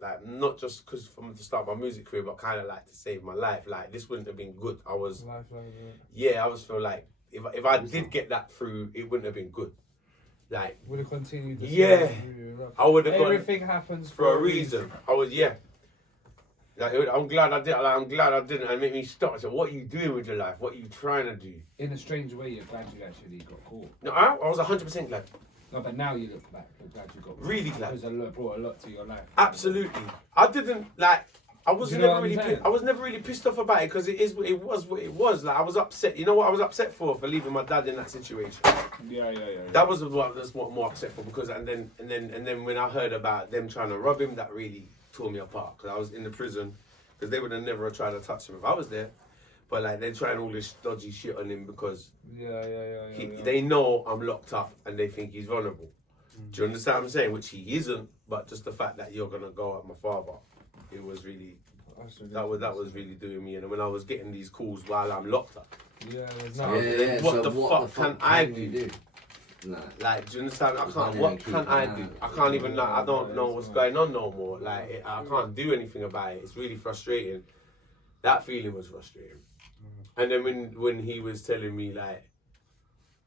like not just because from to start my music career, but kind of like to save my life. Like this wouldn't have been good. I was, I was feel like if I did get that through, it wouldn't have been good. Like would have continued. I would have. Everything happens for a reason. I was Like, I'm glad I did. Like, I'm glad I didn't. And make me stop. So, what are you doing with your life? What are you trying to do? In a strange way, you're glad you actually got caught. No, I was 100% glad. No, but now you look back. You're glad you got caught. Really glad. Because it brought a lot to your life. Absolutely. I didn't like. I was never really. I was never really pissed off about it because it was what it was. Like I was upset. You know what I was upset for leaving my dad in that situation. Yeah. That was what I'm more upset for because and then when I heard about them trying to rob him, that really tore me apart because I was in the prison. Because they would have never tried to touch him if I was there. But like they're trying all this dodgy shit on him because they know I'm locked up and they think he's vulnerable. Do you understand what I'm saying? Which he isn't, but just the fact that you're gonna go at my father, it was really that was really doing me. And when I was getting these calls while I'm locked up, what the fuck can I do? No. Like, do you understand? What can I do? I can't even. Like, I don't know what's going on no more. Like, I can't do anything about it. It's really frustrating. That feeling was frustrating. And then when he was telling me like,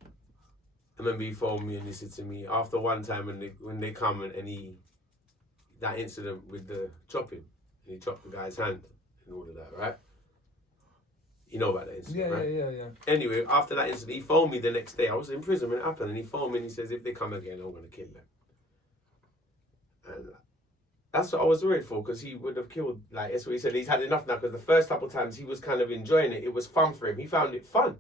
I remember he phoned me and he said to me after one time when they come and that incident with the chopping, and he chopped the guy's hand and all of that, right? You know about that incident, right? Yeah. Anyway, after that incident, he phoned me the next day. I was in prison when it happened, and he phoned me and he says, if they come again, I'm going to kill them. That's what I was worried for, because he would have killed. Like, that's what he said. He's had enough now, because the first couple of times he was kind of enjoying it. It was fun for him. He found it fun,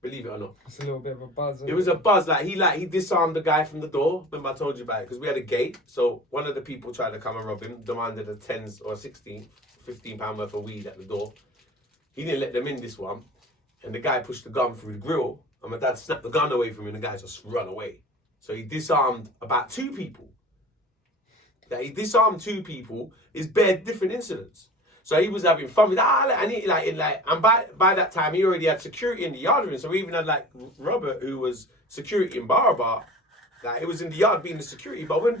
believe it or not. It's a little bit of a buzz. It was a buzz. He disarmed the guy from the door. Remember I told you about it, because we had a gate. So one of the people tried to come and rob him, demanded a 10s or 15 pound worth of weed at the door. He didn't let them in, this one, and the guy pushed the gun through the grill, and my dad snapped the gun away from him, and the guy just run away. So he disarmed about 2 people. That he disarmed 2 people is bare different incidents. So he was having fun with and by that time he already had security in the yard with him. So we even had like Robert, who was security in Bar. Like he was in the yard being the security. But when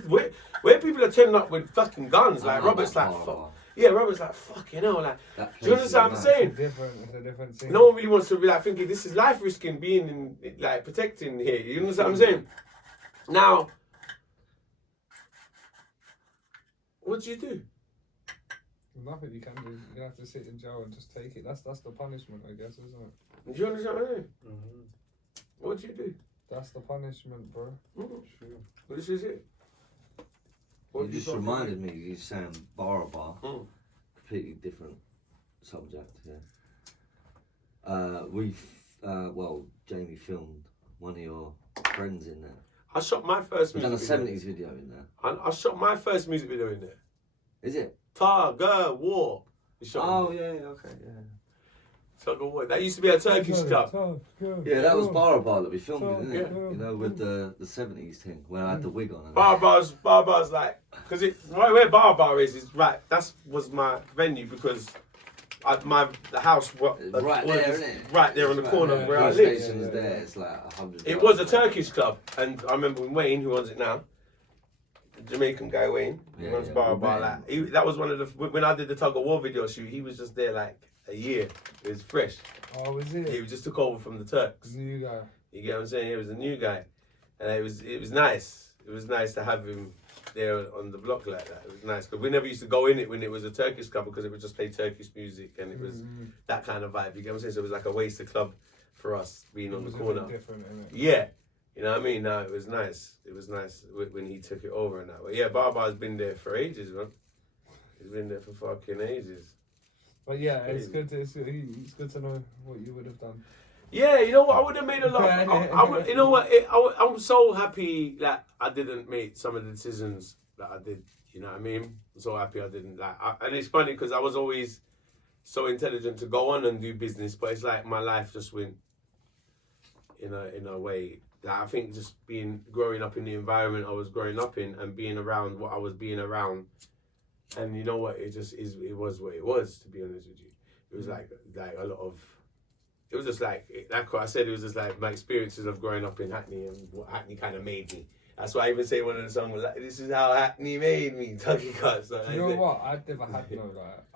people are turning up with fucking guns, like Robert's like, Robert's like, fucking hell, like, do you understand what I'm saying? It's a different thing. No one really wants to be like thinking this is life risking being in like protecting here. You understand what I'm saying? Now, what do you do? Nothing you can do. You have to sit in jail and just take it. That's the punishment, I guess, isn't it? Do you understand what I mean? What do you do? That's the punishment, bro. Well, this is it. You just reminded me, you saying bar. Completely different subject, yeah. Jamie filmed one of your friends in there. I shot my first music video. Done a 70s video in there. I shot my first music video in there. Is it? Tuggawar. Okay. Tuggawar. That used to be a Turkish club. Yeah, that was Bar that we filmed it, didn't it? You know, with the 70s thing, where I had the wig on. Bar's like, because where Bar is right, that was my venue, because the house right there, isn't it? Right there on the corner where I live. Stations there, it's like 100. It was a Turkish club, and I remember Wayne, who owns it now, the Jamaican guy Wayne, who runs Bar. That was one of the, when I did the Tuggawar video shoot, he was just there like a year. It was fresh. Oh, was it? He just took over from the Turks. New guy. You get what I'm saying? He was a new guy, and it was nice. It was nice to have him there on the block like that. It was nice, because we never used to go in it when it was a Turkish club, because it would just play Turkish music, and it was that kind of vibe. You get what I'm saying? So it was like a wasted club for us being on the corner. Different, innit? Yeah, you know what I mean? No, it was nice. It was nice when he took it over and that. But yeah, Bar's been there for ages, man. He's been there for fucking ages. But yeah, it's good to know what you would have done. Yeah, you know what? I would have made a lot. You know what? I'm so happy that I didn't make some of the decisions that I did. You know what I mean? I'm so happy I didn't. And it's funny, because I was always so intelligent to go on and do business, but it's like my life just went in a way that I think just growing up in the environment I was growing up in, and being around what I was being around. And you know what? It was what it was, to be honest with you. It was like a lot of. It was just like what I said. It was just like my experiences of growing up in Hackney and what Hackney kind of made me. That's why I even say one of the songs was like, "This is how Hackney made me." Tuggy cuts. So you know what? I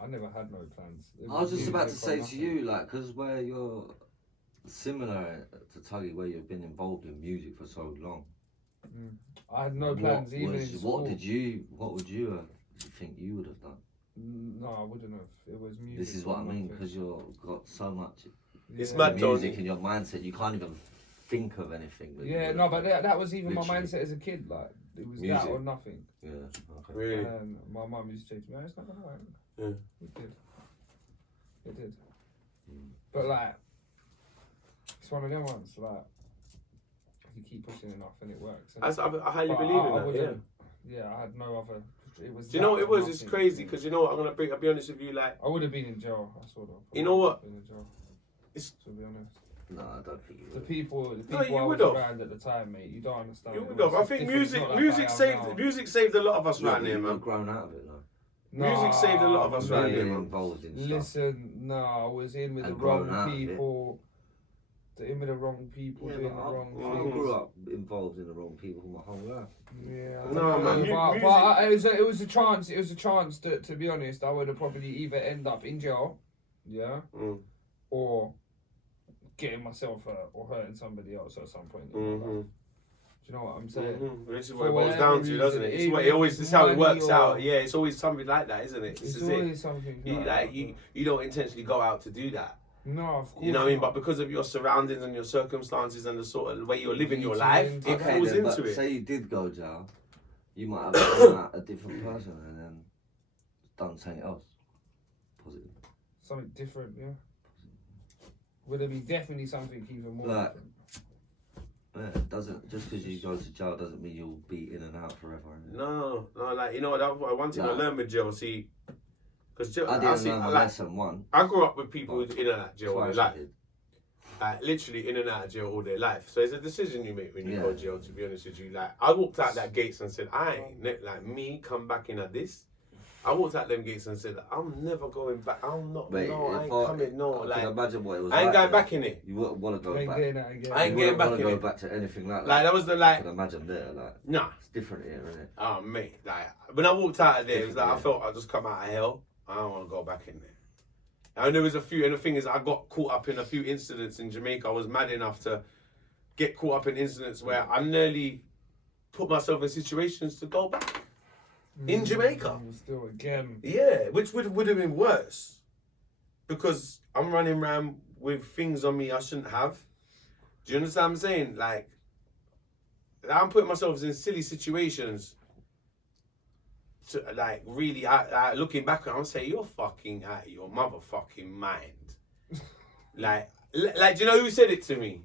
never had no plans. I was just about to say to you, like, because where you're similar to Tuggy, where you've been involved in music for so long. I had no plans even in school. What would you think you would have done? No, I wouldn't have. It was music. This is what I mean, because you've got so much. It's mad, music in your mindset. You can't even think of anything. But that was even my mindset as a kid. Like, it was music. That or nothing. Yeah. Okay. Really? And my mum used to say to me, "It's not gonna work." Yeah. It did. But like, it's one of them ones. Like, you keep pushing enough and it works. And I highly believe in that. Yeah, I had no other. It was. Do you know what it was? It's crazy, because you know what? I'll be honest with you. Like, I would have been in jail. I sort of. You know what? Been in jail. To be honest. No, I don't think you would. The people you I was would've. around at the time, mate. You don't understand. You would have. I think music saved a lot of us around here, man. You've grown out of it, though. Music saved a lot of us around here, man. Involved in stuff. Listen, no, I was in with the wrong people. In with the wrong people, doing the wrong things. I grew up involved in the wrong people my whole life. Yeah, no, man. But it was a chance. It was a chance that, to be honest, I would have probably either end up in jail, or getting myself hurt or hurting somebody else at some point. Do you know what I'm saying? This is what it boils down to, doesn't it? This is how it works out. Yeah, it's always something like that, isn't it? It's always something like that. You don't intentionally go out to do that. No, of course. You know what I mean? But because of your surroundings and your circumstances and the sort of way you're living your life, it falls into it. Say you did go jail, you might have become a different person, and then done something else positive. Something different, yeah. Would there be definitely something even more Like, different? Yeah, doesn't just because you go to jail doesn't mean you'll be in and out forever. Innit? No, like you know what? One thing I learned with jail, see, because jail, I didn't learn my lesson one. I grew up with people who's in and out of jail all their Twice I life. did. Literally in and out of jail all their life. So it's a decision you make when you Yeah. go to jail. To be honest with you, like I walked out that gates and said, I ain't like me come back in at this. I walked out them gates and said, I'm never going back. I'm not. Mate, no, I ain't if coming. No, I like can imagine what it was. I ain't like going there. back in it. You wouldn't want to go Ain't back. getting that again. I ain't You getting wouldn't back want in to go it. back to anything like that. Like that was the I like. can imagine there, like Nah. it's different here, isn't it? Oh mate, like when I walked out of there, it was like I Yeah. felt I just come out of hell. I don't want to go back in there. And there was a few, and the thing is, I got caught up in a few incidents in Jamaica. I was mad enough to get caught up in incidents where I nearly put myself in situations to go back in Jamaica. Still again. Yeah, which would have been worse because I'm running around with things on me I shouldn't have. Do you understand what I'm saying? Like, I'm putting myself in silly situations. To, like, really, I looking back, I'm saying, you're fucking out of your motherfucking mind. like, do you know who said it to me?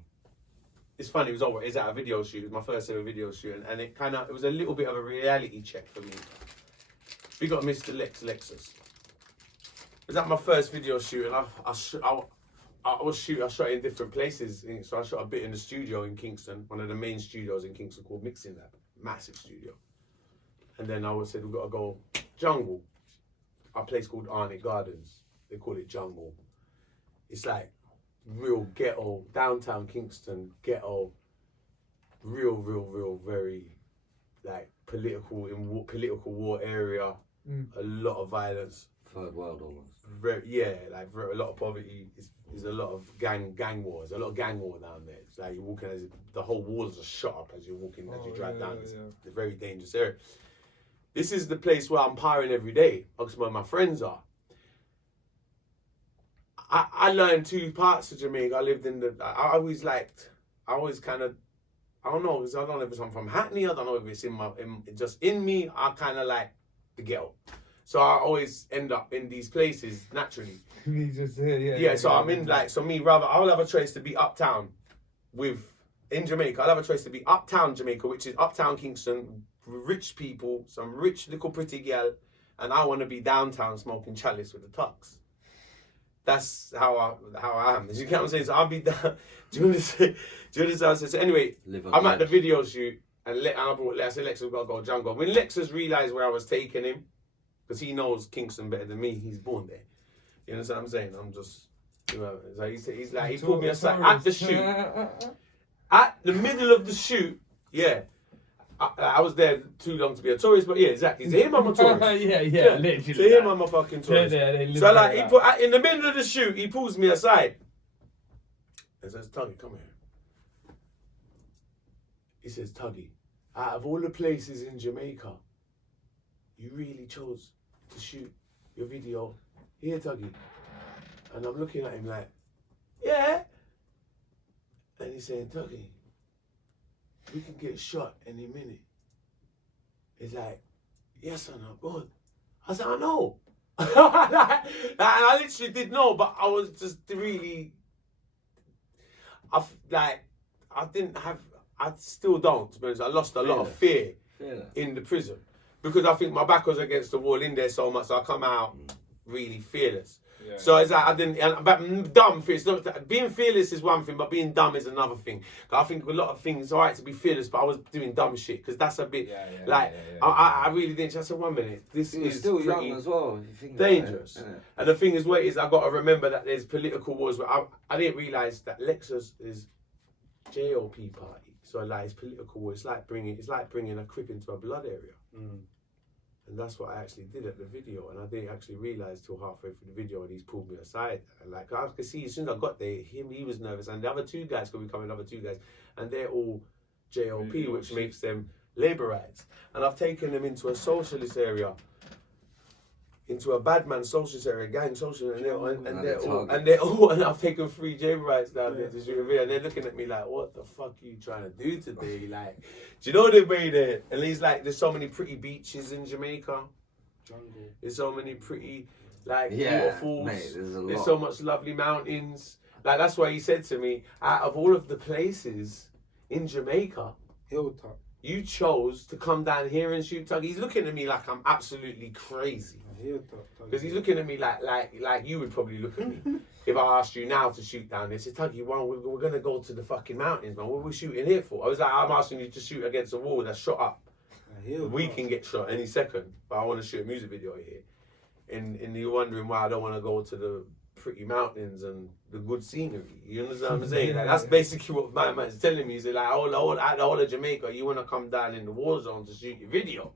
It's funny, it was at a video shoot. It was my first ever video shoot, and it was a little bit of a reality check for me. We got Mr. Lexus. It was at my first video shoot, and I shot in different places. So I shot a bit in the studio in Kingston, one of the main studios in Kingston called Mixing Lab, massive studio. And then I said, we've got to go jungle. A place called Arnett Gardens. They call it jungle. It's like real ghetto, downtown Kingston, ghetto, real, very like political war area. A lot of violence. Third world almost. A lot of poverty. There's a lot of gang wars. A lot of gang war down there. It's like you're walking the whole walls are shot up as you're walking, as you drive down. It's a very dangerous area. This is the place where I'm partying every day, because where my friends are. I learned two parts of Jamaica. I always kind of, I don't know, because I don't know if it's I'm from Hackney, I don't know if it's just in me, I kind of like the ghetto. So I always end up in these places naturally. You just So I'm in I'll have a choice to be uptown in Jamaica. I'll have a choice to be uptown Jamaica, which is uptown Kingston, rich people, some rich little pretty girl, and I want to be downtown smoking chalice with the tux. That's how I am. You get what I'm saying? So I'll be down. Do you understand? So anyway, I'm at the video shoot, and I said, Lex, we've got to go jungle. When Lexus realised where I was taking him, because he knows Kingston better than me, he's born there. You understand what I'm saying? I'm just, so he's like, he pulled me aside at the shoot. At the middle of the shoot, yeah. I was there too long to be a tourist, but yeah, exactly. To him, I'm a tourist. literally. To him, I'm a fucking tourist. So like, in the middle of the shoot, he pulls me aside and says, Tuggy, come here. He says, Tuggy, out of all the places in Jamaica, you really chose to shoot your video here, Tuggy. And I'm looking at him like, yeah. And he's saying, Tuggy, we can get shot any minute. He's like, yes, I know, go on. I said, I know. I literally did know, but I was just really, I still don't, to be honest. I lost a lot of fear in the prison. Because I think my back was against the wall in there so much, so I come out really fearless. Yeah. So it's like but dumb. It's not, being fearless is one thing, but being dumb is another thing. I think a lot of things, all right to be fearless, but I was doing dumb shit because that's a bit I really didn't. I said 1 minute, this is still pretty young as well. dangerous. It, and the thing is, I got to remember that there's political wars. Where I didn't realise that Lexus is JLP party, so like it's political war. It's like bringing a crip into a blood area. And that's what I actually did at the video, and I didn't actually realise till halfway through the video, and he's pulled me aside. And like I could see as soon as I got there, he was nervous, and the other two guys could be coming, and they're all JLP, which makes them Labourites. And I've taken them into a socialist area, into a bad man socialist area, gang social, and I've taken 3 Labourites down there to shoot a video, and they're looking at me like, what the fuck are you trying to do today? Like, do you know the way there? And he's like, there's so many pretty beaches in Jamaica. Jungle. There's so many pretty, like, Yeah, waterfalls. mate, there's a There's lot. so much lovely mountains. Like, that's why he said to me, out of all of the places in Jamaica, Hilltop. you chose to come down here and shoot Tuggy. He's looking at me like I'm absolutely crazy. Hilltop. Because he's looking at me like you would probably look at me if I asked you now to shoot down there. Say, Tuggy, well, we're going to go to the fucking mountains, man. What are we shooting here for? I was like, I'm asking you to shoot against a wall that's shot up. We can get shot any second, but I want to shoot a music video here. And you're wondering why I don't want to go to the pretty mountains and the good scenery. You understand what I'm saying? Like, that's basically what my man's telling me. He's like, at the whole of Jamaica, you want to come down in the war zone to shoot your video.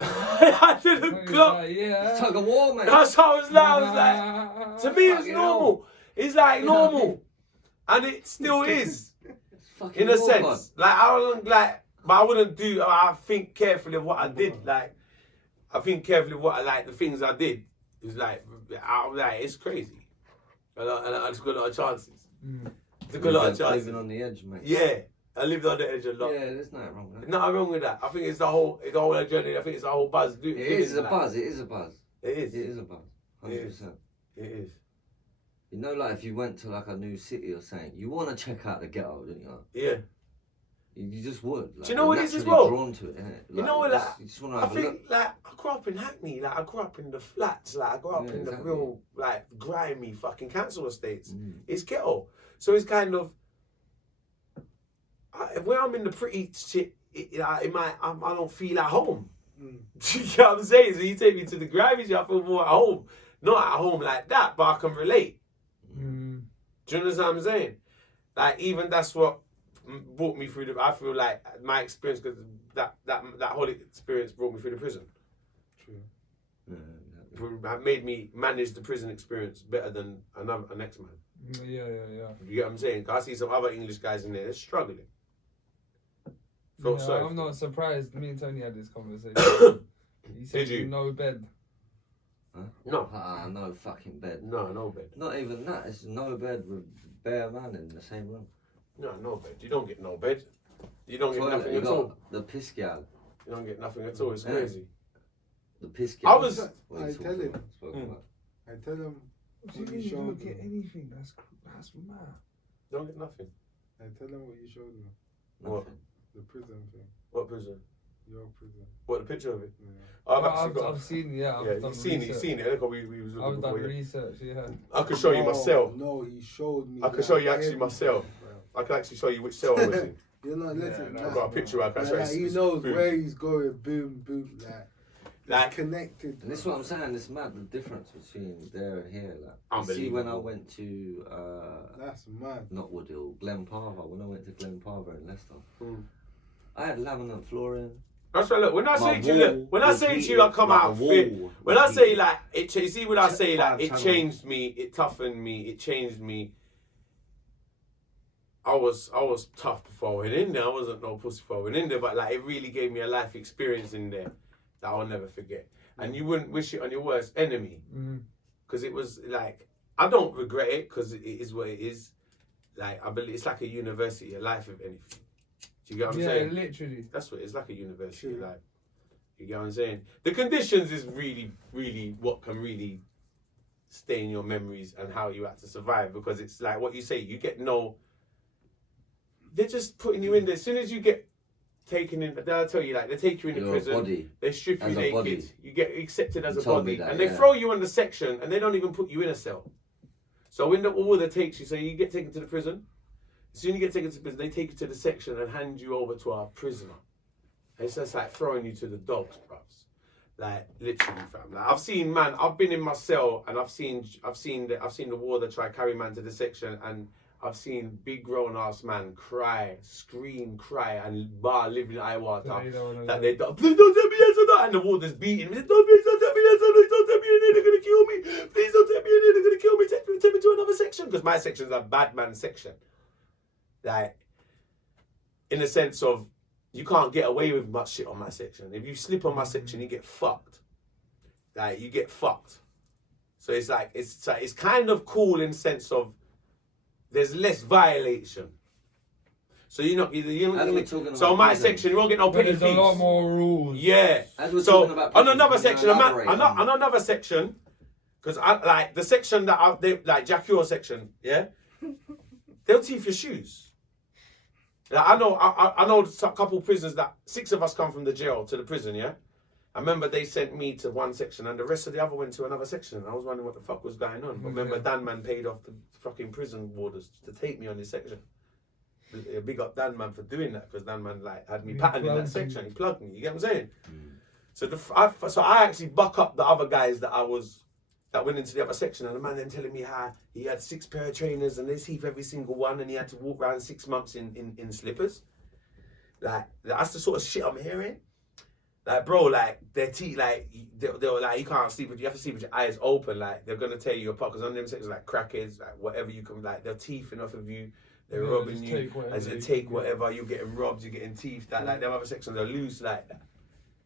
I didn't clock. Yeah. Tuggawar, mate. That's how I was like, to me it's Fucking normal. It's like normal. And it still is. Fucking In a war, sense. man. Like, I don't, like, but I wouldn't do, I think carefully of what I did. Like, I think carefully of what I, like, the things I did. It's like, it's crazy. And I took a lot of chances. Took a lot of chances. Living on the edge, mate. Yeah. I lived on the edge a lot. Yeah, there's nothing wrong with that. Nothing wrong with that. I think it's the whole journey. I think it's the whole buzz. It is a buzz. It is a buzz. It is. It is a buzz. 100%. It is. You know, like if you went to like a new city or something, you want to check out the ghetto, don't you? Yeah. You just would. Like, Do you know what you're it is as naturally well? Drawn to it, innit? Like, You know what, like, you just want to I have a think, look. like, I grew up in Hackney. Like, I grew up in the flats. Like, I grew up Yeah, in exactly. the real, like, grimy fucking council estates. Mm. It's ghetto. So it's kind of, when I'm in the pretty shit, I don't feel at home. Do you get what I'm saying? So you take me to the grimy shit, I feel more at home. Not at home like that, but I can relate. Do you understand what I'm saying? Like, even that's what brought me through I feel like my experience, because that whole experience brought me through the prison. True. Yeah, exactly. Have made me manage the prison experience better than a next man. Yeah. You get what I'm saying? 'Cause I see some other English guys in there, they're struggling. Felt Yeah, sorry I'm for not them. surprised. Me and Tony had this conversation. He said Did you? no bed. No. No fucking bed. No bed. Not even that. It's no bed with bare man in the same room. No bed. You don't get no bed. You don't get Toilet, nothing you at got all. the piss gal. You don't get nothing at all. It's Yeah. crazy. The piss I gal. was- What I you tell talking him. about, spoke about. I tell him What what do you you showed don't get me. anything? That's mad. Don't get nothing. I tell him what you showed me. What? Nothing. The prison thing. What prison? Your prison. What, the picture of it? Yeah. I've actually got. I've seen, yeah. I've Yeah, done you've seen it. You've research. seen it. Look, we was looking I've done before. Yeah. research, yeah. I could show you No, myself. No, he showed me. I could that show you actually everything, myself. bro. I can actually show you which cell I was in. You're not listening. no, I've got a picture I can show Like, you. he knows Boom. where he's going. Boom, boom. Like, Connected. And this is what I'm saying. It's mad the difference between there and here. Like, you see, when I went to That's mad. not Woodhill, Glen Parva. When I went to Glen Parva in Leicester, Mm. I had laminate flooring. that's right. Look, when I My say to you, look, wall when I was say to you, I come heated, out like the fit. wall When I was say heated. like it, you see when I say like it Five changed me, it toughened me, it changed me. I was tough before I went in there. I wasn't no pussy before I went in there, but like it really gave me a life experience in there that I'll never forget. And you wouldn't wish it on your worst enemy, because it was like, I don't regret it, because it is what it is. Like, I believe it's like a university, a life of anything. Do you get what I'm Yeah, saying? literally. That's what it's like, a university. True. Like, you get what I'm saying? The conditions is really, really what can really stay in your memories and how you had to survive, because it's like what you say, you get no. They're just putting you in there. As soon as you get taken in, they'll tell you, like, they take you in the Your prison, body. they strip you As a naked, body. you get accepted as You a told me body, that, and they yeah. throw you in the section, and they don't even put you in a cell. So when the order takes you, so you get taken to the prison. As soon as you get taken to prison, they take you to the section and hand you over to our prisoner. It's just like throwing you to the dogs, bruvs. Like, literally, fam. Like, I've seen, man, I've been in my cell and I've seen the warder try carry man to the section, and I've seen big grown ass man cry, scream, cry, and bar living eye water. That they don't, please don't tell me yes or no, and the warder's beating me. Please don't tell me yes or no, don't tell me in here, they're gonna kill me. Please don't tell me in here, they're gonna kill me. Take me to another section, because my section's a bad man section. Like, in the sense of, you can't get away with much shit on my section. If you slip on my section, you get fucked. Like, you get fucked. So it's like, it's kind of cool in the sense of, there's less violation. So you're not. As we're talking So about my prison. section, you won't get no But petty there's a lot thieves. more rules. Yeah. As we're So talking about on prison, another can you section, elaborate on another section, because I like the section that like Jack your section, yeah, they'll teeth your shoes. Like I know a couple prisons that 6 of us come from the jail to the prison, yeah. I remember they sent me to one section and the rest of the other went to another section. And I was wondering what the fuck was going on. But remember, Dan Man paid off the fucking prison warders to take me on this section. Big up Dan Man for doing that because Dan Man like had me patterned in that section. He plugged me. You get what I'm saying? So I actually buck up the other guys that went into the other section, and the man then telling me how he had 6 pair of trainers and they teeth every single one, and he had to walk around 6 months in slippers. Like that's the sort of shit I'm hearing. Like, bro, like their teeth, like they were like, you can't sleep with, you have to sleep with your eyes open. Like they're gonna tear you apart because on them sections like crackheads, like whatever you can, like they're teething off of you, they're robbing you, as they take whatever, you're getting robbed, you're getting teethed. Like them other sections are loose like that.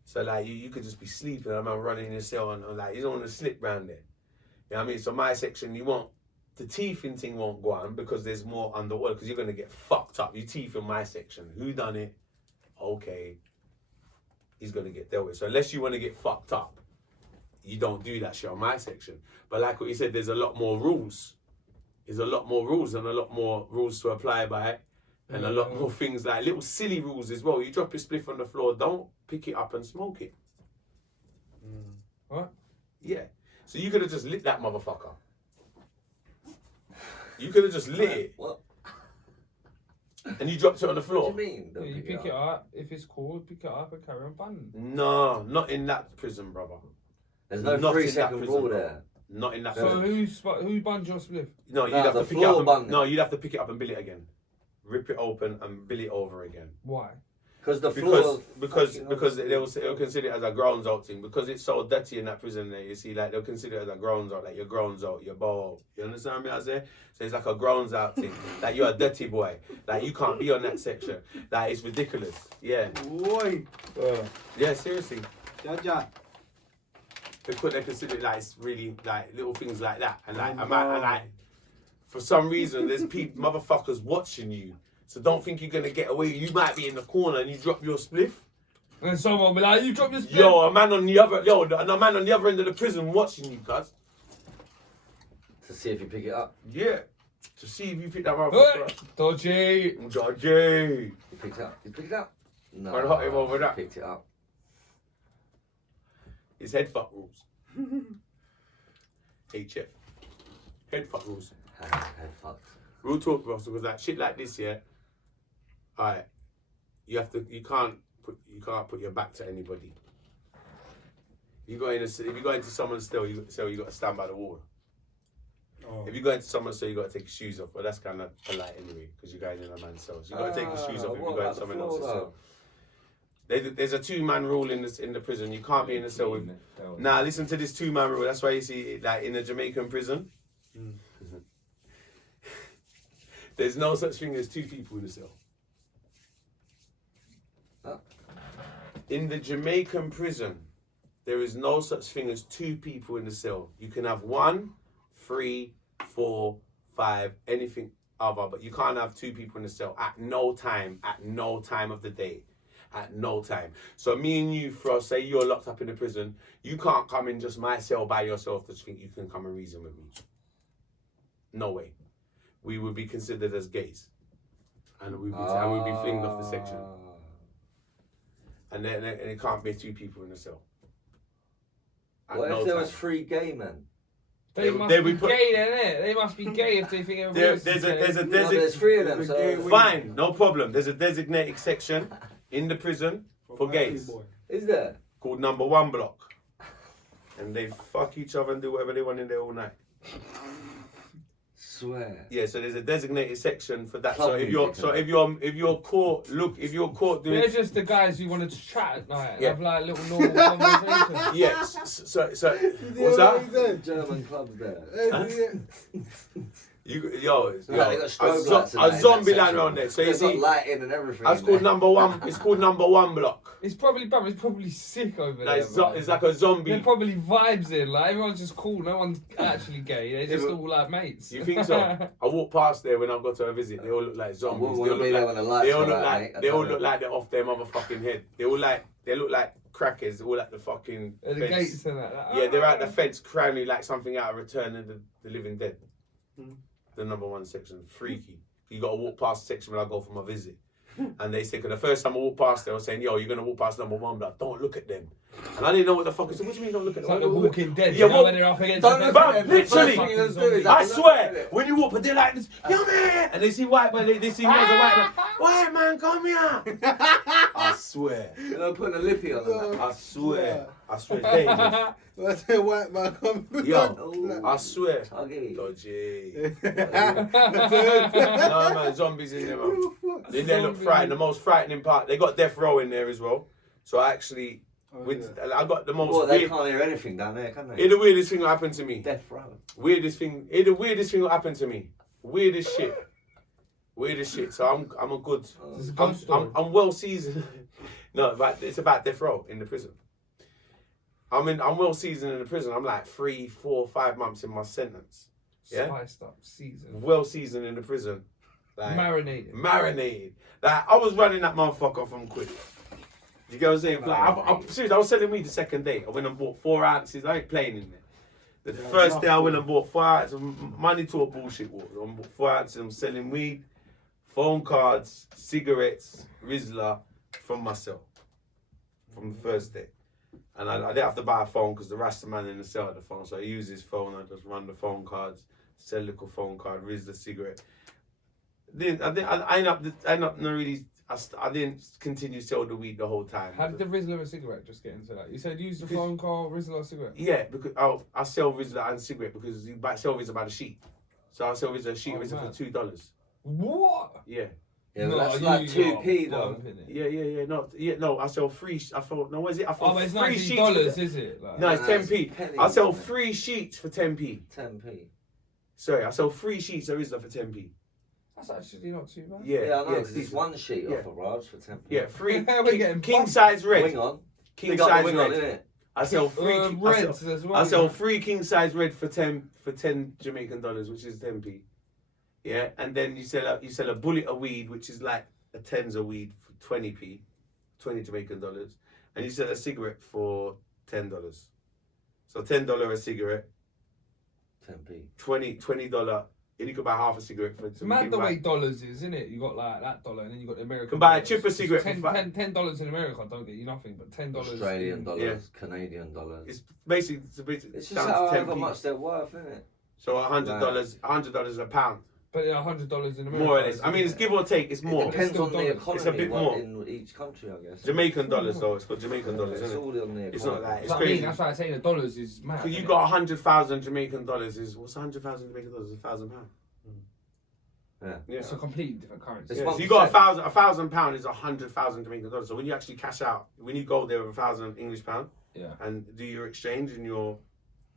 So like you could just be sleeping, and I'm running in your cell, and like you don't want to slip round there. You know what I mean? So my section, the teething thing won't go on because there's more underwater because you're gonna get fucked up. You teeth in my section. Who done it? Okay. He's gonna get dealt with. So unless you want to get fucked up, you don't do that shit on my section. But like what you said, there's a lot more rules. There's a lot more rules and a lot more rules to apply by, and a lot more things like little silly rules as well. You drop your spliff on the floor, don't pick it up and smoke it. What? Yeah. So you could have just lit that motherfucker. You could have just lit it. What? And you dropped it on the floor. What do you mean? Yeah, you pick it up. If it's cool, pick it up and carry on banning. No, not in that prison, brother. There's no Not 3 in that second prison, rule bro. there. Not in that So prison. who banned your spliff? No, you'd Nah, have the to pick it up. floor bung it. You'd have to pick it up and bill it again. Rip it open and bill it over again. Why? Because the floor. Because they'll consider it as a grounds out thing because it's so dirty in that prison there. You see, like they'll consider it as a grounds out, like your grounds out, your ball. You understand me? I say so. It's like a grounds out thing. Like you're a dirty boy. Like you can't be on that section. Like it's ridiculous. Yeah. Boy. Yeah. Seriously. Jaja. They consider it like it's really like little things like that, and like and like for some reason there's people motherfuckers watching you. So don't think you're gonna get away. You might be in the corner and you drop your spliff. And someone be like, you dropped your spliff. Yo, a man on the other end of the prison watching you, cuz. To see if you pick it up. Yeah. To see if you pick that Hey, motherfucker up. dodgy. Dodgy. You picked it up. You picked it up. No. I'd hot him over you that. Picked it up. It's head fuck rules. HF. Head fuck rules. Head fucked. Real talk, bro, because like shit like this, yeah. Alright. You can't put your back to anybody. If you go into someone's cell, you got to stand by the wall. Oh. If you go into someone's cell, you got to take your shoes off. Well, that's kind of polite anyway, because you're going in a man's cell. So you got to take your shoes off if you go in someone else's cell. There's a 2-man rule in the prison. You can't be in a cell with. Nah, listen to this 2-man rule. That's why you see like in a Jamaican prison. There's no such thing as 2 people in a cell. In the Jamaican prison, there is no such thing as 2 people in the cell. You can have 1, 3, 4, 5, anything other, but you can't have 2 people in the cell at no time of the day. At no time. So me and you, say you're locked up in the prison, you can't come in just my cell by yourself to think you can come and reason with me. No way. We would be considered as gays. And we'd be flinged off the section. And then it can't be 2 people in the cell. What if there was 3 gay men? They must be gay then, innit? They must be gay if they think everybody else is gay. There's 3 of them, so... Fine, no problem. There's a designated section in the prison for gays. Is there? Called number 1 block. And they fuck each other and do whatever they want in there all night. Swear. Yeah, so there's a designated section for that. Club If you're caught doing. They're just the guys who wanted to chat at night and have like little normal conversations. Yes. So what's that? German clubs there. They got strobe lights and a that in zombie that line section. around there. So you They've got see, lighting and everything. that's in called there. number one. It's called number one block. It's probably sick over there. It's man. like a zombie. They're probably vibes in. Like everyone's just cool. No one's actually gay. They're just all like mates. You think so? I walk past there when I go to a visit. They all look like zombies. wouldn't wanna be there when the lights They all go look out, like mate, I they all tell look you. like they're off their motherfucking head. They look like crackers. All at the fucking At the fence. gates and that. Yeah, they're at the fence crying like something out of Return of the Living Dead. The number one section, freaky. You got to walk past the section when I go for my visit. And they say, 'cause the first time I walked past, they were saying, "Yo, you're gonna walk past number one, but don't look at them." And I didn't know what the fuck. I said, "What do you mean don't look at It's them?" like the Walking Dead. Yeah, You know when they're up against Don't the look fence? at them. Literally. The first thing you're gonna do is I have to look swear, at it. when you walk, but they're like this, yo man, and they see white man, they see me as a white man, come here. I swear, You know, putting a lippy on them. I swear, dangerous. What's that white man come? Yo, I swear, Tuggy. dodgy. No man, zombies in there, man. They look frightening. The most frightening part, they got death row in there as well. So I actually, I got the most. Well, they can't hear anything down there, can they? It's the weirdest thing that happened to me. Death row. Weirdest thing that happened to me. Weirdest shit. So I'm a good. It's a ghost story. I'm well seasoned. No, but it's about death row in the prison. I'm well seasoned in the prison. I'm like 3, 4, 5 months in my sentence. Yeah. Spiced up season. Well seasoned in the prison. Like, Marinated. Like I was running that motherfucker from quick. You get what I'm saying? Like, I'm serious. I was selling weed the second day. I went and bought 4 ounces. I ain't playing in there. The first day I went and bought 4 ounces. Money to a bullshit walk. I bought 4 ounces. I'm selling weed, phone cards, cigarettes, Rizla from myself. From the first day. And I didn't have to buy a phone because the Rasta man in the cell had the phone. So I use his phone. I just run the phone cards, sell a little phone card, Rizla cigarette. I didn't continue to sell the weed the whole time. How did the Rizla a cigarette just get into that? You said use the phone call, Rizla a cigarette. Yeah, because I sell Rizla and cigarette because you sell Rizla by the sheet. So I sell Rizla a sheet of Rizla for $2. What? Yeah. Yeah, but that's like 2p though. No, I sell free. What is it? I Oh, but it's free $19, is it? Like, No, it's No, it's 10p. pennies, I sell isn't it? 3 sheets for 10p. 10p. Sorry, I sell 3 sheets of Rizla for 10p. that's actually not too bad. Yeah, Yeah, I know, because it's it's one sheet yeah. off of Raj for 10p. Yeah, 3 We're getting king bumped. size red. Wing on. King Big up size the wing on, red. innit? I sell 3 reds as well. I sell 3 king size red for 10 Jamaican dollars, which is 10p. Yeah, and then you sell a bullet of weed, which is like a tens of weed for 20p, 20 Jamaican dollars, and you sell a cigarette for $10. So $10 a cigarette, 10p. $20, and you can buy half a cigarette for. It's mad the way dollars is, isn't it? You got like that dollar, and then you got the American. You can buy a dollars. cheaper cigarette for $10 in America don't get you nothing, but $10 Australian in- dollars, Canadian dollars. It's basically It's just down to however 10p. much they're worth, isn't it? So $100 a pound, But yeah, $100 in America. more or less. is- I mean, it's give or take. It's more. It depends still on the dollars. economy. It's a bit what more. in each country, I guess. Jamaican dollars though. It's called Jamaican dollars, It's isn't it? all on the economy. It's not like That's it's what I mean. crazy. That's why I say the dollars is mad. Because you innit? got 100,000 Jamaican dollars is what's 100,000 Jamaican dollars? £1,000. Yeah. Yeah. It's a completely different currency. It's Yeah, one so you got percent. £1,000 is 100,000 Jamaican dollars. So when you actually cash out, when you go there with £1,000 English pound Yeah. and do your exchange and your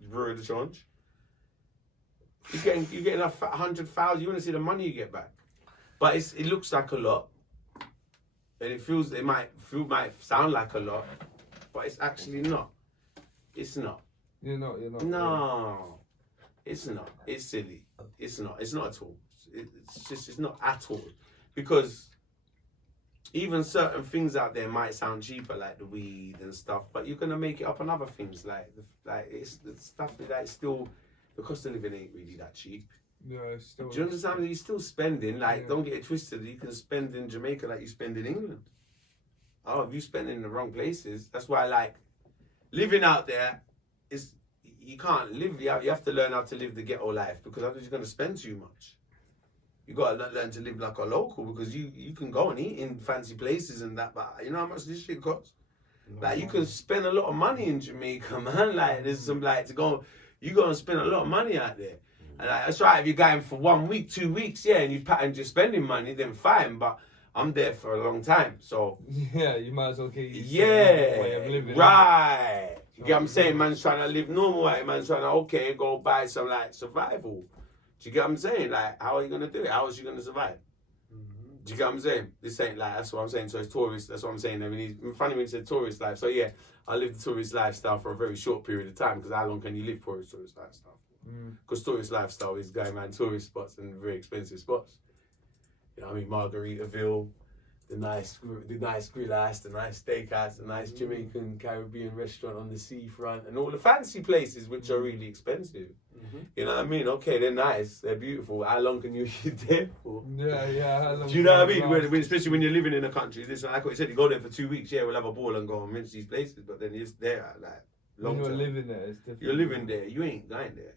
bureau de change, you're getting 100,000. You want to see the money you get back, but it looks like a lot, and it might sound like a lot, but it's actually not. It's not. You're not. No, it's not. It's silly. It's not. It's not at all. It's not at all. Because even certain things out there might sound cheaper, like the weed and stuff, but you're gonna make it up on other things, like it's stuff that still the cost of living ain't really that cheap. Yeah, it's still. Do you understand? You're still spending. Like, Yeah. don't get it twisted. You can spend in Jamaica like you spend in England. Oh, if you spend in the wrong places, that's why like living out there is you can't live. You have to learn how to live the ghetto life because otherwise you're gonna spend too much. You gotta learn to live like a local because you can go and eat in fancy places and that, but you know how much this shit costs. Like you can spend a lot of money in Jamaica, man. Like there's some like to go. You go and spend a lot of money out there. And like, that's right, if you're going for 1 week, 2 weeks, yeah, and you've patterned your spending money, then fine. But I'm there for a long time, so Yeah, you might as well keep. yeah, way of living. right. You get what I'm saying? Man's trying to live normal, right? Man's trying to go buy some like survival. Do you get what I'm saying? Like, how are you gonna do it? How is she gonna survive? Do you get what I'm saying? This ain't like, that's what I'm saying. So it's tourist, that's what I'm saying. I mean, it's funny when you said tourist life. So yeah, I lived the tourist lifestyle for a very short period of time, because how long can you live for a tourist lifestyle? Because tourist lifestyle is going around tourist spots and very expensive spots. You know what I mean? Margaritaville, the nice grill house, the nice steakhouse, the nice Jamaican Caribbean restaurant on the seafront, and all the fancy places which are really expensive. You know what I mean? Okay, they're nice, they're beautiful. How long can you eat there for? Yeah. How long Do you know what I mean? When, especially when you're living in a country. Listen, like what you said, you go there for 2 weeks. Yeah, we'll have a ball and go and rinse these places, but then it's there like long You're term. living there, it's different. You're living there. You ain't going there.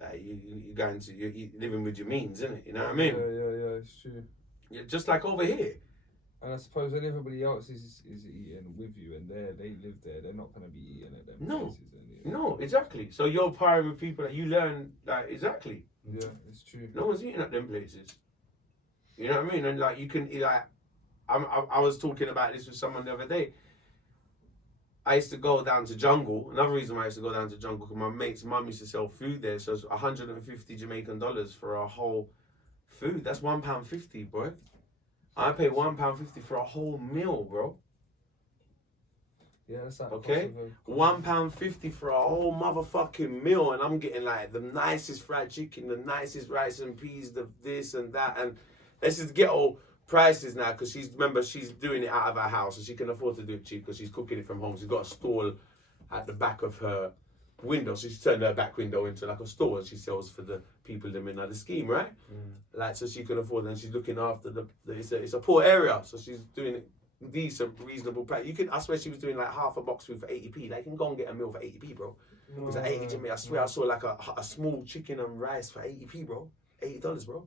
Like you're living with your means, isn't it? You know what I mean? Yeah, it's true. Yeah, just like over here. And I suppose when everybody else is eating with you and they live there, they're not going to be eating at them places. No, exactly. So you're pairing with people that you learn, like, exactly. Yeah, it's true. No one's eating at them places. You know what I mean? And like, you can, like, I was talking about this with someone the other day. I used to go down to Jungle. Another reason why I used to go down to Jungle, because my mate's mum used to sell food there. So it's 150 Jamaican dollars for a whole food. That's £1.50, bro. I pay £1.50 for a whole meal, bro. Yeah, that's like Okay, £1.50 for a whole motherfucking meal, and I'm getting like the nicest fried chicken, the nicest rice and peas, the this and that, and this is ghetto prices now, because she's doing it out of her house, and she can afford to do it cheap because she's cooking it from home. She's got a stall at the back of her window, so she's turned her back window into like a store, and she sells for the people that in the scheme, right? Like, so she can afford, and she's looking after it's a poor area, so she's doing it decent, reasonable price. I swear she was doing like half a box food for 80p. They can go and get a meal for 80p, bro. It was like 80 Jamaican. I swear I saw like a small chicken and rice for 80p, bro. $80, bro.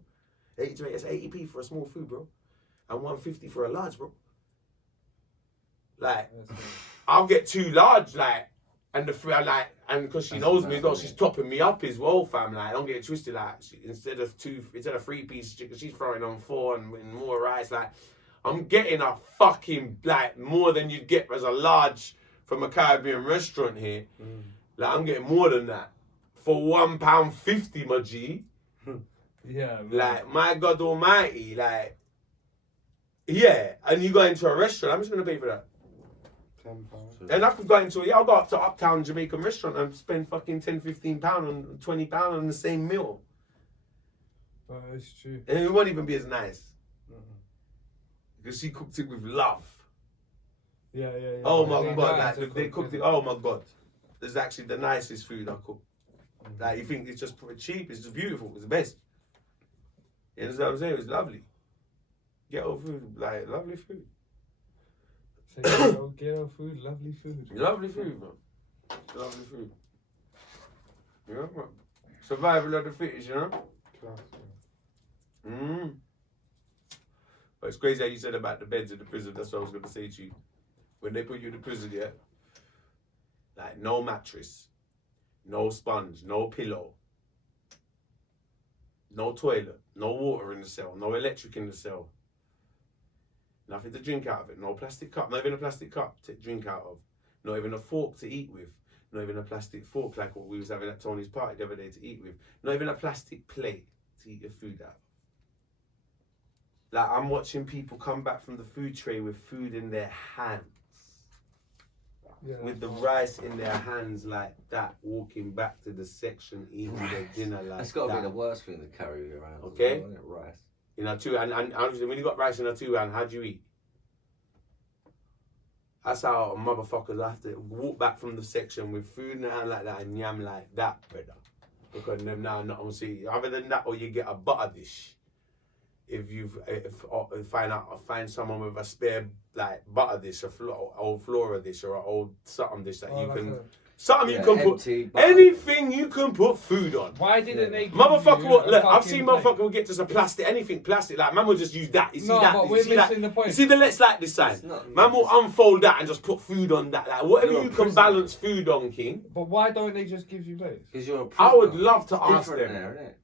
80 Jamaican, that's 80p for a small food, bro. And 150 for a large, bro. Like, I'll get 2 large, like, and the free, like, and because she knows me as well, she's topping me up as well, fam. Like, don't get it twisted. Like, instead of 3 pieces chicken, she's throwing on 4 and more rice. Like, I'm getting a fucking, like, more than you'd get as a large from a Caribbean restaurant here. Like, I'm getting more than that for £1.50, my G. Yeah, man. Like, my God Almighty, like, yeah. And you go into a restaurant, I'm just gonna pay for that. £10. And I could go into I'll go up to Uptown Jamaican restaurant and spend fucking £10-15 on £20 on the same meal. But it's true. And it won't even be as nice. Because she cooked it with love. Yeah. Oh my God, like they cooked it. Oh my God, it's actually the nicest food I cook. Like, you think it's just cheap? It's just beautiful. It's the best. You understand what I'm saying? It's lovely. Ghetto food, like lovely food. Ghetto food, lovely food. Lovely food, man. Lovely food. You know, man. Survival of the fittest, you know. But it's crazy how you said about the beds in the prison. That's what I was going to say to you. When they put you in the prison, yeah, like no mattress, no sponge, no pillow, no toilet, no water in the cell, no electric in the cell, nothing to drink out of it, no plastic cup, not even a plastic cup to drink out of, not even a fork to eat with, not even a plastic fork like what we was having at Tony's party the other day to eat with, not even a plastic plate to eat your food out of. Like, I'm watching people come back from the food tray with food in their hands. Yeah, with the rice in their hands like that, walking back to the section, eating their dinner like that. That's got to be the worst thing to carry around. Okay? Well, isn't it? Rice. You know, too, and obviously when you got rice in a 2 hand, how do you eat? That's how motherfuckers have to walk back from the section with food in their hand like that and yam like that, brother. Because them now not gonna see. Other than that, or you get a butter dish. If find someone with a spare like butter dish, old flora dish, or an old something dish that you can, you can put anything you can put food on. Why didn't they? Motherfucker, what? Look, I've seen motherfucker will get just a plastic, anything plastic. Like man will just use that. You see that? But you see that? the point. You see the let's like this side. Man will unfold that and just put food on that. Like whatever you can balance food on, King. But why don't they just give you plates? Because you're a prisoner. I would love to ask them. There,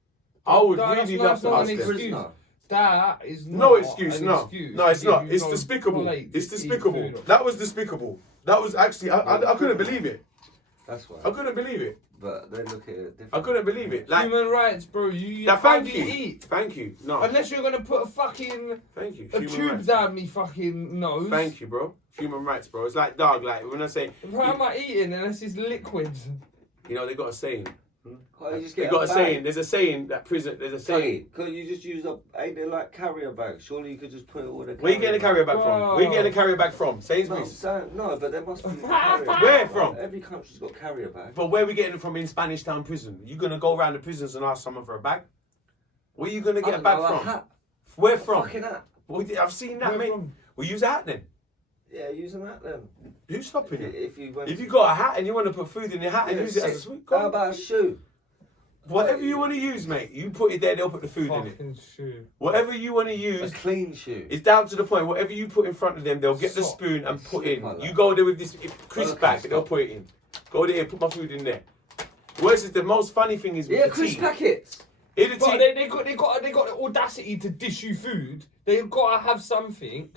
I would really love to ask them. That is not no excuse, no. Excuse no, it's not. It's despicable. It's despicable. That was despicable. That was actually, I couldn't believe it. That's why. I couldn't believe it. but they look at it different. I couldn't believe it. Like, Human rights, bro. You now, how thank do you you. eat? Thank you. No. Unless you're gonna put a fucking Thank you. a Human tube rights. down me fucking nose. Thank you, bro. Human rights, bro. It's like dog. Like when I say, How am I eating unless it's liquid? you know, they got a saying. Can't you just They get got a bag? saying. There's a saying that prison. There's a saying. Hey, can't you just use up? Ain't they like carrier bags? Surely you could just put it all in a Where you getting a carrier bag from? Where you Bro. getting a carrier bag from? No, Sainsbury's. no, but there must be. carrier Where bags. from? Every country's got carrier bags. But where we getting it from in Spanish Town prison? You gonna go around the prisons and ask someone for a bag? Where you gonna get a bag from? Hat. Where from? Fucking hat. Well, I've seen that, Where mate. from? We use a hat then. Yeah, using that then. Who's stopping you? If you went. If you got a hat and you want to put food in your hat and Yeah, use it as a sick. sweet, How about a shoe? whatever you want to use, mate. You put it there, they'll put the food in it. Fucking shoe. Whatever you want to A use, clean shoe. it's down to the point. Whatever you put in front of them, they'll get the Sock. spoon and put in. Like that. You go there with this crisp Okay, bag, stop. they'll put it in. Go there, put my food in there. Worse is the most funny thing is with Yeah, the crisp tea. packets. In the But tea, they got the audacity to dish you food. They've got to have something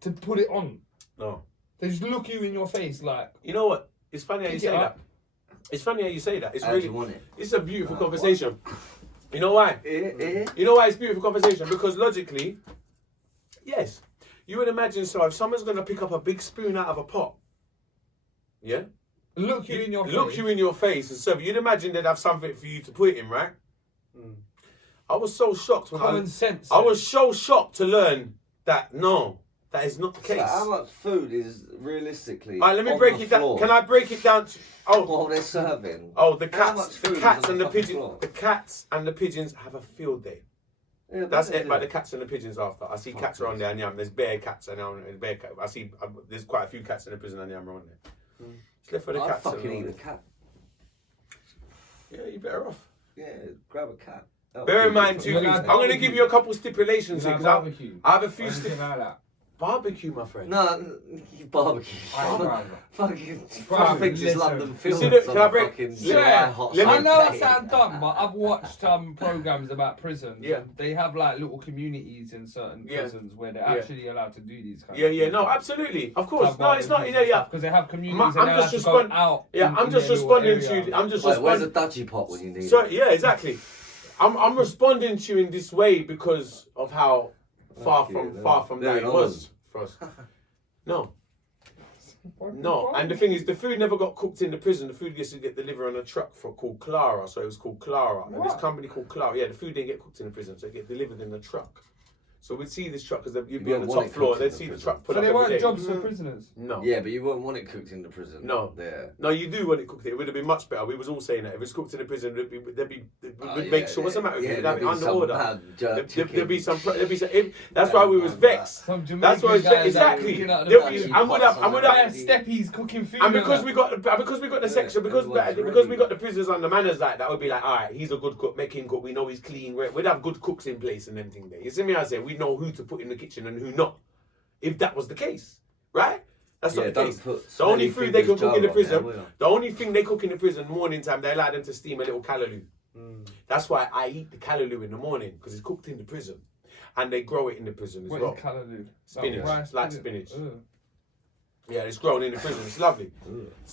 to put it on. no. They just look you in your face like. You know what? It's funny how you Pick say it that. up. It's funny how you say that. It's How do really. you want it? It's a beautiful conversation. You know why? Eh? You know why it's beautiful conversation? Because logically, yes, you would imagine. So if someone's gonna pick up a big spoon out of a pot, yeah, Look you in your face. look you in your face and serve. You'd imagine they'd have something for you to put it in, right? I was so shocked when Common sense. I was so shocked to learn that no, that is not the case. So how much food is realistically? Alright, let me on break the it down. floor Can I break it down to While they're serving. the How cats, much the food cats is on and the the fucking pigeons, floor? the cats and the pigeons have a field day. Yeah, That's they it do. by the cats and the pigeons after. I see cats around there and yeah, there's bare cats and there's bare cats. I see there's quite a few cats in the prison and yeah, I'm around there. It's left for the I'd cats. fucking and eat a cat. Yeah, you better off. Yeah, grab a cat. That would Bear be in mind good. two You're things. allowed I'm going to barbecue. give you a couple stipulations here Like because barbecue. I have a few Anything like that. barbecue, my friend. No, barbecue. I'd rather. Fucking Bro, think just listen. London films. See the- on can I a break- fucking Yeah, July hot let me- I summer know I day. sound dumb, but I've watched programs about prisons. Yeah. They have like little communities in certain Yeah. prisons where they're Yeah. actually allowed to do these kind Yeah, of yeah, things. no, absolutely. Of course. No, it's not. Yeah, yeah. Because they have communities I'm and they're just allowed to go respond- out. Yeah, I'm just their little responding area. to. I'm just Wait, where's responding. a dodgy pot when you need So it? yeah, exactly. I'm responding to you in this way because of how far from They're that it in was for us. No, no, and the thing is, the food never got cooked in the prison. The food used to get delivered on a truck called Clara, so it was called Clara. And this What? company called Clara, yeah, the food didn't get cooked in the prison, so it get delivered in the truck. So we'd see this truck because you'd be You on the don't top want it floor. cooked in They'd the see the prison. truck put So up they every weren't day. jobs for prisoners. No. Yeah, but you won't want it cooked in the prison. No. There. No, you do want it cooked. It would have been much better. We was all saying that if it's cooked in the prison, we'd Oh, make yeah, sure. What's the matter with yeah, it? We'd have it there'd be under some order. bad jerk There'd be chicken. some. That's why we was vexed. Some Jamaican That's why it's guys exactly. looking at the There fucking we- I'm with up. I'm with up. Bare steppies cooking food. And because and we got the section, because we got the prisoners under manners like that, would be like, all right, he's a good cook, make him cook. We know he's clean. We'd have good cooks in place and everything there. You see me? I say we know who to put in the kitchen and who not. If that was the case, right? That's not the don't case. put The only smelly food they can fingers cook in the jar on there, prison, will you? the only thing they cook in the prison morning time, they allow them to steam a little callaloo. That's why I eat the callaloo in the morning because it's cooked in the prison, and they grow it in the prison as What well. is callaloo? Spinach. Rice, It's like spinach. Ugh. Yeah, it's grown in the prison. It's lovely.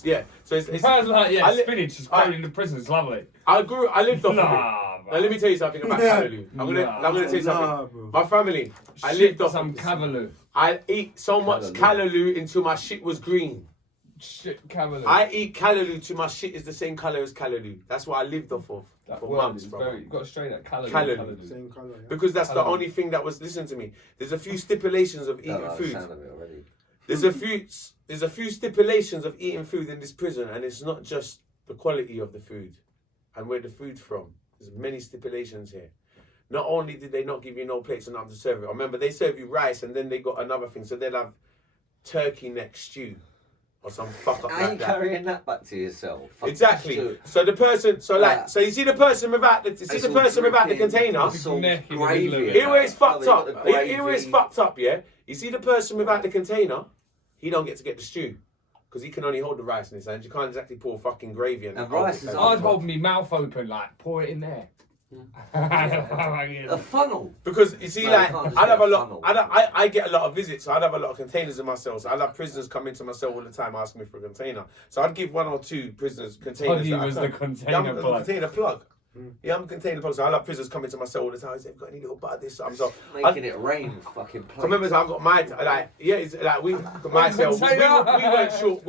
Yeah, so it's Sounds like I li- spinach is I- grown in the prison. It's lovely. I lived off of it. Nah, Now let me tell you something about callaloo. I'm gonna tell you something. Nah, bro. My family, I Shit lived for off some of this. cavaloo. I eat so much Callaloo. callaloo until my shit was green. Shit cavaloo. I eat callaloo till my shit is the same colour as callaloo. That's what I lived off of That for word months, is bro. very. You got to strain that callaloo. Callaloo. Same colour, yeah. Because that's the Callaloo. only thing that was. Listen to me. There's a few stipulations of Don't eating like the food. sound of it already. There's a few stipulations of eating food in this prison, and it's not just the quality of the food and where the food's from. There's many stipulations here. Not only did they not give you no plates and nothing to serve it. Remember, they serve you rice, and then they got another thing. So they'll have turkey neck stew or some fuck up How like you that. carrying that back to yourself? Fucking Exactly. stew. So the person, so like, Yeah. so you see the person without the, It's all dripping, container. it's all Neck in the gravy middle of it. and Here where it's that. fucked Oh, up. they got the Here where it's gravy. fucked up. Yeah. You see the person without the container, he don't get to get the stew because he can only hold the rice in his hand. You can't exactly pour fucking gravy in. And rice is I'd hold my mouth open, like pour it in there. A funnel. Because you see, No, like you can't just I'd have get a a lot. funnel. I get a lot of visits, so I'd have a lot of containers in my cell. So I'd have prisoners come into my cell all the time asking me for a container. So I'd give 1 or 2 prisoners containers. Tuggy was the Yeah, container I'm a plug. container plug. Yeah, I'm a container plug. So I'd have prisoners come into my cell all the time. I say, "Got any little butter this?" So Making it rain with fucking plates. remember, so I've got my it's like my cell. We weren't sure.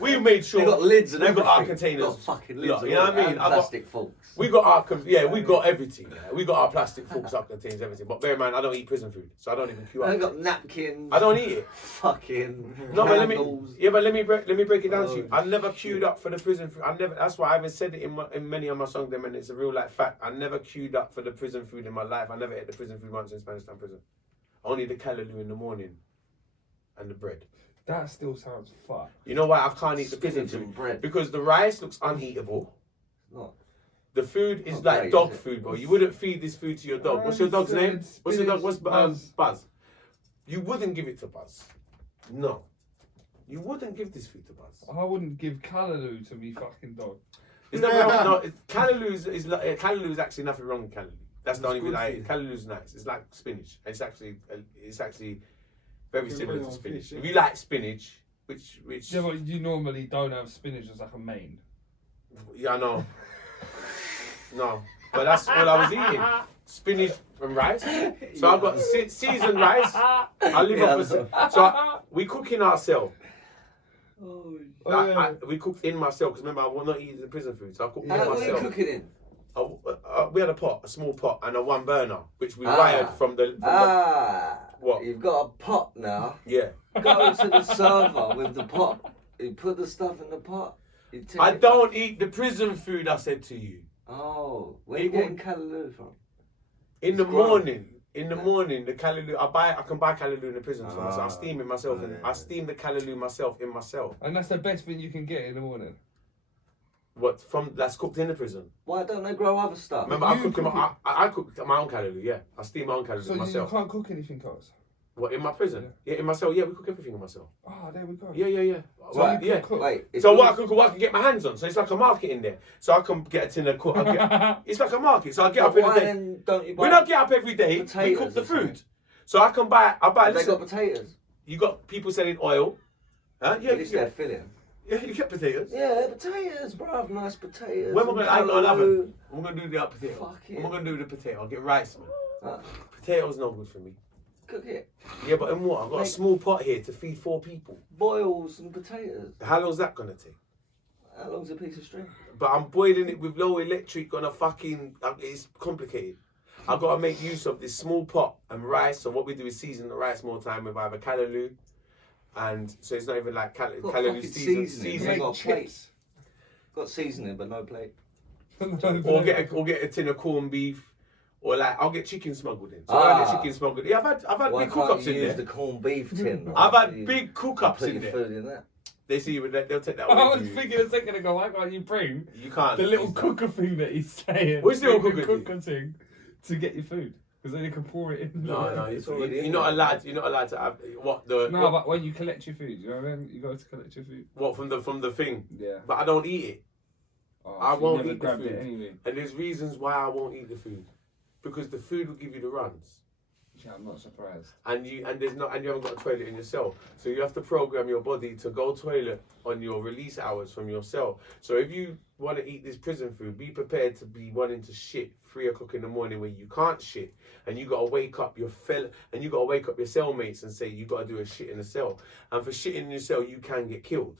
We made sure. We got lids and we everything. got our containers. Got fucking lids. Look, you know what I mean? And I got- plastic forks. We got our we got everything. Yeah. We got our plastic forks, our containers, everything. But bear in mind, I don't eat prison food, so I don't even queue I up. got napkins. I don't eat it. Fucking. No, but let candles. me break it down to you. Oh, I never queued up for the prison food. That's why I haven't said it in many of my songs. Them, and it's a real life fact. I never queued up for the prison food in my life. I never ate the prison food once in Spanish Town prison. Only the callaloo in the morning, and the bread. That still sounds fucked. You know why I can't eat the prison Spinach and food? bread. Because the rice looks uneatable. Not. The food is Not like great, dog is it? food, bro. You wouldn't feed this food to your dog. What's your dog's name? What's your dog? What's Buzz? You wouldn't give it to Buzz. No. You wouldn't give this food to Buzz. I wouldn't give callaloo to me fucking dog. It's nothing wrong. No, callaloo is actually nothing wrong with callaloo. That's the only thing I eat. Callaloo's nice. It's like spinach. It's actually very similar to spinach. If you like spinach, which Yeah, but you normally don't have spinach as like a main. yeah, I know. No, but that's all I was eating. Spinach and rice. So I've got seasoned rice. I live off so we cook in our cell. We cooked in my cell because remember I was not eating the prison food, so I cooked in What my are you cell. cooking in? We had a small pot, and a 1 burner, which we wired from the. What? You've got a pot now. Yeah. Go to the server with the pot. You put the stuff in the pot. You take I it- don't eat the prison food. I said to you. Oh, where are you getting callaloo from? In the Scrum. morning, the callaloo I can buy callaloo in the prison for myself. I steam it myself, and yeah. I steam the callaloo myself in my cell. And that's the best thing you can get in the morning. What that's cooked in the prison? Why don't they grow other stuff? Remember, I cooked my own callaloo. Yeah, I steam my own callaloo So you myself. can't cook anything else? What in my prison? Yeah, in my cell. Yeah, we cook everything in my cell. Oh, there we go. Yeah. So Well, you can yeah. cook. Wait, it's So good. what I can get my hands on. So it's like a market in there. So I can get a tin of cook. It's like a market. So I get up But every why day. then don't you buy? We don't get up every day. We potatoes cook the or something? food. So I can buy. I buy. Have they Listen, got potatoes? you got people selling oil. Huh? Yeah, At least they're filling. you get potatoes. Yeah, potatoes, bruv. Nice potatoes. When am I and gonna? I got an callaloo. oven. I'm gonna do the potato. Fuck it. I'm gonna do the potato. I'll get rice, man. Huh? Potatoes no good for me. Cook it. Yeah, but in what? I've got a Like- small pot here to feed 4 people. Boil some potatoes. How long's that gonna take? How long's a piece of string? But I'm boiling it with low electric on a fucking. It's complicated. I've got to make use of this small pot and rice. So what we do is season the rice more time with either callaloo, and so it's not even like Got callaloo fucking season. seasoning. Season. They got plate. chips. Got seasoning, but no plate. Or get a tin of corned beef, or like I'll get chicken smuggled in. So I get chicken smuggled in. Yeah, I've had Why big can't cook-ups you in use there. the corned beef tin? I've You had big cook-ups put in your there. food in that. They see you, they'll take that I away was from you. thinking a second ago, why can't you bring You can't. the little use that. cooker thing that he's saying? Which little The cooker thing? thing to get your food? Because then you can pour it in. No, It's already you're in not there. allowed. You're not allowed to have what the No, but when you collect your food, you know what I mean? You go to collect your food. what from the thing. Yeah. But I don't eat it. Oh, I so won't you never eat the grabbed food. it anyway. And there's reasons why I won't eat the food, because the food will give you the runs, Yeah, I'm not surprised. and you haven't got a toilet in your cell, so you have to program your body to go toilet on your release hours from your cell. So if you want to eat this prison food, be prepared to be wanting to shit 3 o'clock in the morning when you can't shit, and you got to wake up your cellmates and say you got to do a shit in the cell, and for shitting in your cell you can get killed.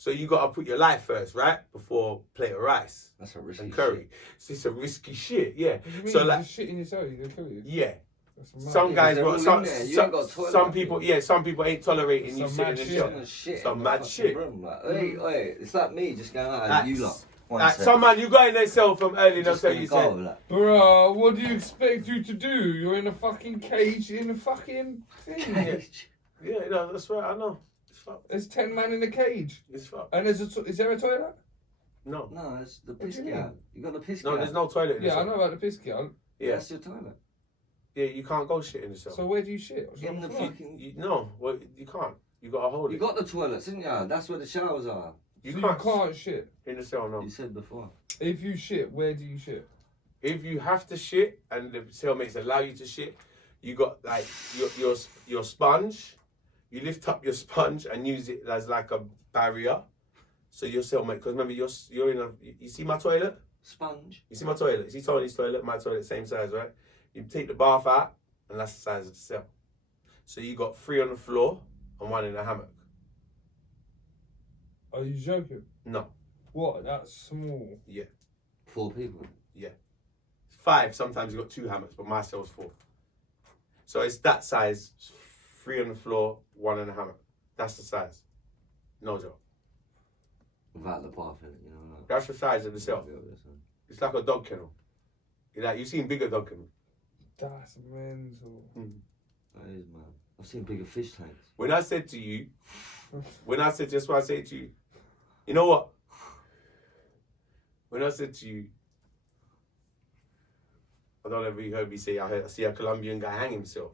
So you got to put your life first, right? Before a plate of rice That's a risky and curry. shit. So it's a risky shit, yeah. What do you mean? So You like, just shit in your cell, you're gonna kill you. yeah. That's mad. Some guys, they're all got in some, there. You ain't got a toilet, some have people, you? some people ain't tolerating you Some sitting in mad the shit. cell. Shit Some in the mad fucking shit. room. Like, hey, it's like me just going out That's- and you lot. One Like, sec. some man, you got in their cell from early, they'll Just tell gonna you, go say, with that. Bro, what do you expect you to do? You're in a fucking cage in a fucking thing. yeah, no, that's right, I know. It's fucked. There's 10 men in a cage. It's fucked. And is there a toilet? No. No, it's the What do piss you mean? out. You got the piss No, out. there's no toilet in the Yeah, I cell. know about the piss can. Yeah. That's your toilet. Yeah, you can't go shit in the cell. So where do you shit? In the floor? fucking. No, well, you can't. You got to hold You it. got the toilets, didn't you? That's where the showers are. You So can't, you can't shit. in the cell, no. You said before. If you shit, where do you shit? If you have to shit and the cellmates allow you to shit, you got like your sponge. You lift up your sponge and use it as like a barrier. So your cellmate, because remember you're in a. You see my toilet? Sponge. You see my toilet? You see Tony's toilet? My toilet, same size, right? You take the bath out, and that's the size of the cell. So you got 3 on the floor and 1 in a hammock. Are you joking? No. What? That's small. 4 people. 5. Sometimes you got 2 hammocks, but my cell's 4. So it's that size. 3 on the floor, 1 in a hammock. That's the size. No joke. Without the bath in it, you know. That's the size of the cell. It's like a dog kennel. You've seen bigger dog kennels. That's mental. That is, man. I've seen bigger fish tanks. When I said to you, that's what I say to you. You know what? When I said to you, I don't know if you heard me say, I see a Colombian guy hang himself.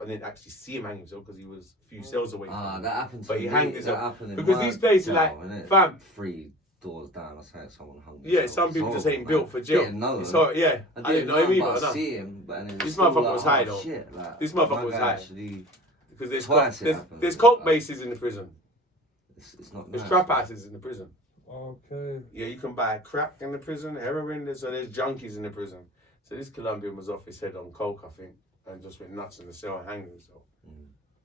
I didn't actually see him hang himself because he was a few cells away from me. That happened to But me. he hanged That himself. happened in Because my these places, jail, like, innit? fam. 3 doors down, I said someone hung Yeah, themselves. some people It's just ain't horrible, built for man. jail. Didn't know It's him. hard, yeah. I didn't know him either. But no. I see him, but then This it's still motherfucker like, was high, oh, though. shit, like, This motherfucker my was guy high. Actually, Because there's twice it happened. there's coke bases in the prison. it's not There's nice. trap houses in the prison. Okay. Yeah, you can buy crack in the prison, heroin, so there's junkies in the prison. So this Colombian was off his head on coke, I think, and just went nuts in the cell and hanged himself.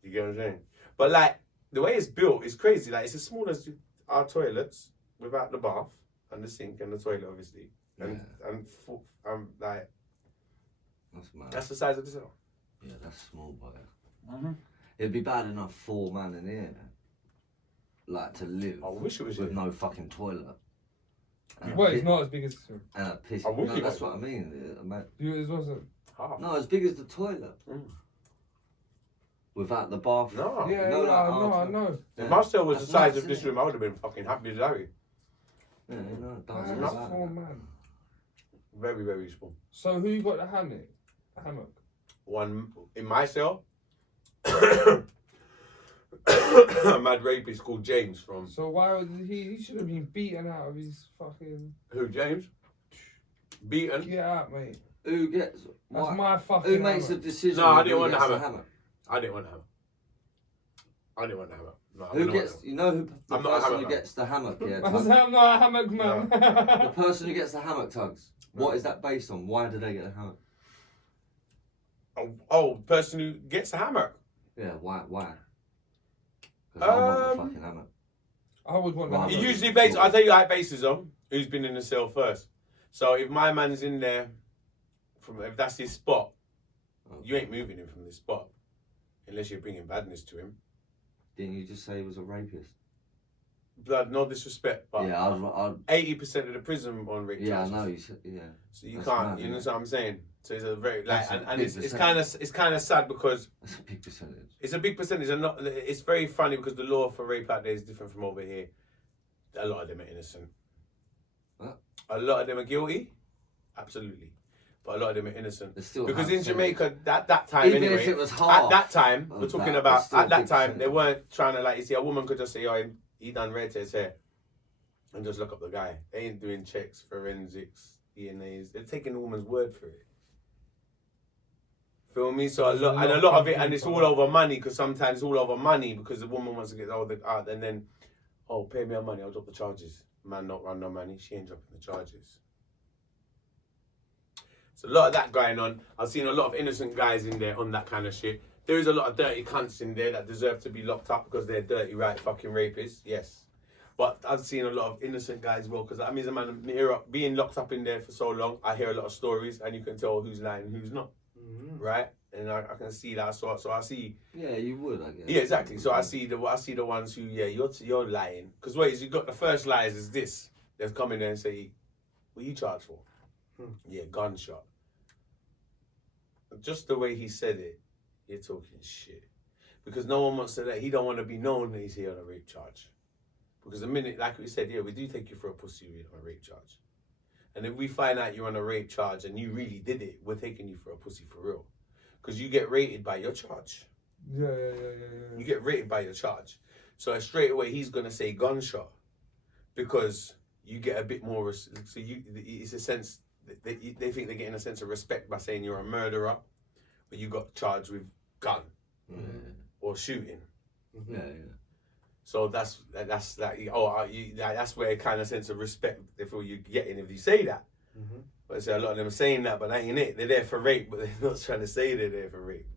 You get what I'm saying? But like, the way it's built is crazy. Like, it's as small as our toilets without the bath and the sink and the toilet, obviously. And like, That's mad. that's the size of the cell. Yeah, that's small, but it'd be bad enough 4 man in here, like to live I wish it was with here. no fucking toilet. And Well, a it's pi- not as big as. And a piss. I wish No, it that's was. what I mean. It wasn't. Half. No, as big as the toilet. Without the bath. No. Yeah, no, yeah, like, I know. If my cell was That's the size nuts, of this innit? room, I would have been fucking happy as Larry. Yeah, you know, That's dancing not about 4 that. man. Very, very small. So who got the hammock? Hammock. One in my cell. A mad rapist called James from So why would he should have been beaten out of his fucking. who? James. Beaten. Get out, mate. Who gets That's what? my fucking. Who makes the hammock. decision? No, I of didn't who want to gets have the it. hammock? I didn't want to have it. I didn't want to have it. No, I Who didn't want gets? to. You know who the I'm not a person hammock who man. gets the hammock? Yeah, I said, Tugs? I'm not a hammock man. The person who gets the hammock, Tugs. What is that based on? Why do they get the hammock? Oh, person who gets a hammer. Yeah, why? Because I want the Um, fucking hammock. I would want the Right. It hammock. usually bases. I'll tell you how it bases on who's been in the cell first. So if my man's in there, if that's his spot, you ain't moving him from this spot unless you're bringing badness to him. Didn't you just say he was a rapist? Blood, no disrespect, but Yeah, I'd 80% of the prison on rape yeah, I charges. know. You said, yeah. So you That's can't. mad, You know innit? what I'm saying? So it's a very like, That's a and big it's percentage. kind of sad because That's a big percentage. it's a big percentage, and not. It's very funny because the law for rape out there is different from over here. A lot of them are innocent. What? A lot of them are guilty, absolutely, but a lot of them are innocent. There's still a Because high in percentage. Jamaica, at that time Even anyway, if it was at half that time, of we're talking that, about it's still at a that big time, they percentage. weren't trying to like. You see, a woman could just say, "Oh, he done red to his hair," and just look up the guy. They ain't doing checks, forensics, DNAs. They're taking the woman's word for it. Feel me? So a lot of it, and it's all over money because sometimes it's all over money because the woman wants to get all the out, and then, oh, pay me our money, I'll drop the charges. Man, not run no money, she ain't dropping the charges. So a lot of that going on. I've seen a lot of innocent guys in there on that kind of shit. There is a lot of dirty cunts in there that deserve to be locked up because they're dirty, right? Fucking rapists, yes. But I've seen a lot of innocent guys as well because that means a man being locked up in there for so long. I hear a lot of stories and you can tell who's lying and who's not, right? And I can see that. So I see. Yeah, you would, I guess. Yeah, exactly. So I see the ones who you're lying because wait, you got the first lies is this. They'll come in there and say, "What you charged for?" Yeah, gunshot. Just the way he said it, you're talking shit. Because no one wants to let, he don't want to be known that he's here on a rape charge. Because the minute, like we said, yeah, we do take you for a pussy on a rape charge. And if we find out you're on a rape charge and you really did it, we're taking you for a pussy for real. Because you get rated by your charge. Yeah. You get rated by your charge. So straight away, he's going to say gunshot. because you get a bit more. It's a sense they think they're getting a sense of respect by saying you're a murderer, but you got charged with gun or shooting. Yeah. So that's like that's where kind of sense of respect they feel you're getting if you say that. But I say a lot of them are saying that, but that ain't it. They're there for rape, but they're not trying to say they're there for rape.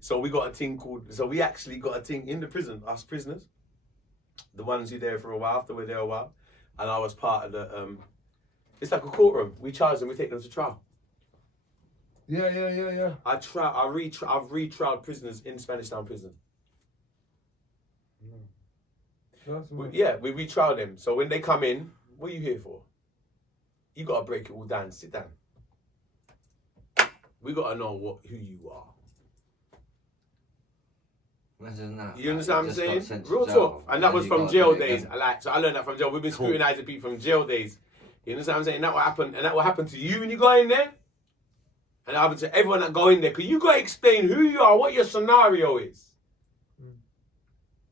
So we got a thing called. So we actually got a thing in the prison. Us prisoners, the ones who there for a while, after we're there a while, and I was part of the. It's like a courtroom. We charge them. We take them to trial. Yeah. I've retrialed prisoners in Spanish Town prison. We retrial them. So when they come in, what are you here for? You gotta break it all down. Sit down. We gotta know who you are. Imagine that. You understand what I'm saying? Real jail. talk. And that was from jail days. Again. So I learned that from jail. We've been scrutinizing people from jail days. You understand what I'm saying? That will happen, and that will happen to you when you go in there. And that happens to everyone that go in there. Because you gotta explain who you are, what your scenario is.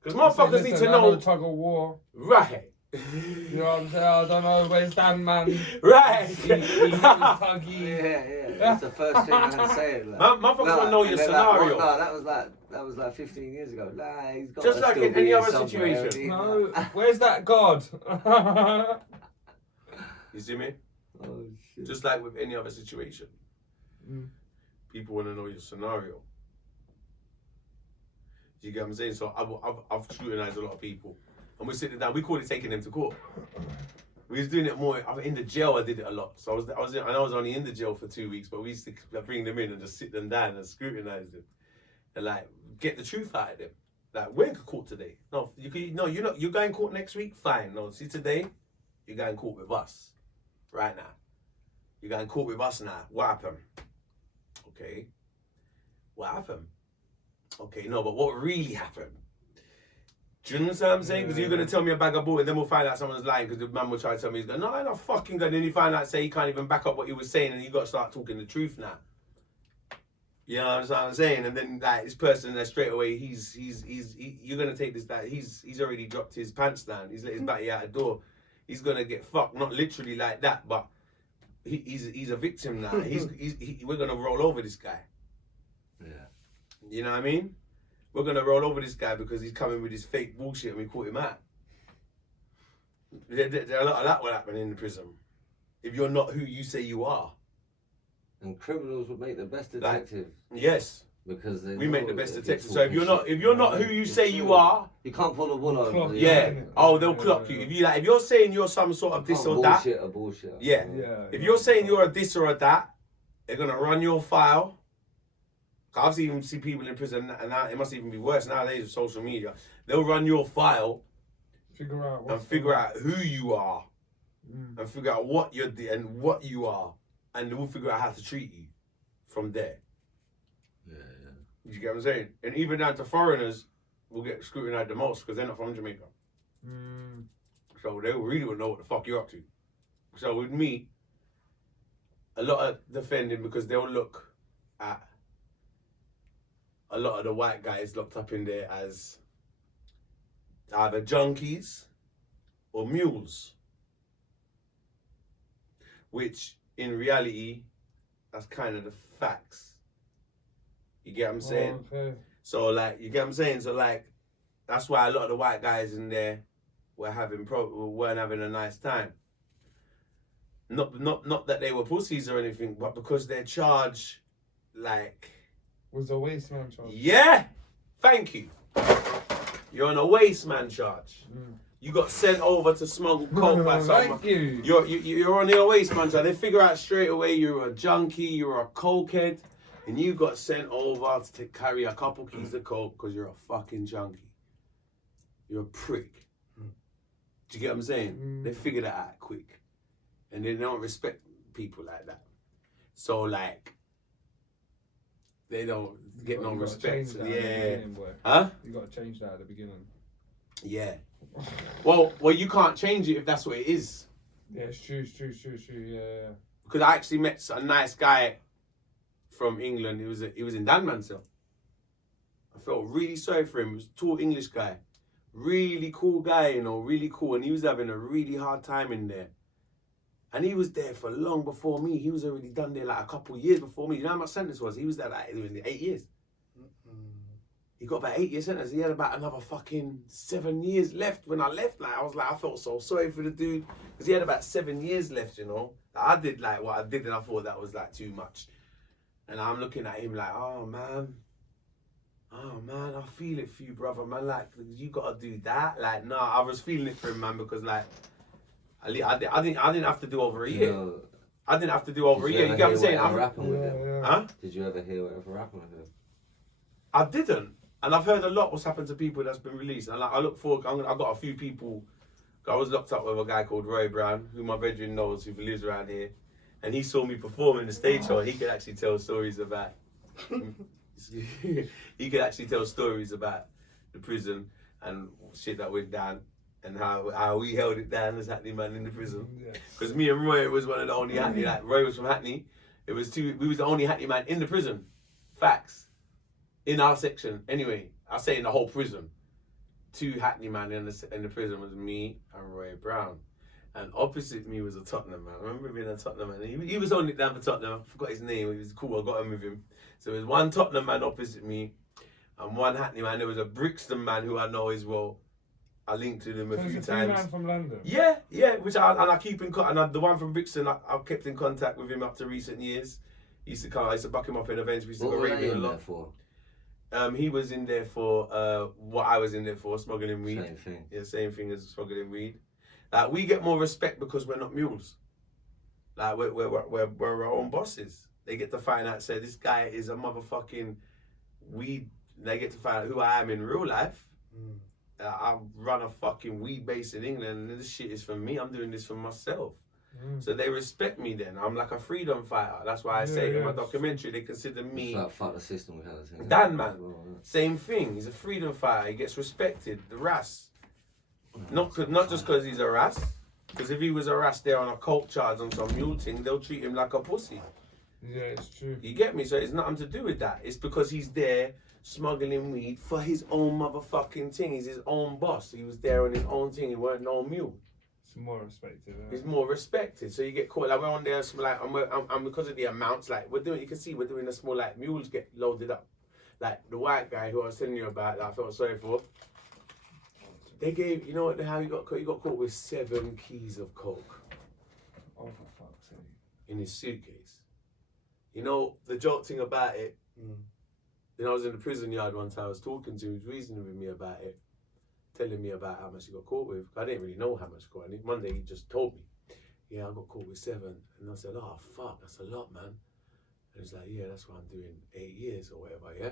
Because motherfuckers need to know. Tuggawar. Right. You know what I'm saying? I don't know, where's Dan, man? Right. He Tuggy. Yeah. That's the first thing I had to say. Like, Motherfuckers want to know your scenario. that was like 15 years ago. Nah, he's got Just to like still in be any here other somewhere. situation. No, where's that God? You see me? Oh, shit. Just like with any other situation. People want to know your scenario. You get what I'm saying? So I've scrutinized a lot of people. And we're sitting down, we call it taking them to court. We was doing it more, in the jail I did it a lot. So I was only in the jail for 2 weeks, but we used to bring them in and just sit them down and scrutinize them. And like, get the truth out of them. Like, we're in court today. No, you're going court next week? Fine. No, see today, you're going court with us. Right now. You're going court with us now. What happened? Okay. What happened? Okay, no, but what really happened? Do you understand what I'm saying? Because you're going to tell me a bag of bull and then we'll find out someone's lying because the man will try to tell me he's going, no, I'm not fucking going. Then you find out, say he can't even back up what he was saying and you got to start talking the truth now. You know what I'm saying? And then like this person there straight away, you're going to take this, that he's already dropped his pants down. He's let his batty out the door. He's going to get fucked, not literally like that, but he's a victim now. We're going to roll over this guy. Yeah. You know what I mean? We're going to roll over this guy because he's coming with his fake bullshit and we caught him out. There a lot of that will happen in the prison. If you're not who you say you are. And criminals would make the best detectives. Yes. Because we make the best detectives. So if you're not who you say you are, you can't pull a wool over. Yeah. Oh, they'll clock you. If you're saying you're some sort of this or that. Bullshit. Yeah. If you're saying you're a this or a that, they're gonna run your file. I've even seen people in prison, and it must even be worse nowadays with social media. They'll run your file, figure out who you are, and figure out what you're and what you are, and we'll figure out how to treat you from there. Yeah. You get what I'm saying? And even down to foreigners will get scrutinized the most because they're not from Jamaica. So they really will know what the fuck you're up to. So with me, a lot of defending because they'll look at a lot of the white guys locked up in there as either junkies or mules. Which in reality, that's kind of the facts. You get what I'm saying? Okay. So like, you get what I'm saying? So like, that's why a lot of the white guys in there weren't having a nice time. Not that they were pussies or anything, but because their charge, like, was a waste man charge. Yeah, thank you. You're on a waste man charge. You got sent over to smuggle coke by someone. Thank you. You're on your waste man charge. They figure out straight away you're a junkie, you're a cokehead, and you got sent over to carry a couple keys of coke because you're a fucking junkie. You're a prick. Do you get what I'm saying? They figure that out quick. And they don't respect people like that. So like, they don't get no respect. Yeah. Huh? You got to change that at the beginning. Yeah. Well, you can't change it if that's what it is. Yeah, it's true, yeah. Because I actually met a nice guy from England. He was in Dan Mansell. I felt really sorry for him. He was a tall English guy. really cool guy, you know, really cool, and he was having a really hard time in there. And he was there for long before me. He was already done there like a couple of years before me. You know how much sentence was? He was there like 8 years. He got about 8 years sentence. He had about another fucking 7 years left when I left. Like, I felt so sorry for the dude because he had about 7 years left, you know. I did like what I did and I thought that was like too much. And I'm looking at him like, oh man, I feel it for you, brother, man. Like, you gotta do that. Like, nah, I was feeling it for him, man, because like, I didn't have to do over a year. I didn't have to do over a year. You get what I'm saying? Huh? Did you ever hear whatever happened with him? I didn't. And I've heard a lot what's happened to people that's been released. And like, I look forward, I've got a few people. I was locked up with a guy called Roy Brown, who my bedroom knows, who lives around here. And he saw me perform in the stage show, and he could actually tell stories about the prison and shit that went down and how we held it down as Hackney man in the prison. Because me and Roy was one of the only Hackney, like Roy was from Hackney. We was the only Hackney man in the prison. Facts. In our section. Anyway, I say in the whole prison. 2 Hackney man in the prison was me and Roy Brown. And opposite me was a Tottenham man. I remember being a Tottenham man. He was only down for Tottenham. I forgot his name. He was cool. I got him with him. So there was one Tottenham man opposite me and one Hackney man. There was a Brixton man who I know as well. I linked to him a few times. Man from London. Yeah. Which I keep in contact. And the one from Brixton, I've kept in contact with him up to recent years. He used to come. I used to buck him up in events. We used to go raving a lot. For? He was in there for what I was in there for, smuggling weed. Same thing. Yeah, same thing as smuggling weed. Like, we get more respect because we're not mules. Like, we're our own bosses. They get to find out, say, this guy is a motherfucking weed. They get to find out who I am in real life. I run a fucking weed base in England, and this shit is for me. I'm doing this for myself. So they respect me then. I'm like a freedom fighter. That's why I say in my documentary, they consider me... It's like, fuck the system we had. Dan, man. Same thing. He's a freedom fighter. He gets respected. The Ras. Not just because he's a Ras. Because if he was a Ras there on a coke charge on some mule thing, they'll treat him like a pussy. Yeah, it's true. You get me? So it's nothing to do with that. It's because he's there smuggling weed for his own motherfucking thing. He's his own boss. He was there on his own thing. He weren't no mule. It's more respected. He's more respected. So you get caught. Like, we're on there, like, and because of the amounts, like, you can see we're doing a small, like, mules get loaded up. Like, the white guy who I was telling you about that I felt sorry for, they gave, you know what, how he got caught? He got caught with 7 keys of coke. Oh, for fuck's sake. In his suitcase. You know, the joke thing about it, then I was in the prison yard once, I was talking to him, he was reasoning with me about it, telling me about how much he got caught with. I didn't really know how much he got. And one day he just told me, yeah, I got caught with 7. And I said, oh, fuck, that's a lot, man. And he's like, yeah, that's why I'm doing 8 years or whatever, yeah?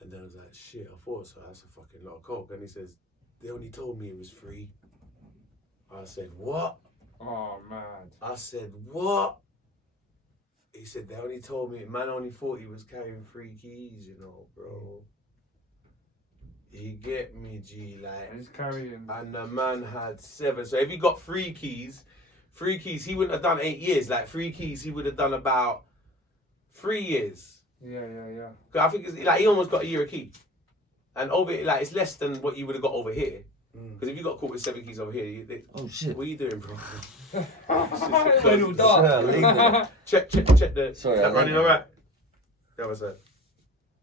And then I was like, shit, I thought so, that's a fucking lot of coke. And he says, they only told me it was free. I said, what? Oh, man. I said, what? He said, they only told me, man only thought he was carrying 3 keys, you know, bro. You get me, G, like. He's carrying. And the man had 7. So if he got 3 keys, he wouldn't have done 8 years. Like 3 keys, he would have done about 3 years. Yeah. I think it's, like, he almost got a year a key. And over, like, it's less than what you would have got over here. Because if you got caught with 7 keys over here, oh shit! What are you doing, bro? Check the. Sorry, is that running all right? Yeah, what's that?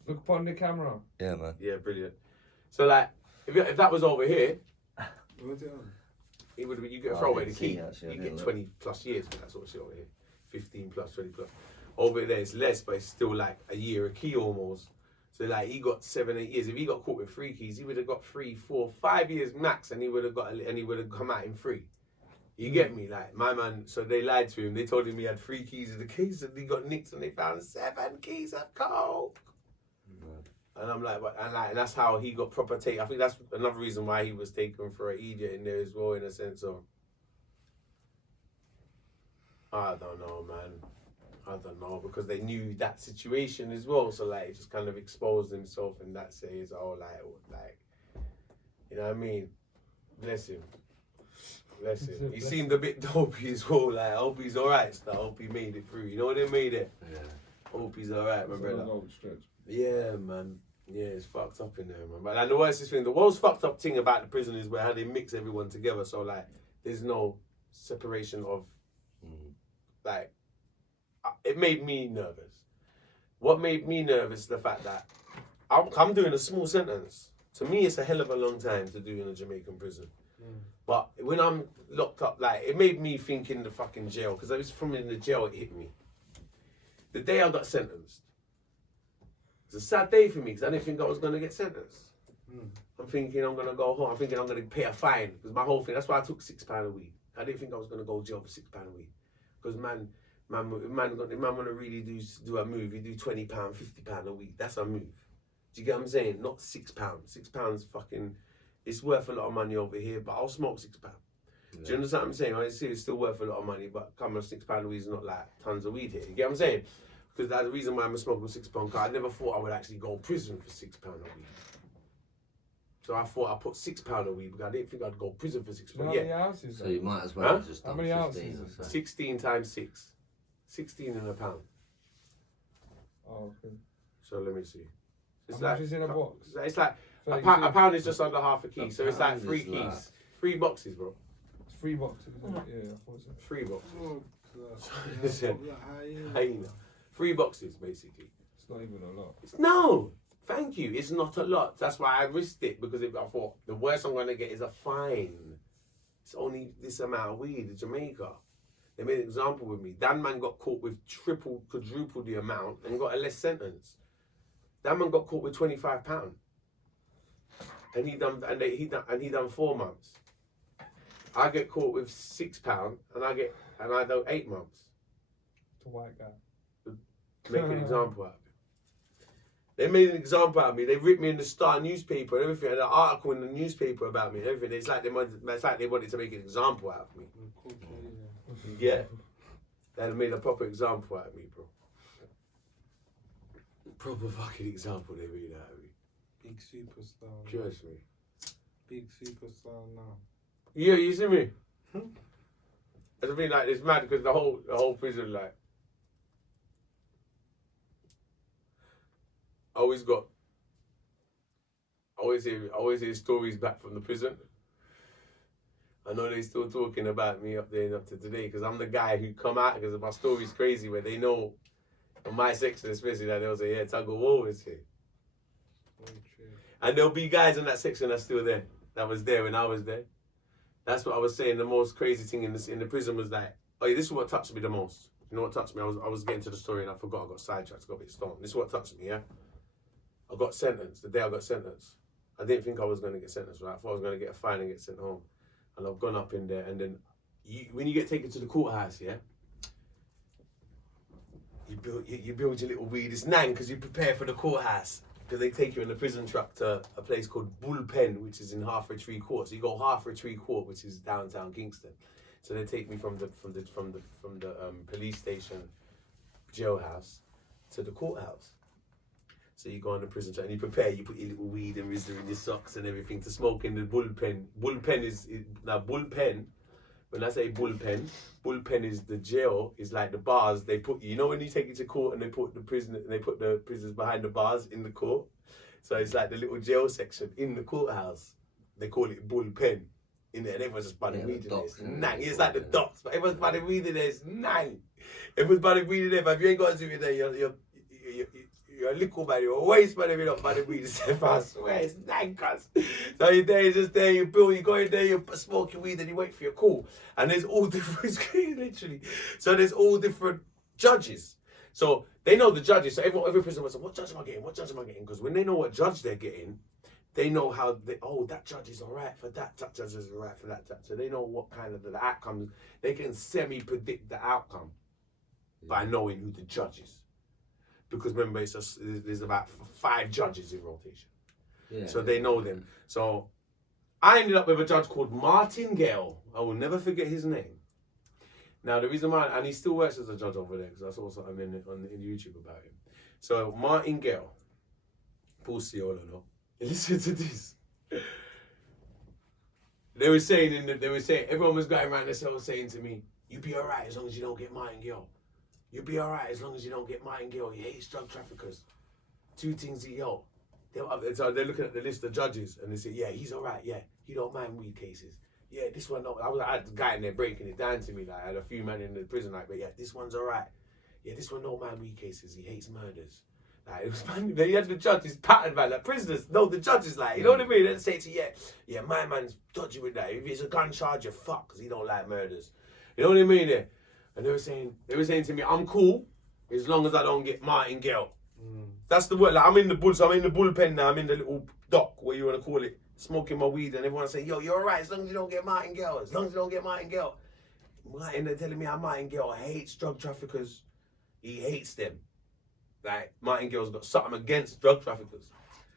Look upon the camera. Yeah, man. Yeah, brilliant. So like, if that was over here, he would have. You get throw away the key. You get 20 plus years for that sort of shit over here. 15 plus, 20 plus. Over there it's less, but it's still like a year a key almost. So like he got 7, 8 years. If he got caught with 3 keys, he would have got 3, 4, 5 years max, and he would have come out in 3. You get me? Like, my man, so they lied to him. They told him he had 3 keys of the keys, and he got nicked, and they found 7 keys of coke. And I'm like, and that's how he got proper take. I think that's another reason why he was taken for an idiot in there as well, in a sense of, I don't know, man. I don't know, because they knew that situation as well. So like, it just kind of exposed himself in that says, oh, like, you know what I mean? Bless him. Bless him. He seemed a bit dopey as well. Like, I hope he's alright. So I hope he made it through. You know what they made it? Yeah. Hope he's alright, my brother. Yeah, man. Yeah, it's fucked up in there, man. But and the worst thing, the most fucked up thing about the prison is where how they mix everyone together. So like, there's no separation of, like, it made me nervous. What made me nervous is the fact that I'm doing a small sentence. To me, it's a hell of a long time to do in a Jamaican prison. But when I'm locked up, like, it made me think in the fucking jail, because I was from in the jail, it hit me. The day I got sentenced, it's a sad day for me because I didn't think I was going to get sentenced. I'm thinking I'm going to go home. I'm thinking I'm going to pay a fine because my whole thing, that's why I took £6 a week. I didn't think I was going to go to jail for £6 a week because man want to really do a move. You do £20, £50 a week. That's a move. Do you get what I'm saying? Not £6. £6 fucking, it's worth a lot of money over here, but I'll smoke £6. Yeah. Do you understand what I'm saying? I see it's still worth a lot of money, but come on, £6 a week is not like tons of weed here. You get what I'm saying? Because that's the reason why I'm smoking £6. Cause I never thought I would actually go to prison for £6 a week. So I thought I'd put £6 a week, but I didn't think I'd go to prison for £6. How many ounces? So you might as well have just How done many 15 ounces? or so. 16 times 6. 16 in a pound. Oh, okay. So let me see. It's How much is in a box? It's like a 32? pound is just under half a key, A so it's like pound 3 is keys. like- 3 boxes, bro. It's 3 boxes. Isn't it? Yeah, I thought so. 3 boxes. Oh, Listen, hyena. 3 boxes, basically. It's not even a lot. No, thank you. It's not a lot. That's why I risked it, because I thought the worst I'm going to get is a fine. It's only this amount of weed in Jamaica. They made an example with me. That man got caught with quadruple the amount and got a less sentence. That man got caught with £25, and he done 4 months. I get caught with £6, and I do 8 months. It's a white guy. Make an example out of me. They made an example out of me. They ripped me in the Star newspaper and everything, and an article in the newspaper about me and everything. It's like they wanted to make an example out of me. Yeah. They made a proper example out of me, bro. Proper fucking example they made out of me. Big superstar. Trust me. Big superstar now. Yeah, you see me? I just mean, like, it's mad because the whole prison, like, I always hear stories back from the prison. I know they still talking about me up there and up to today because I'm the guy who come out because my story's crazy where they know in my section especially that they'll say, yeah, Tuggawar was here. And there'll be guys in that section that's still there, that was there when I was there. That's what I was saying. The most crazy thing in the prison was like, oh yeah, this is what touched me the most. You know what touched me? I was getting to the story and I forgot. I got sidetracked. I got a bit stoned. This is what touched me. Yeah, I got sentenced. The day I got sentenced, I didn't think I was going to get sentenced. Right, I thought I was going to get a fine and get sent home. And I've gone up in there, and then when you get taken to the courthouse, yeah, you build your little weed. It's NYANG because you prepare for the courthouse. Because they take you in the prison truck to a place called Bullpen, which is in Halfway Tree Court. So you go Halfway Tree Court, which is downtown Kingston. So they take me from the police station, jailhouse, to the courthouse. So you go on the prison truck and you prepare. You put your little weed and rizzer in your socks and everything to smoke in the bullpen. Bullpen. When I say bullpen is the jail. Is like the bars they put you. You know when you take it to court and they put the prisoners behind the bars in the court. So it's like the little jail section in the courthouse. They call it bullpen. In there, and everyone's just bunning weed in there. It's NYANG. It's like the docks, but everyone's bunning weed in there. It's NYANG. Everyone's bunning weed in there. But if you ain't got to do it there, you're a little man. You're a waste man if you're not bunning weed. I swear, it's NYANG, cuz. So you're there, you're just there, you go in there, you smoke your weed, and you wait for your call. And there's all different, literally. So there's all different judges. So they know the judges. So every prisoner was like, what judge am I getting? What judge am I getting? Because when they know what judge they're getting, they know how that judge is all right for that judge is all right for that judge. So they know what kind of the outcome. They can semi-predict the outcome by knowing who the judge is. Because remember, there's about 5 judges in rotation. Yeah, so they know them. So I ended up with a judge called Martin Gale. I will never forget his name. Now, the reason why, and he still works as a judge over there, because I saw something on YouTube about him. So Martin Gale, Paul Ciolo, no? Listen to this. They were saying, everyone was going around the cell saying to me, you be alright as long as you don't get Martin Gale. You be alright as long as you don't get Martin Gale. He hates drug traffickers. 2 things he So they're looking at the list of judges and they say, yeah, he's all right. Yeah, he don't mind weed cases. Yeah, this one, no. I had a guy in there breaking it down to me. Like, I had a few men in the prison, like, but yeah, this one's all right. Yeah, this one don't mind weed cases. He hates murders. Like, it was funny. They had the judges patterned by like prisoners. No, the judges like, you know what I mean? They'd say to you, yeah, my man's dodgy with that. If it's a gun charge, you're fucked because he don't like murders. You know what I mean? Yeah. And they were saying to me, I'm cool as long as I don't get Martin Gale. That's the word. Like, I'm in the bullpen now. I'm in the little dock, what you want to call it, smoking my weed, and everyone say, yo, you're all right as long as you don't get Martin Gale. As long as you don't get Martin Gale. Martin, they're telling me Martin Gale hates drug traffickers. He hates them. Like, Martin Gale's got something against drug traffickers.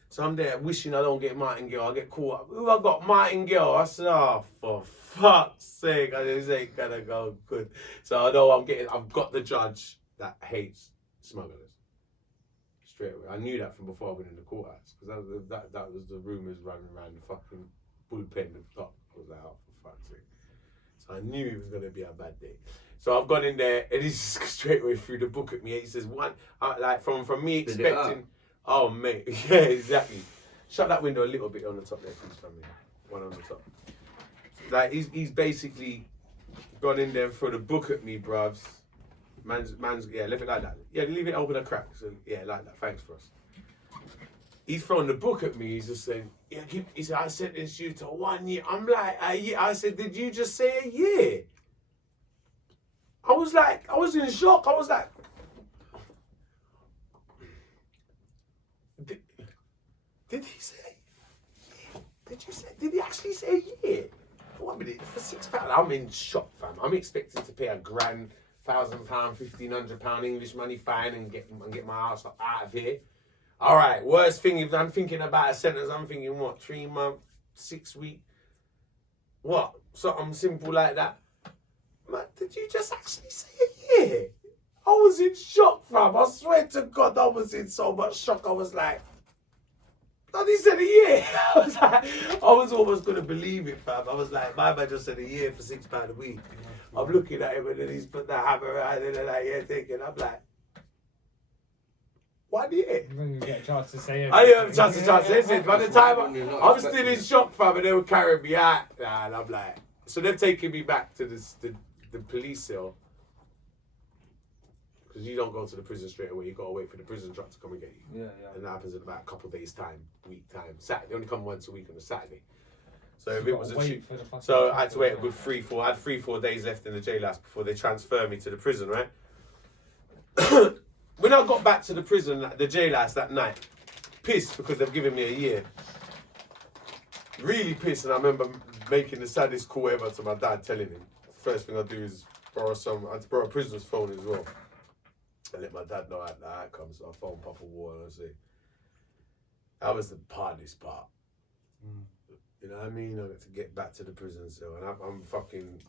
So I'm there wishing I don't get Martin Gale. I get caught up. Who I got? Martin Gale. I said, oh, for fuck's sake. This ain't gonna go good. So I know I've got the judge that hates smugglers. Straight away. I knew that from before I went in the courthouse. Because that was the rumours running around the fucking bullpen. The top was like, oh, for fuck's sake. So I knew it was going to be a bad day. So I've gone in there and he's straight away through the book at me. He says, like from me expecting, oh mate, yeah, exactly. Shut that window a little bit on the top there, please, family. One on the top. Like he's basically gone in there for the book at me, bruvs. Man's, yeah, leave it like that. Yeah, leave it open a crack. So yeah, like that. Thanks for us. He's throwing the book at me. He's just saying, yeah, he said, I sentenced you to 1 year. I'm like, I said, did you just say a year? I was in shock. I was like, did he say? Did he actually say a year? 1 minute for £6. I'm in shock, fam. I'm expecting to pay £1,000, £1,000, £1,500 English money fine and get my ass out of here. All right. Worst thing if I'm thinking about a sentence, I'm thinking what? 3 months, 6 weeks. What? Something simple like that. Man, did you just actually say a year? I was in shock, fam. I swear to God, I was in so much shock. I was like, no, he said a year. I was almost going to believe it, fam. I was like, my man just said a year for £6 a week. I'm looking at him and then he's put that hammer around and they're like, yeah, take it. I'm like, 1 year? You didn't get a chance to say it. I didn't have a chance to say it. By the time I'm still in shock, fam, and they were carrying me out. Nah, and I'm like, so they've taken me back to the police cell. Because you don't go to the prison straight away. You got to wait for the prison truck to come and get you. Yeah. And that happens in about a couple of days' time, week time. Saturday, they only come once a week on a Saturday. So if it was I had to wait a good 3-4. I had 3-4 days left in the jail house before they transfer me to the prison, right? When I got back to the prison, the jail house that night, pissed because they've given me a year. Really pissed, and I remember making the saddest call ever to my dad, telling him. First thing I do is borrow a prisoner's phone as well. I let my dad know how that comes. So I phone Papa War and I say, that was the hardest part. You know what I mean? I got to get back to the prison cell, and I'm fucking.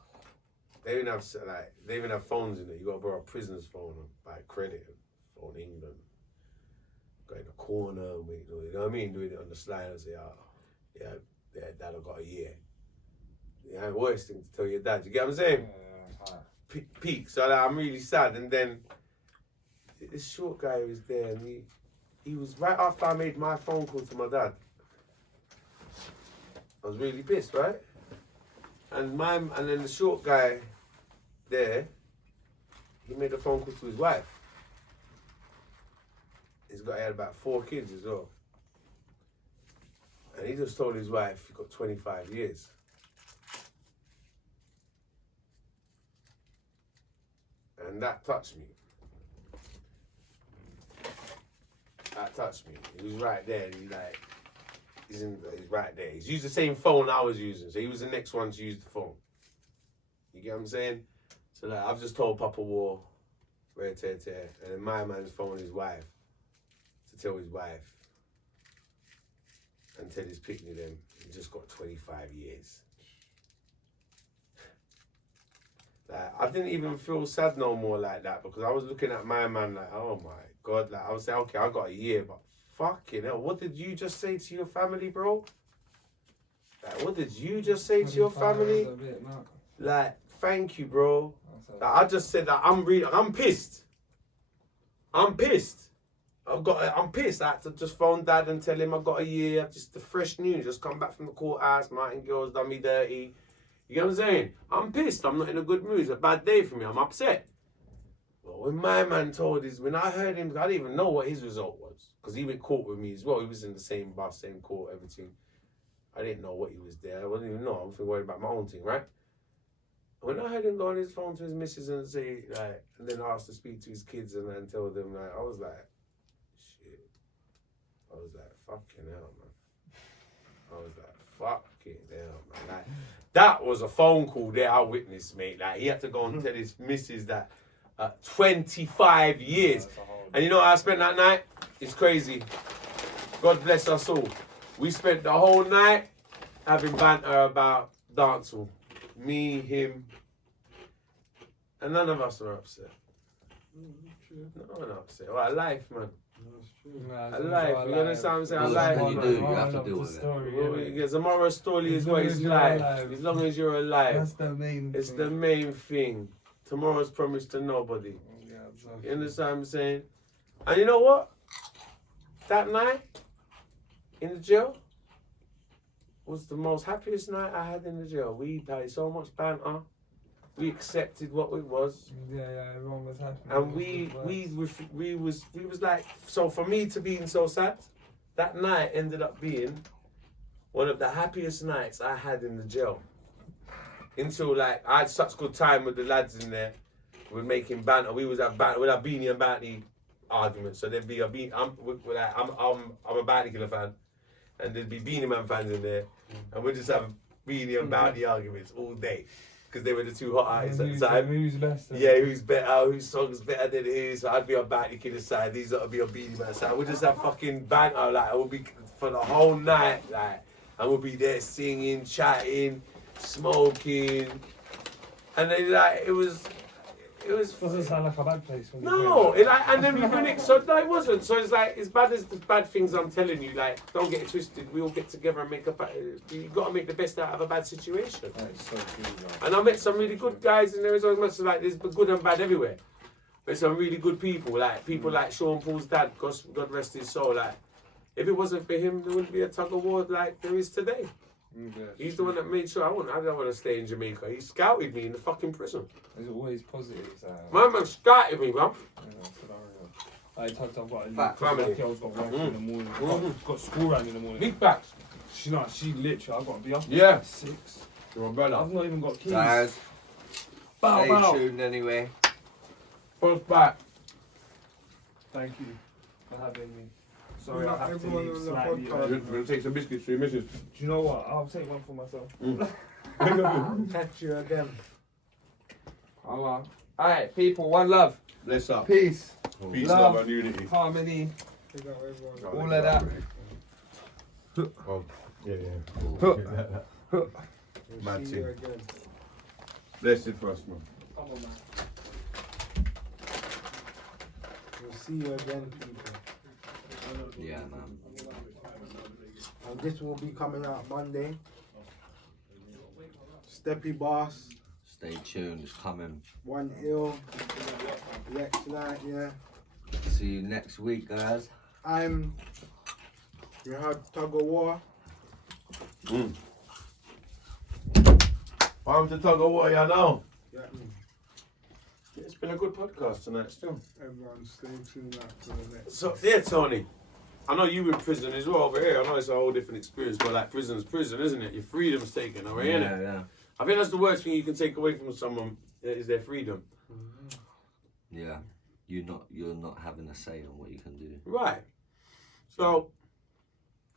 They even have phones in there. You got to borrow a prisoner's phone by credit. Phone England. Go in the corner, you know what I mean? Doing it on the slide and say, yeah, Dad, I got a year. Yeah, worst thing to tell your dad. You get what I'm saying? Yeah, peak. So I'm really sad, and then. This short guy was there, and he was right after I made my phone call to my dad. I was really pissed, right? And then the short guy there, he made a phone call to his wife. He had about 4 kids as well. And he just told his wife he got 25 years. And that touched me. That touched me. He was right there. He's right there. He's used the same phone I was using, so he was the next one to use the phone. You get what I'm saying? So like, I've just told Papa War, and then my man's phoning his wife to tell his wife and tell his picnic then he just got 25 years. Like, I didn't even feel sad no more like that because I was looking at my man like, oh my God, like I was saying, okay, I got a year, but fucking hell, what did you just say to your family, bro? Like, what did you just say to your family? Like, thank you, bro. Like, I just said that I'm pissed. I'm pissed. I'm pissed. I had to just phone Dad and tell him I got a year. Just the fresh news. Just come back from the courthouse. Martin girls done me dirty. You get what I'm saying? I'm pissed. I'm not in a good mood. It's a bad day for me. I'm upset. But when my man told his, when I heard him, I didn't even know what his result was. Because he went court with me as well. He was in the same bus, same court, everything. I didn't know what he was there. I wasn't even know. I'm worried about my own thing, right? When I heard him go on his phone to his missus and say, like, and then asked to speak to his kids and then tell them, like, I was like, shit. I was like, fucking hell, man. I was like, fucking hell, man. Like, that was a phone call that I witnessed, mate. Like, he had to go and tell his missus that 25 years. And you know how I spent that night? It's crazy. God bless us all. We spent the whole night having banter about dancehall. Me, him, and none of us are upset. No one upset. Well, life, man. Life. You understand what I'm saying? Life, What man. you do, you have to deal with it. Because the moral story is what it's life. As long as you're alive. That's the main It's thing. the main thing. Tomorrow's promised to nobody. Yeah, exactly. You understand what I'm saying? And you know what? That night in the jail was the most happiest night I had in the jail. We had so much banter. We accepted what it was. Yeah, everyone was happy. And we was like, so for me to being so sad, that night ended up being one of the happiest nights I had in the jail. Until like I had such good time with the lads in there. We were making banter. We was at banter with our Beanie and Bounty arguments. So there'd be a Beanie. I'm a Bounty Killer fan, and there'd be Beanie Man fans in there, and we'd just have Beanie and Bounty arguments all day. Because they were the two hot artists at the time. Who's best? Yeah, who's better, whose song's better than who. So I'd be on Bounty Killer's side, these would be on Beanie Man's side. We'd just have fucking banter, like, we'll be for the whole night, like, and we'll be there singing, chatting, smoking. And then, like, it was. Doesn't sound like a bad place. When No, and then we win it. So no, it wasn't. So it's like as bad as the bad things I'm telling you. Like, don't get it twisted. We all get together and make you got to make the best out of a bad situation. That's so true, man. And I met some really good guys, and there is always much like there's good and bad everywhere. But some really good people, like Sean Paul's dad. God rest his soul. Like, if it wasn't for him, there wouldn't be a Tuggawar like there is today. Yeah, He's the one that made sure I don't want to stay in Jamaica. He scouted me in the fucking prison. There's always positives. My man scouted me, man. I touched. I've got a Fat family. girl's got work in the morning. Got school run in the morning. Big backs. She literally. I've got to be up. Yeah. At 6. Your umbrella. I've not even got keys. Guys, Bow, stay bow. tuned anyway. First back. Thank you for having me. Sorry, Not I have to everyone leave on the slightly podcast. early. We'll take some biscuits for your missus. Do you know what? I'll take one for myself. Catch you again. Alright, people, one love. Bless up. Peace. Peace, Love. love, and unity. Harmony. Big up everyone. All of that. Oh, yeah. We'll Mad see you thing. again. Blessed for us, man. Come on, man. We'll see you again, people. Yeah, man. And this will be coming out Monday. Steppy Boss, Stay tuned. It's coming. One Ill, Lex Night, yeah. See you next week, guys. You heard Tuggawar. I'm to Tuggawar, you know. Yeah, It's been a good podcast tonight, still. everyone stay tuned out for the next. So, yeah, Tony. I know you in prison as well over here. I know it's a whole different experience, but like prison's prison, isn't it? Your freedom's taken away, isn't it? Yeah. I think that's the worst thing you can take away from someone is their freedom. Yeah. You're not having a say on what you can do. Right. So,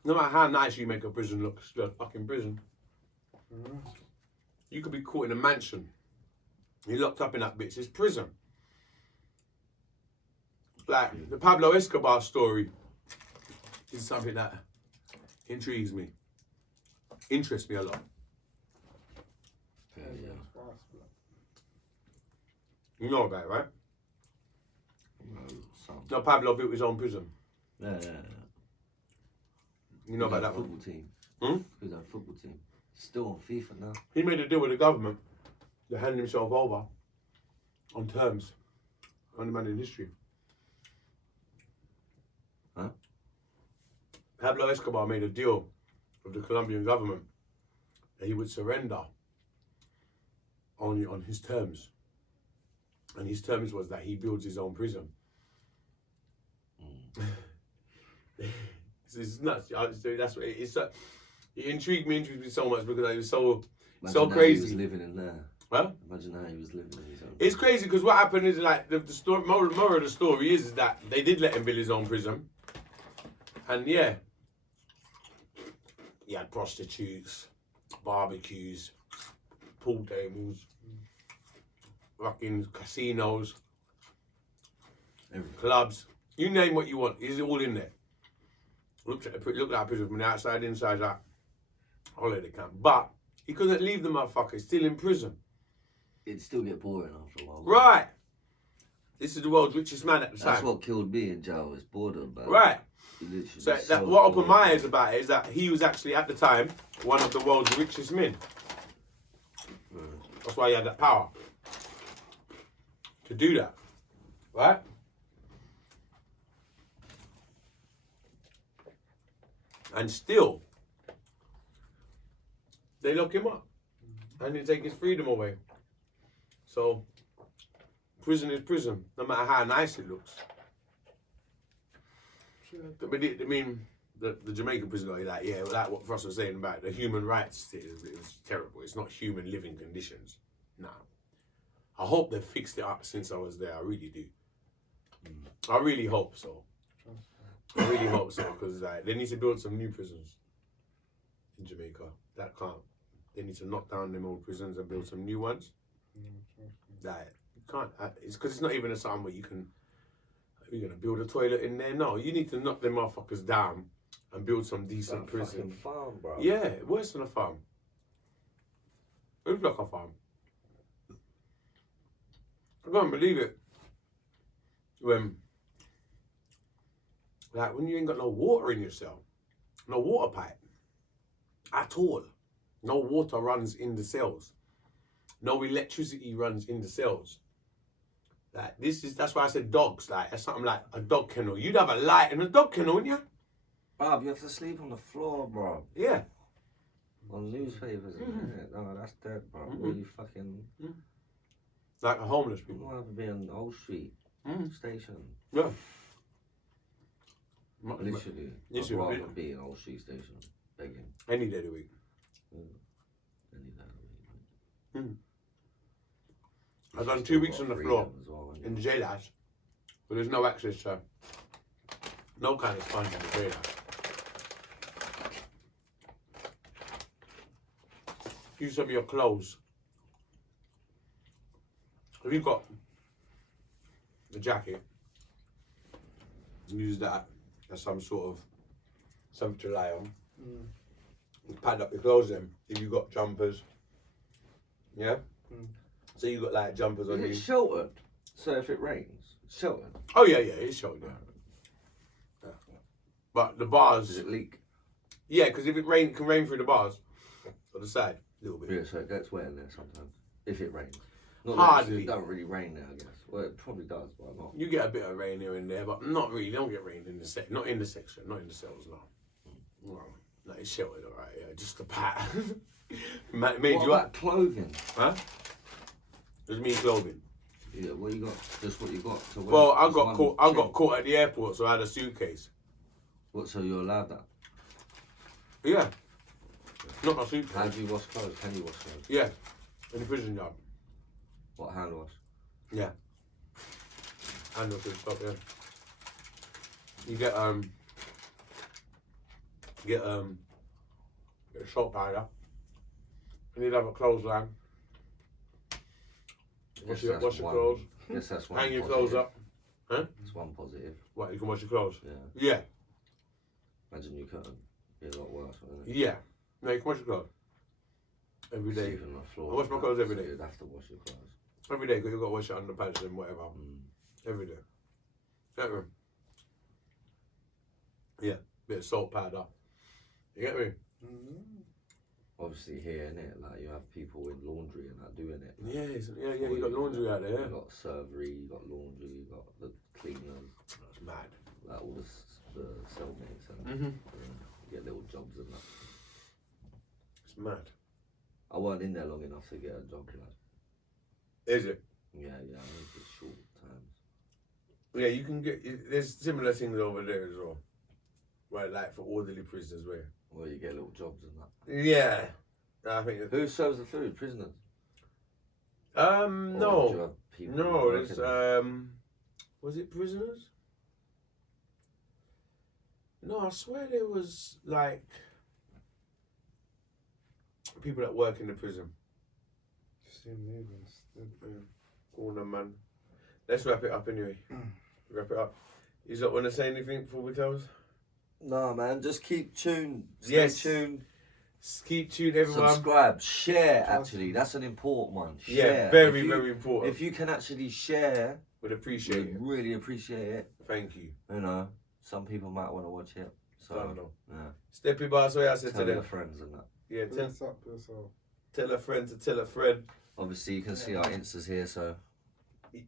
no matter how nice you make a prison look, it's still a fucking prison. You could be caught in a mansion. You're locked up in that bitch. It's prison. Like, the Pablo Escobar story is something that intrigues me. Interests me a lot. Yeah. You know about it, right? Some. No, Pablo built his own prison. Yeah. You know about that one? Football team. Hmm? Because our football team. Still on FIFA now. He made a deal with the government to hand himself over on terms. Only man in history. Huh? Pablo Escobar made a deal with the Colombian government that he would surrender only on his terms. And his terms was that he builds his own prison. It's nuts. That's what it intrigued me so much because I was so crazy. He was living in there. Huh? Imagine how he was living in his own. It's crazy because what happened is like the story. Moral of the story is that they did let him build his own prison, and yeah, he had prostitutes, barbecues, pool tables, fucking casinos, clubs. You name what you want, it's all in there. Looked at that prison from the outside, inside that holiday camp. But he couldn't leave the motherfucker, he's still in prison. It'd still get boring after a while. Right. This is the world's richest man at the time. That's what killed me in jail, was boredom, man. Right. So what opened my eyes about it is that he was actually at the time one of the world's richest men. That's why he had that power to do that. Right? And still, they lock him up and they take his freedom away. So, prison is prison, no matter how nice it looks. But I mean, the Jamaican prison, like what Frost was saying about the human rights, it was terrible. It's not human living conditions. No. I hope they've fixed it up since I was there. I really do. I really hope so. I really hope so, because they need to build some new prisons in Jamaica. That can't. They need to knock down them old prisons and build some new ones. Like, you can't. It's because it's not even a time where you're gonna build a toilet in there. No, you need to knock them motherfuckers down and build some decent prison. Farm, bro. Yeah, worse than a farm. It looks like a farm. I can't believe it. When you ain't got no water in your cell, no water pipe at all, no water runs in the cells, no electricity runs in the cells. That's why I said dogs. That's something like a dog kennel. You'd have a light in a dog kennel, wouldn't you? Bruv, you have to sleep on the floor, bro. Yeah. On newspapers, no, that's dead, bro. Where you fucking... Like a homeless You people. want to be on Old Street Station. Yeah. Literally. Yes, I'd you rather would. be in Old Street Station, begging. Any day of the week. Any day of the week. I've done 2 weeks on the floor in the jail house, but there's no access to no kind of sponge in the jail house. Use some of your clothes. If you've got a jacket, use that as some sort of something to lie on. Pad up your clothes then. If you've got jumpers, yeah. So you got like jumpers on Is you. it sheltered? So if it rains, it's sheltered. Oh yeah, it's sheltered. Yeah. But the bars. Does it leak? Yeah, because if it can rain through the bars on the side a little bit. Yeah, so it gets wet in there sometimes. If it rains. Hardly. It don't really rain there, I guess. Well, it probably does, but not. You get a bit of rain here and there, but not really. Don't get rain in the not in the section, not in the cells. No, it's sheltered, all right. Yeah, just a pat. Made What you about up, clothing? huh? Just me clothing. Yeah, what you got? Just what you got to wear? Well, I Just got one caught. I got change? caught at the airport, so I had a suitcase. What? So you're allowed that? Yeah, not my suitcase. How do you wash clothes? Can you wash clothes? Yeah, in the prison yard. What, hand wash? Yeah. And also stop, yeah. You get a salt powder. And you'd have a clothesline. Wash your clothes. Yes, that's one. Hang your positive. clothes up. Huh? That's one positive. What, you can wash your clothes? Yeah. Yeah. Imagine you couldn't. Be a lot worse, wouldn't it? Yeah. No, you can wash your clothes. Every day. Sleep on the floor. I wash my clothes every day. So you'd have to wash your clothes. Every day, because you've got to wash your underpants and whatever. Every day. Get me? Yeah. Bit of salt powder. You get me? Obviously here, innit? Like you have people with laundry and that doing it. Yeah, you got laundry out there, yeah. You got servery, you got laundry, you got the cleaners. That's mad. Like all the Mm-hmm. Get little jobs and that. It's mad. I weren't in there long enough to get a job, like. Is it? Yeah, I think it's short times. Yeah, you can get. There's similar things over there as well. Right, like for orderly prisoners, where. Where you get little jobs and that. Yeah, I think. Who serves the food? Prisoners? No, Or do you have people no. working It's there? was it prisoners? No, I swear there was like people that work in the prison. Go on, then, man. Let's wrap it up anyway. Wrap it up. You don't want to say anything before we close? No, man. Just keep tuned. Stay Yes. tuned. Keep tuned, everyone. Subscribe. Share, actually. That's an important one. Yeah, Share. very, very important. If you can actually share, Would appreciate we'd it. really appreciate it. Thank you. You know, some people might want to watch it. So, I don't know. yeah. Steppy Bars, way I said to Tell your them. friends and that. Yeah, Bless up, bless up. tell a friend to tell a friend. Obviously, you can see our Instas here, so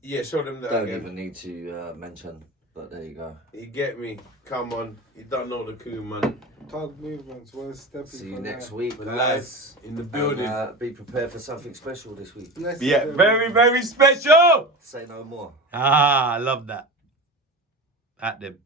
Yeah, show them that don't again. even need to mention. But there you go. You get me? Come on. You don't know the coup, man. Tug movements, where's Steppy? See you for next that? week, We're guys. live in the building. And, be prepared for something special this week. Bless Yeah, you, very, very special. Say no more. Ah, I love that. At them.